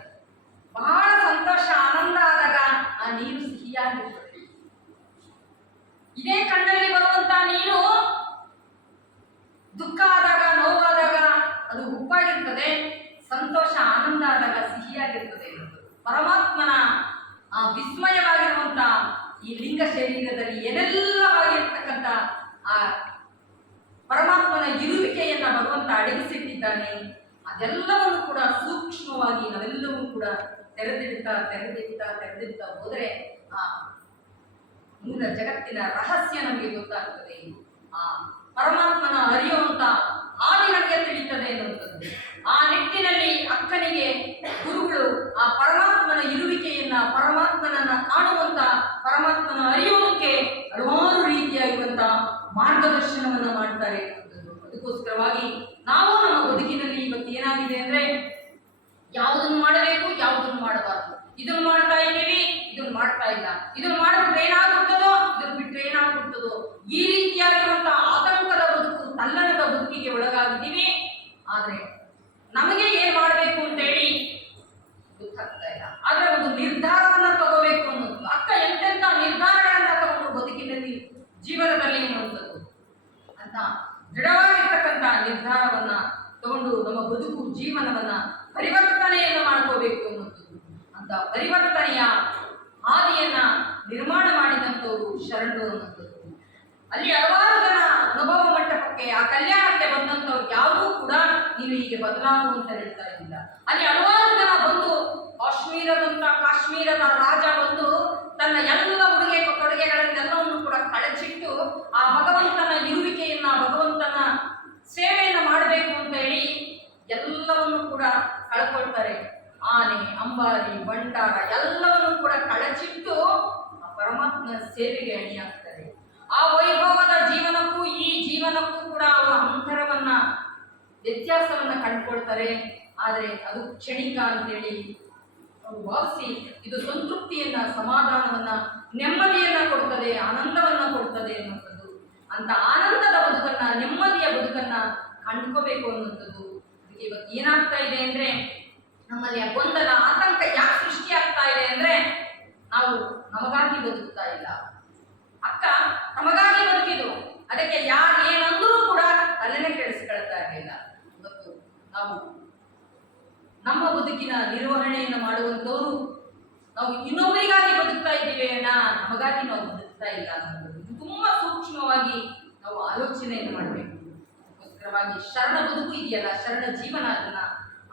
ಬಹಳ ಸಂತೋಷ, ಆನಂದ ಆದಾಗ ಆ ನೀರು ಸಿಹಿಯಾಗಿರ್ತದೆ. ಇದೇ ಕಣ್ಣಲ್ಲಿ ಬರುವಂತ ನೀರು ದುಃಖ ಆದಾಗ, ನೋವಾದಾಗ ಅದು ಉಪ್ಪಾಗಿರ್ತದೆ. ಸಂತೋಷ, ಆನಂದ ಆದಾಗ ಸಿಹಿಯಾಗಿರ್ತದೆ. ಪರಮಾತ್ಮನ ಆ ವಿಸ್ಮಯವಾಗಿರುವಂತ ಈ ಲಿಂಗ ಶರೀರದಲ್ಲಿ ಏನೆಲ್ಲವಾಗಿರ್ತಕ್ಕಂಥ ಆ ಪರಮಾತ್ಮನ ಇರುವಿಕೆಯನ್ನ ಭಗವಂತ ಅಡಗಿಸಿಟ್ಟಿದ್ದಾನೆ. ಅದೆಲ್ಲವನ್ನು ಕೂಡ ಸೂಕ್ಷ್ಮವಾಗಿ ನಾವೆಲ್ಲವೂ ಕೂಡ ತೆರೆದಿಡ್ತಾ ಹೋದರೆ ಆ ಮೂಲ ಜಗತ್ತಿನ ರಹಸ್ಯ ನಮಗೆ ಗೊತ್ತಾಗ್ತದೆ. ಆ ಪರಮಾತ್ಮನ ಅರಿಯುವಂತ ಹಾದಿ ನಮಗೆ ತಿಳಿಯುತ್ತದೆ ಎನ್ನುವಂಥದ್ದು. ಆ ನಿಟ್ಟಿನಲ್ಲಿ ಅಕ್ಕನಿಗೆ ಗುರುಗಳು ಆ ಪರಮಾತ್ಮನ ಇರುವಿಕೆಯನ್ನ, ಪರಮಾತ್ಮನನ್ನ ಕಾಣುವಂತ, ಪರಮಾತ್ಮನ ಅರಿಯೋದಕ್ಕೆ ಹಲವಾರು ರೀತಿಯಾಗಿರುವಂತಹ ಮಾರ್ಗದರ್ಶನವನ್ನ ಮಾಡ್ತಾರೆ ಎನ್ನುವಂಥದ್ದು. ಅದಕ್ಕೋಸ್ಕರವಾಗಿ ನಾವು ನಮ್ಮ ಬದುಕಿನಲ್ಲಿ ಇವತ್ತು ಏನಾಗಿದೆ ಅಂದ್ರೆ, ಯಾವುದನ್ನು ಮಾಡಬೇಕು, ಯಾವುದನ್ನು ಮಾಡಬಾರದು, ಇದನ್ನು ಮಾಡ್ತಾ ಇದ್ದೇವೆ, ಮಾಡ್ತಾ ಇಲ್ಲ, ಇದನ್ನು ಮಾಡಿಬಿಟ್ರೆ ಏನಾಗುತ್ತದೋ, ಇದನ್ನು ಬಿಟ್ಟರೆ ಏನಾಗುತ್ತದೋ, ಈ ರೀತಿಯಾಗಿರುವಂತಹ ಆತಂಕದ ಬದುಕು, ತಲ್ಲಣದ ಬದುಕಿಗೆ ಒಳಗಾಗಿದ್ದೀವಿ. ಆದ್ರೆ ನಮಗೆ ಏನ್ ಮಾಡಬೇಕು ಅಂತ ಹೇಳಿ ಗೊತ್ತಾಗ್ತಾ ಇಲ್ಲ. ಆದ್ರೆ ಒಂದು ನಿರ್ಧಾರವನ್ನ ತಗೋಬೇಕು ಅನ್ನೋದು. ಅಕ್ಕ ಎಂತೆಂತ ನಿರ್ಧಾರಗಳನ್ನ ತಗೊಂಡು ಬದುಕಿನಲ್ಲಿ ಜೀವನದಲ್ಲಿ ಎನ್ನುವಂಥದ್ದು ಅಂತ ದೃಢವಾಗಿರ್ತಕ್ಕಂಥ ನಿರ್ಧಾರವನ್ನ ತಗೊಂಡು ನಮ್ಮ ಬದುಕು ಜೀವನವನ್ನ ಪರಿವರ್ತನೆಯನ್ನು ಮಾಡ್ಕೋಬೇಕು ಅನ್ನೋದು. ಅಂತ ಪರಿವರ್ತನೆಯ ಹಾದಿಯನ್ನ ನಿರ್ಮಾಣ ಮಾಡಿದಂಥವ್ರು ಶರಣರು ಅನ್ನೋದು. ಅಲ್ಲಿ ಹಲವಾರು ಜನ ಅನುಭವ ಮಂಟಪಕ್ಕೆ, ಆ ಕಲ್ಯಾಣಕ್ಕೆ ಬಂದಂಥವ್ರು ಯಾವುದೂ ಕೂಡ ನೀನು ಹೀಗೆ ಬದಲಾಗು ಅಂತ ಹೇಳ್ತಾ ಇದ್ದಿಲ್ಲ. ಅಲ್ಲಿ ಹಲವಾರು ಜನ ಬಂದು ಕಾಶ್ಮೀರದ ರಾಜ ಬಂದು ತನ್ನ ಎಲ್ಲ ಉಡುಗೆ ತೊಡುಗೆಗಳನ್ನೆಲ್ಲವನ್ನು ಕೂಡ ಕಳಚಿಟ್ಟು ಆ ಭಗವಂತನ ಇರುವಿಕೆಯನ್ನ, ಭಗವಂತನ ಸೇವೆಯನ್ನ ಮಾಡಬೇಕು ಅಂತ ಹೇಳಿ ಎಲ್ಲವನ್ನು ಕೂಡ ಕಳ್ಕೊಳ್ತಾರೆ. ಆನೆ, ಅಂಬಾರಿ, ಭಂಡಾರ ಎಲ್ಲವನ್ನು ಕೂಡ ಕಳಚಿಟ್ಟು ಆ ಪರಮಾತ್ಮನ ಸೇವೆಗೆ ಅಣಿಯಾಗ್ತಾರೆ. ಆ ವೈಭವದ ಜೀವನಕ್ಕೂ ಈ ಜೀವನಕ್ಕೂ ಕೂಡ ಅವರ ಅಂತರವನ್ನ, ವ್ಯತ್ಯಾಸವನ್ನ ಕಂಡುಕೊಳ್ತಾರೆ. ಆದರೆ ಅದು ಕ್ಷಣಿಕ ಅಂತೇಳಿ ಅವರು ಭಾವಿಸಿ ಇದು ಸಂತೃಪ್ತಿಯನ್ನ, ಸಮಾಧಾನವನ್ನ, ನೆಮ್ಮದಿಯನ್ನ ಕೊಡ್ತದೆ, ಆನಂದವನ್ನ ಕೊಡ್ತದೆ ಅನ್ನುವಂಥದ್ದು. ಅಂತ ಆನಂದದ ಬದುಕನ್ನ, ನೆಮ್ಮದಿಯ ಬದುಕನ್ನ ಕಂಡ್ಕೋಬೇಕು ಅನ್ನುವಂಥದ್ದು. ಅದಕ್ಕೆ ಇವತ್ತು ಏನಾಗ್ತಾ ಇದೆ ಅಂದ್ರೆ, ನಮ್ಮಲ್ಲಿ ಆ ಗೊಂದಲ, ಆತಂಕ ಯಾಕೆ ಸೃಷ್ಟಿ ಆಗ್ತಾ ಇದೆ ಅಂದ್ರೆ, ನಾವು ನಮಗಾಗಿ ಬದುಕ್ತಾ ಇಲ್ಲ. ಅಕ್ಕ ನಮಗಾಗಿ ಬದುಕಿದ್ರು, ಅದಕ್ಕೆ ಯಾರು ಏನಂದ್ರೂ ಕೂಡ ತಲೆನೇ ಕೆಡಿಸ್ಕೊಳ್ತಾ ಇರಲಿಲ್ಲ. ಇವತ್ತು ನಾವು ನಮ್ಮ ಬದುಕಿನ ನಿರ್ವಹಣೆಯನ್ನು ಮಾಡುವಂಥವ್ರು, ನಾವು ಇನ್ನೊಬ್ಬರಿಗಾಗಿ ಬದುಕ್ತಾ ಇದ್ದೀವಿ ನಮಗಾಗಿ ನಾವು ಬದುಕ್ತಾ ಇಲ್ಲ ಅನ್ನೋದು ತುಂಬಾ ಸೂಕ್ಷ್ಮವಾಗಿ ನಾವು ಆಲೋಚನೆಯನ್ನು ಮಾಡಬೇಕು. ಅದಕ್ಕೋಸ್ಕರವಾಗಿ ಶರಣ ಬದುಕು ಇದೆಯಲ್ಲ, ಶರಣ ಜೀವನ, ಅದನ್ನ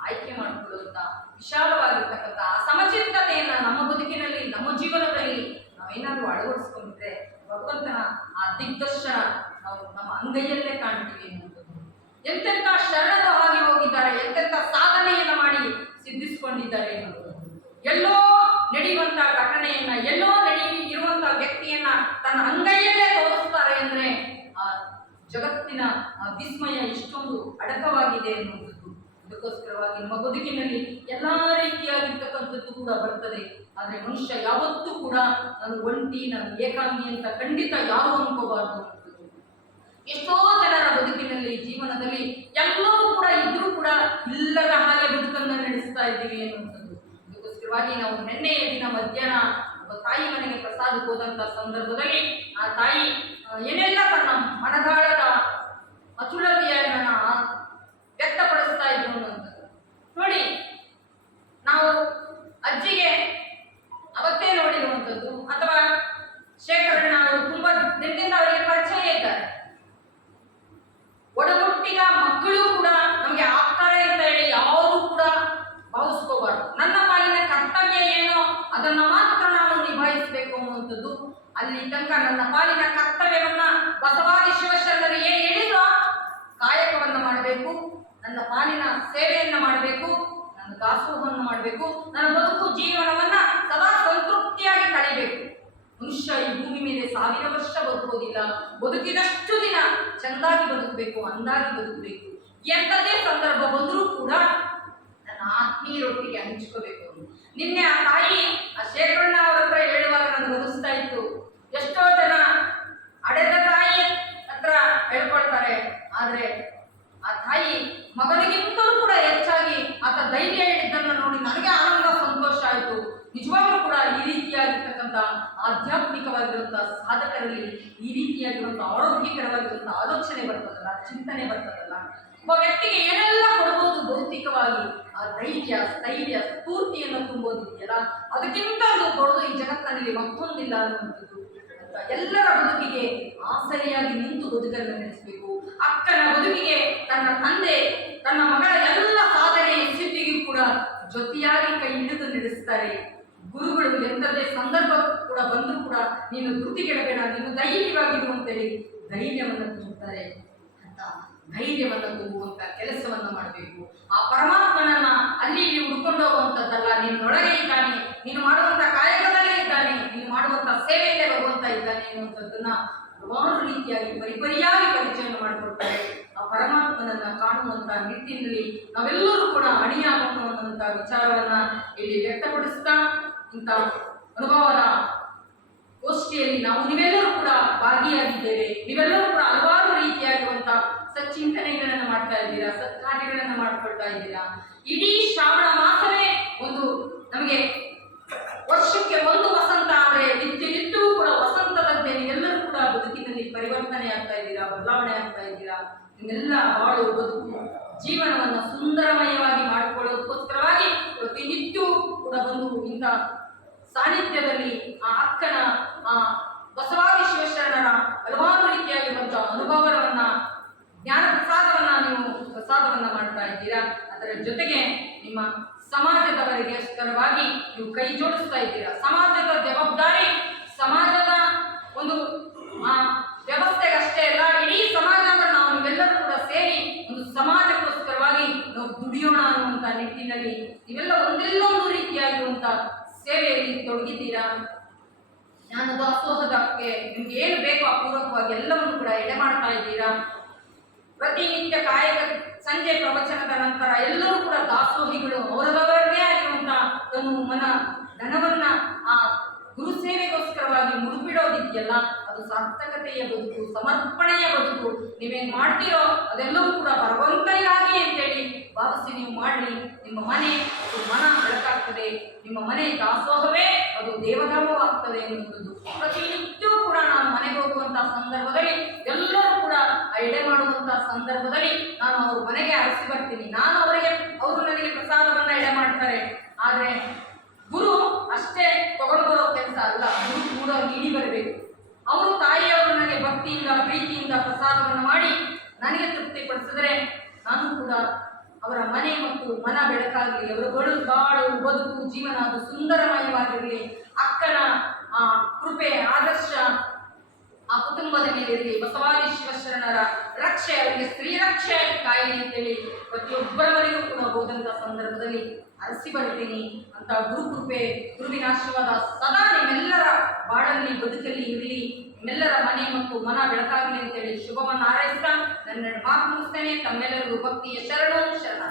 ಆಯ್ಕೆ ಮಾಡಿಕೊಳ್ಳುವಂತ ವಿಶಾಲವಾಗಿರ್ತಕ್ಕಂಥ ಆ ಸಮಚಿತ್ತತೆಯನ್ನ ನಮ್ಮ ಬದುಕಿನಲ್ಲಿ, ನಮ್ಮ ಜೀವನದಲ್ಲಿ ನಾವೇನಾದ್ರೂ ಅಳವಡಿಸ್ಕೊಂಡ್ರೆ ಭಗವಂತನ ಆ ದಿಗ್ದರ್ಶನ ನಾವು ನಮ್ಮ ಅಂಗೈಯಲ್ಲೇ ಕಾಣ್ತೀವಿ ಎನ್ನುವಂಥದ್ದು. ಎಂತೆಂಥ ಶರಣರು ಹಾಗೆ ಹೋಗಿದ್ದಾರೆ, ಎಂತೆಂಥ ಸಾಧನೆಯನ್ನ ಮಾಡಿ ಸಿದ್ಧಿಸಿಕೊಂಡಿದ್ದಾರೆ ಎನ್ನುವುದು. ಎಲ್ಲೋ ನಡೆಯುವಂತಹ ಘಟನೆಯನ್ನ, ಎಲ್ಲೋ ಇರುವಂತಹ ವ್ಯಕ್ತಿಯನ್ನ ತನ್ನ ಅಂಗೈಯಲ್ಲೇ ತೋರಿಸ್ತಾರೆ ಅಂದ್ರೆ ಆ ಜಗತ್ತಿನ ವಿಸ್ಮಯ ಇಷ್ಟೊಂದು ಅಡಕವಾಗಿದೆ ಎನ್ನುವಂಥದ್ದು. ಅದಕ್ಕೋಸ್ಕರವಾಗಿ ನಮ್ಮ ಬದುಕಿನಲ್ಲಿ ಎಲ್ಲಾ ರೀತಿಯಾಗಿರ್ತಕ್ಕಂಥದ್ದು ಕೂಡ ಬರ್ತದೆ. ಆದ್ರೆ ಮನುಷ್ಯ ಯಾವತ್ತೂ ಕೂಡ ನಾನು ಒಂಟಿ, ನಾನು ಏಕಾಂಗಿ ಅಂತ ಖಂಡಿತ ಯಾರು ಅನ್ಕೋಬಾರ್ದು. ಎಷ್ಟೋ ಜನರ ಬದುಕಿನಲ್ಲಿ, ಜೀವನದಲ್ಲಿ ಎಲ್ಲವೂ ಕೂಡ ಇದ್ರೂ ಕೂಡ ಇಲ್ಲದ ಹಾಗೆ ಬದುಕನ್ನು ನಡೆಸ್ತಾ ಇದ್ದೀವಿ ಅನ್ನುವಂಥದ್ದು. ಅದಕ್ಕೋಸ್ಕರವಾಗಿ ನಾವು ನಿನ್ನೆಯ ದಿನ ಮಧ್ಯಾಹ್ನ ಒಬ್ಬ ತಾಯಿ ಮನೆಗೆ ಪ್ರಸಾದಕ್ಕೆ ಹೋದಂತ ಸಂದರ್ಭದಲ್ಲಿ ಆ ತಾಯಿ ಏನೆಲ್ಲ ತನ್ನ ಮನದಾಳದ ಅಚುಲತೆಯನ್ನ ವ್ಯಕ್ತಪಡಿಸ್ತಾ ಇದ್ರು ಅನ್ನುವಂಥದ್ದು ನೋಡಿ. ನಾವು ಅಜ್ಜಿಗೆ ಅವತ್ತೇ ನೋಡಿರುವಂಥದ್ದು, ಅಥವಾ ಶೇಖರಣ್ಣ ಅವರು ತುಂಬಾ ದಿನದಿಂದ ಅವರಿಗೆ ಪರಿಚಯ ಇದ್ದಾರೆ. ಒಡಹುಟ್ಟಿದ ಮಕ್ಕಳು ಕೂಡ ನಮಗೆ ಆಗ್ತಾರೆ ಅಂತ ಹೇಳಿ ಯಾರು ಕೂಡ ಭಾವಿಸ್ಕೋಬಾರ್ದು. ನನ್ನ ಪಾಲಿನ ಕರ್ತವ್ಯ ಏನೋ ಅದನ್ನ ಮಾತ್ರ ನಾನು ನಿಭಾಯಿಸಬೇಕು ಅನ್ನುವಂಥದ್ದು. ಅಲ್ಲಿ ತನಕ ನನ್ನ ಪಾಲಿನ ಕರ್ತವ್ಯವನ್ನ ಬಸವಾದಿ ಶಿವಶರಣರು ಏನ್ ಹೇಳಿದ್ರು, ಕಾಯಕವನ್ನ ಮಾಡಬೇಕು, ನನ್ನ ಪಾಲಿನ ಸೇವೆಯನ್ನ ಮಾಡಬೇಕು, ನನ್ನ ದಾಸೋಹವನ್ನು ಮಾಡಬೇಕು, ನನ್ನ ಬದುಕು ಜೀವನವನ್ನ ಸದಾ ಸಂತೃಪ್ತಿಯಾಗಿ ಕಳೆಯಬೇಕು. ಮನುಷ್ಯ ಈ ಭೂಮಿ ಮೇಲೆ 1000 ವರ್ಷ ಬದುಕೋದಿಲ್ಲ. ಬದುಕಿದಷ್ಟು ದಿನ ಚಂದಾಗಿ ಬದುಕಬೇಕು, ಅಂದಾಗಿ ಬದುಕಬೇಕು. ಎಂಥದೇ ಸಂದರ್ಭ ಬಂದರೂ ಕೂಡ ನನ್ನ ಆತ್ಮೀಯರೊಟ್ಟಿಗೆ ಹಂಚ್ಕೋಬೇಕು. ನಿನ್ನೆ ಆ ತಾಯಿ ಆ ಶೇಖರಣ್ಣ ಅವರ ಹತ್ರ ಹೇಳುವಾಗ ನನಗೆ ಅನಿಸ್ತಾ ಇತ್ತು, ಎಷ್ಟೋ ಜನ ಅಡೆದ ತಾಯಿ ಹತ್ರ ಹೇಳ್ಕೊಳ್ತಾರೆ, ಆದ್ರೆ ಆ ತಾಯಿ ಮಗನಿಗಿಂತಲೂ ಕೂಡ ಹೆಚ್ಚಾಗಿ ಆತ ಧೈರ್ಯ ಹೇಳಿದ್ದನ್ನು ನೋಡಿ ನನಗೆ ಆನಂದ, ಸಂತೋಷ ಆಯಿತು. ನಿಜವಾಗ್ಲೂ ಕೂಡ ಈ ರೀತಿಯಾಗಿರ್ತಕ್ಕಂಥ ಆಧ್ಯಾತ್ಮಿಕವಾಗಿರುವಂತಹ ಸಾಧಕರಲ್ಲಿ ಈ ರೀತಿಯಾಗಿರುವಂತಹ ಆರೋಗ್ಯಕರವಾಗಿರುವಂತಹ ಆಲೋಚನೆ ಬರ್ತದಲ್ಲ, ಚಿಂತನೆ ಬರ್ತದಲ್ಲ. ಒಬ್ಬ ವ್ಯಕ್ತಿಗೆ ಏನೆಲ್ಲ ಕೊಡಬಹುದು ಭೌತಿಕವಾಗಿ, ಆ ಧೈರ್ಯ, ಸ್ಥೈರ್ಯ, ಸ್ಫೂರ್ತಿಯನ್ನು ತುಂಬೋದು ಇದೆಯಲ್ಲ, ಅದಕ್ಕಿಂತ ಒಂದು ದೊಡ್ಡದು ಈ ಜಗತ್ತಿನಲ್ಲಿ ಮತ್ತೊಂದಿಲ್ಲ ಅನ್ನುವಂಥದ್ದು. ಎಲ್ಲರ ಬದುಕಿಗೆ ಆಸರೆಯಾಗಿ ನಿಂತು ಬದುಕನ್ನು ನಡೆಸಬೇಕು. ಅಕ್ಕನ ಬದುಕಿಗೆ ತನ್ನ ತಂದೆ, ತನ್ನ ಮಗಳ ಎಲ್ಲ ಸಾಧನೆ ಸಿದ್ಧಿಗೂ ಕೂಡ ಜೊತೆಯಾಗಿ ಕೈ ಹಿಡಿದು ನಡೆಸ್ತಾರೆ. ಗುರುಗಳು ಎಂಥದೇ ಸಂದರ್ಭ ಕೂಡ ಬಂದರೂ ಕೂಡ ನೀನು ಧೃತಿಗೆಡಬೇಡ, ನೀನು ಧೈರ್ಯವಾಗಿರು ಅಂತೇಳಿ ಧೈರ್ಯವನ್ನು ತುಂಬುತ್ತಾರೆ. ಅಂತ ಧೈರ್ಯವನ್ನು ತುಂಬುವಂತ ಕೆಲಸವನ್ನ ಮಾಡಬೇಕು. ಆ ಪರಮಾತ್ಮನನ್ನ ಅಲ್ಲಿ ನೀವು ಹುಡ್ಕೊಂಡು ಹೋಗುವಂಥದ್ದಲ್ಲ, ನಿನ್ನೊಳಗೆ ಇದ್ದಾನೆ, ನೀನು ಮಾಡುವಂತ ಕಾಯಕದಲ್ಲೇ ಇದ್ದಾನೆ, ನೀನು ಮಾಡುವಂತ ಸೇವೆಯಲ್ಲೇ ಭಗವಂತ ಇದ್ದಾನೆ ಅನ್ನುವಂಥದ್ದನ್ನ ಹಲವಾರು ರೀತಿಯಾಗಿ ಪರಿಪರಿಯಾಗಿ ಪರಿಚಯ ಮಾಡಿಕೊಡ್ತಾರೆ. ಆ ಪರಮಾತ್ಮನನ್ನ ಕಾಣುವಂತ ನಿಟ್ಟಿನಲ್ಲಿ ನಾವೆಲ್ಲರೂ ಕೂಡ ಅಣಿಯಾಗೋಣ ಅನ್ನುವಂತ ವಿಚಾರವನ್ನ ಇಲ್ಲಿ ವ್ಯಕ್ತಪಡಿಸ್ತಾ, ಇಂಥ ಅನುಭವದ ಗೋಷ್ಠಿಯಲ್ಲಿ ನೀವೆಲ್ಲರೂ ಕೂಡ ಭಾಗಿಯಾಗಿದ್ದೇವೆ. ನೀವೆಲ್ಲರೂ ಕೂಡ ಹಲವಾರು ರೀತಿಯಾಗಿರುವಂತಹ ಸಚ್ಚಿಂತನೆಗಳನ್ನು ಮಾಡ್ತಾ ಇದ್ದೀರಾ, ಸತ್ಕಾರ್ಯಗಳನ್ನು ಮಾಡ್ಕೊಳ್ತಾ ಇದ್ದೀರಾ. ಇಡೀ ಶ್ರಾವಣ ಮಾಸವೇ ಒಂದು ನಮಗೆ ವರ್ಷಕ್ಕೆ ಒಂದು ವಸಂತ ಆದರೆ ನಿತ್ಯವೂ ಕೂಡ ವಸಂತದಂತೆ ನೀವೆಲ್ಲರೂ ಕೂಡ ಬದುಕಿನಲ್ಲಿ ಪರಿವರ್ತನೆ ಆಗ್ತಾ ಇದ್ದೀರಾ, ಬದಲಾವಣೆ ಆಗ್ತಾ ಇದ್ದೀರಾ. ನಿಮ್ಮೆಲ್ಲ ಬಾಳು ಬದುಕು ಜೀವನವನ್ನು ಸುಂದರಮಯವಾಗಿ ಮಾಡಿಕೊಳ್ಳೋದಕ್ಕೋಸ್ಕರವಾಗಿ ಪ್ರತಿನಿತ್ಯವೂ ಕೂಡ ಬಂದು ಇಂಥ ಸಾನ್ನಿಧ್ಯದಲ್ಲಿ ಆ ಅಕ್ಕನ ಆ ಬಸವಾದಿ ಶಿವಶರಣರ ಹಲವಾರು ರೀತಿಯಾಗಿರುವಂತಹ ಅನುಭವವನ್ನ ಜ್ಞಾನ ಪ್ರಸಾದವನ್ನ ಮಾಡ್ತಾ ಇದ್ದೀರಾ. ಅದರ ಜೊತೆಗೆ ನಿಮ್ಮ ಸಮಾಜದವರಿಗೋಸ್ಕರವಾಗಿ ನೀವು ಕೈ ಜೋಡಿಸ್ತಾ ಇದ್ದೀರಾ. ಸಮಾಜದ ಜವಾಬ್ದಾರಿ ಸಮಾಜದ ಒಂದು ವ್ಯವಸ್ಥೆಗಷ್ಟೇ ಅಲ್ಲ, ಇಡೀ ಸಮಾಜವನ್ನು ನೀವೆಲ್ಲರೂ ಕೂಡ ಸೇರಿ ಒಂದು ಸಮಾಜಕ್ಕೋಸ್ಕರವಾಗಿ ನಾವು ದುಡಿಯೋಣ ಅನ್ನುವಂಥ ನಿಟ್ಟಿನಲ್ಲಿ ನೀವೆಲ್ಲ ಒಂದೆಲ್ಲೊಂದು ರೀತಿಯಾಗಿರುವಂತಹ ಸೇವೆಯಲ್ಲಿ ತೊಡಗಿದ್ದೀರಾ. ಜ್ಞಾನ ದಾಸೋಹದಕ್ಕೆ ನಿಮ್ಗೆ ಏನು ಬೇಕೋ ಅಪೂರ್ವಕವಾಗಿ ಎಲ್ಲವನ್ನು ಕೂಡ ಎಡೆ ಮಾಡ್ತಾ ಇದ್ದೀರಾ. ಪ್ರತಿನಿತ್ಯ ಕಾಯಕ ಸಂಜೆ ಪ್ರವಚನದ ನಂತರ ಎಲ್ಲರೂ ಕೂಡ ದಾಸೋಹಿಗಳು ಅವರವರದೇ ಆಗಿರುವಂತಹ ತನು ಮನ ಧನವನ್ನ ಆ ಗುರು ಸೇವೆಗೋಸ್ಕರವಾಗಿ ಮುಡುಪಿಡೋದಿದೆಯಲ್ಲ, ಅದು ಸಾರ್ಥಕತೆಯ ಬದುಕು, ಸಮರ್ಪಣೆಯ ಬದುಕು. ನೀವೇನು ಮಾಡ್ತೀರೋ ಅದೆಲ್ಲವೂ ಕೂಡ ಭಗವಂತನಿಗಾಗಿ ಅಂತೇಳಿ ಭಾವಿಸಿ ನೀವು ಮಾಡಿ. ನಿಮ್ಮ ಮನೆ ಮನ ಬೆಳಕಾಗ್ತದೆ, ನಿಮ್ಮ ಮನೆ ದಾಸೋಹವೇ ಅದು ದೇವಧರ್ಮವಾಗ್ತದೆ ಎನ್ನುವುದು. ಪ್ರತಿನಿತ್ಯವೂ ಕೂಡ ನಾನು ಮನೆಗೆ ಹೋಗುವಂತಹ ಸಂದರ್ಭದಲ್ಲಿ ಎಲ್ಲರೂ ಕೂಡ ಎಡೆ ಮಾಡುವಂತಹ ಸಂದರ್ಭದಲ್ಲಿ ನಾನು ಅವ್ರ ಮನೆಗೆ ಅರಸಿ ಬರ್ತೀನಿ. ಅವರು ನನಗೆ ಪ್ರಸಾದವನ್ನ ಎಡೆ ಮಾಡ್ತಾರೆ. ಆದರೆ ಗುರು ಅಷ್ಟೇ ತಗೊಂಡು ಬರೋ ಕೆಲಸ ಅಲ್ಲ, ಗುರು ಕೂಡ ನೀಡಿ ಬರಬೇಕು. ಅವರು ತಾಯಿಯವರು ನನಗೆ ಭಕ್ತಿಯಿಂದ ಪ್ರೀತಿಯಿಂದ ಪ್ರಸಾದವನ್ನು ಮಾಡಿ ನನಗೆ ತೃಪ್ತಿಪಡಿಸಿದ್ರೆ ನಾನು ಕೂಡ ಅವರ ಮನೆ ಮತ್ತು ಮನ ಬೆಳಕಾಗಲಿ, ಅವರ ಬಾಳು ಬದುಕು ಜೀವನ ಅದು ಸುಂದರಮಯವಾಗಿರಲಿ. ಅಕ್ಕನ ಕೃಪೆ ಆದರ್ಶ ಆ ಕುಟುಂಬದ ಮೇಲೆ ಇರಲಿ. ಬಸವಾದಿ ಶಿವಶರಣರ ರಕ್ಷೆ ಅವರಿಗೆ ಸ್ತ್ರೀ ರಕ್ಷೆ ಕಾಯಿಲೆ ಅಂತೇಳಿ ಪ್ರತಿಯೊಬ್ಬರವರಿಗೂ ಕೂಡ ಹೋದಂಥ ಸಂದರ್ಭದಲ್ಲಿ ಅರಸಿ ಬರ್ತೀನಿ ಅಂತ ಗುರುಕೃಪೆ ಗುರುವಿನ ಆಶೀರ್ವಾದ ಸದಾ ನಿಮ್ಮೆಲ್ಲರ ಬಾಳಲ್ಲಿ ಬದುಕಲ್ಲಿ ಇರಲಿ. ನಿಮ್ಮೆಲ್ಲರ ಮನೆ ಮತ್ತು ಮನ ಬೆಳಕಾಗಲಿ ಅಂತೇಳಿ ಶುಭವನ್ನು ಹಾರೈಸ್ತಾ ನನ್ನ ಮಾತು ಮುಗಿಸ್ತೇನೆ. ತಮ್ಮೆಲ್ಲರಿಗೂ ಭಕ್ತಿಯ ಶರಣು ಶರಣ.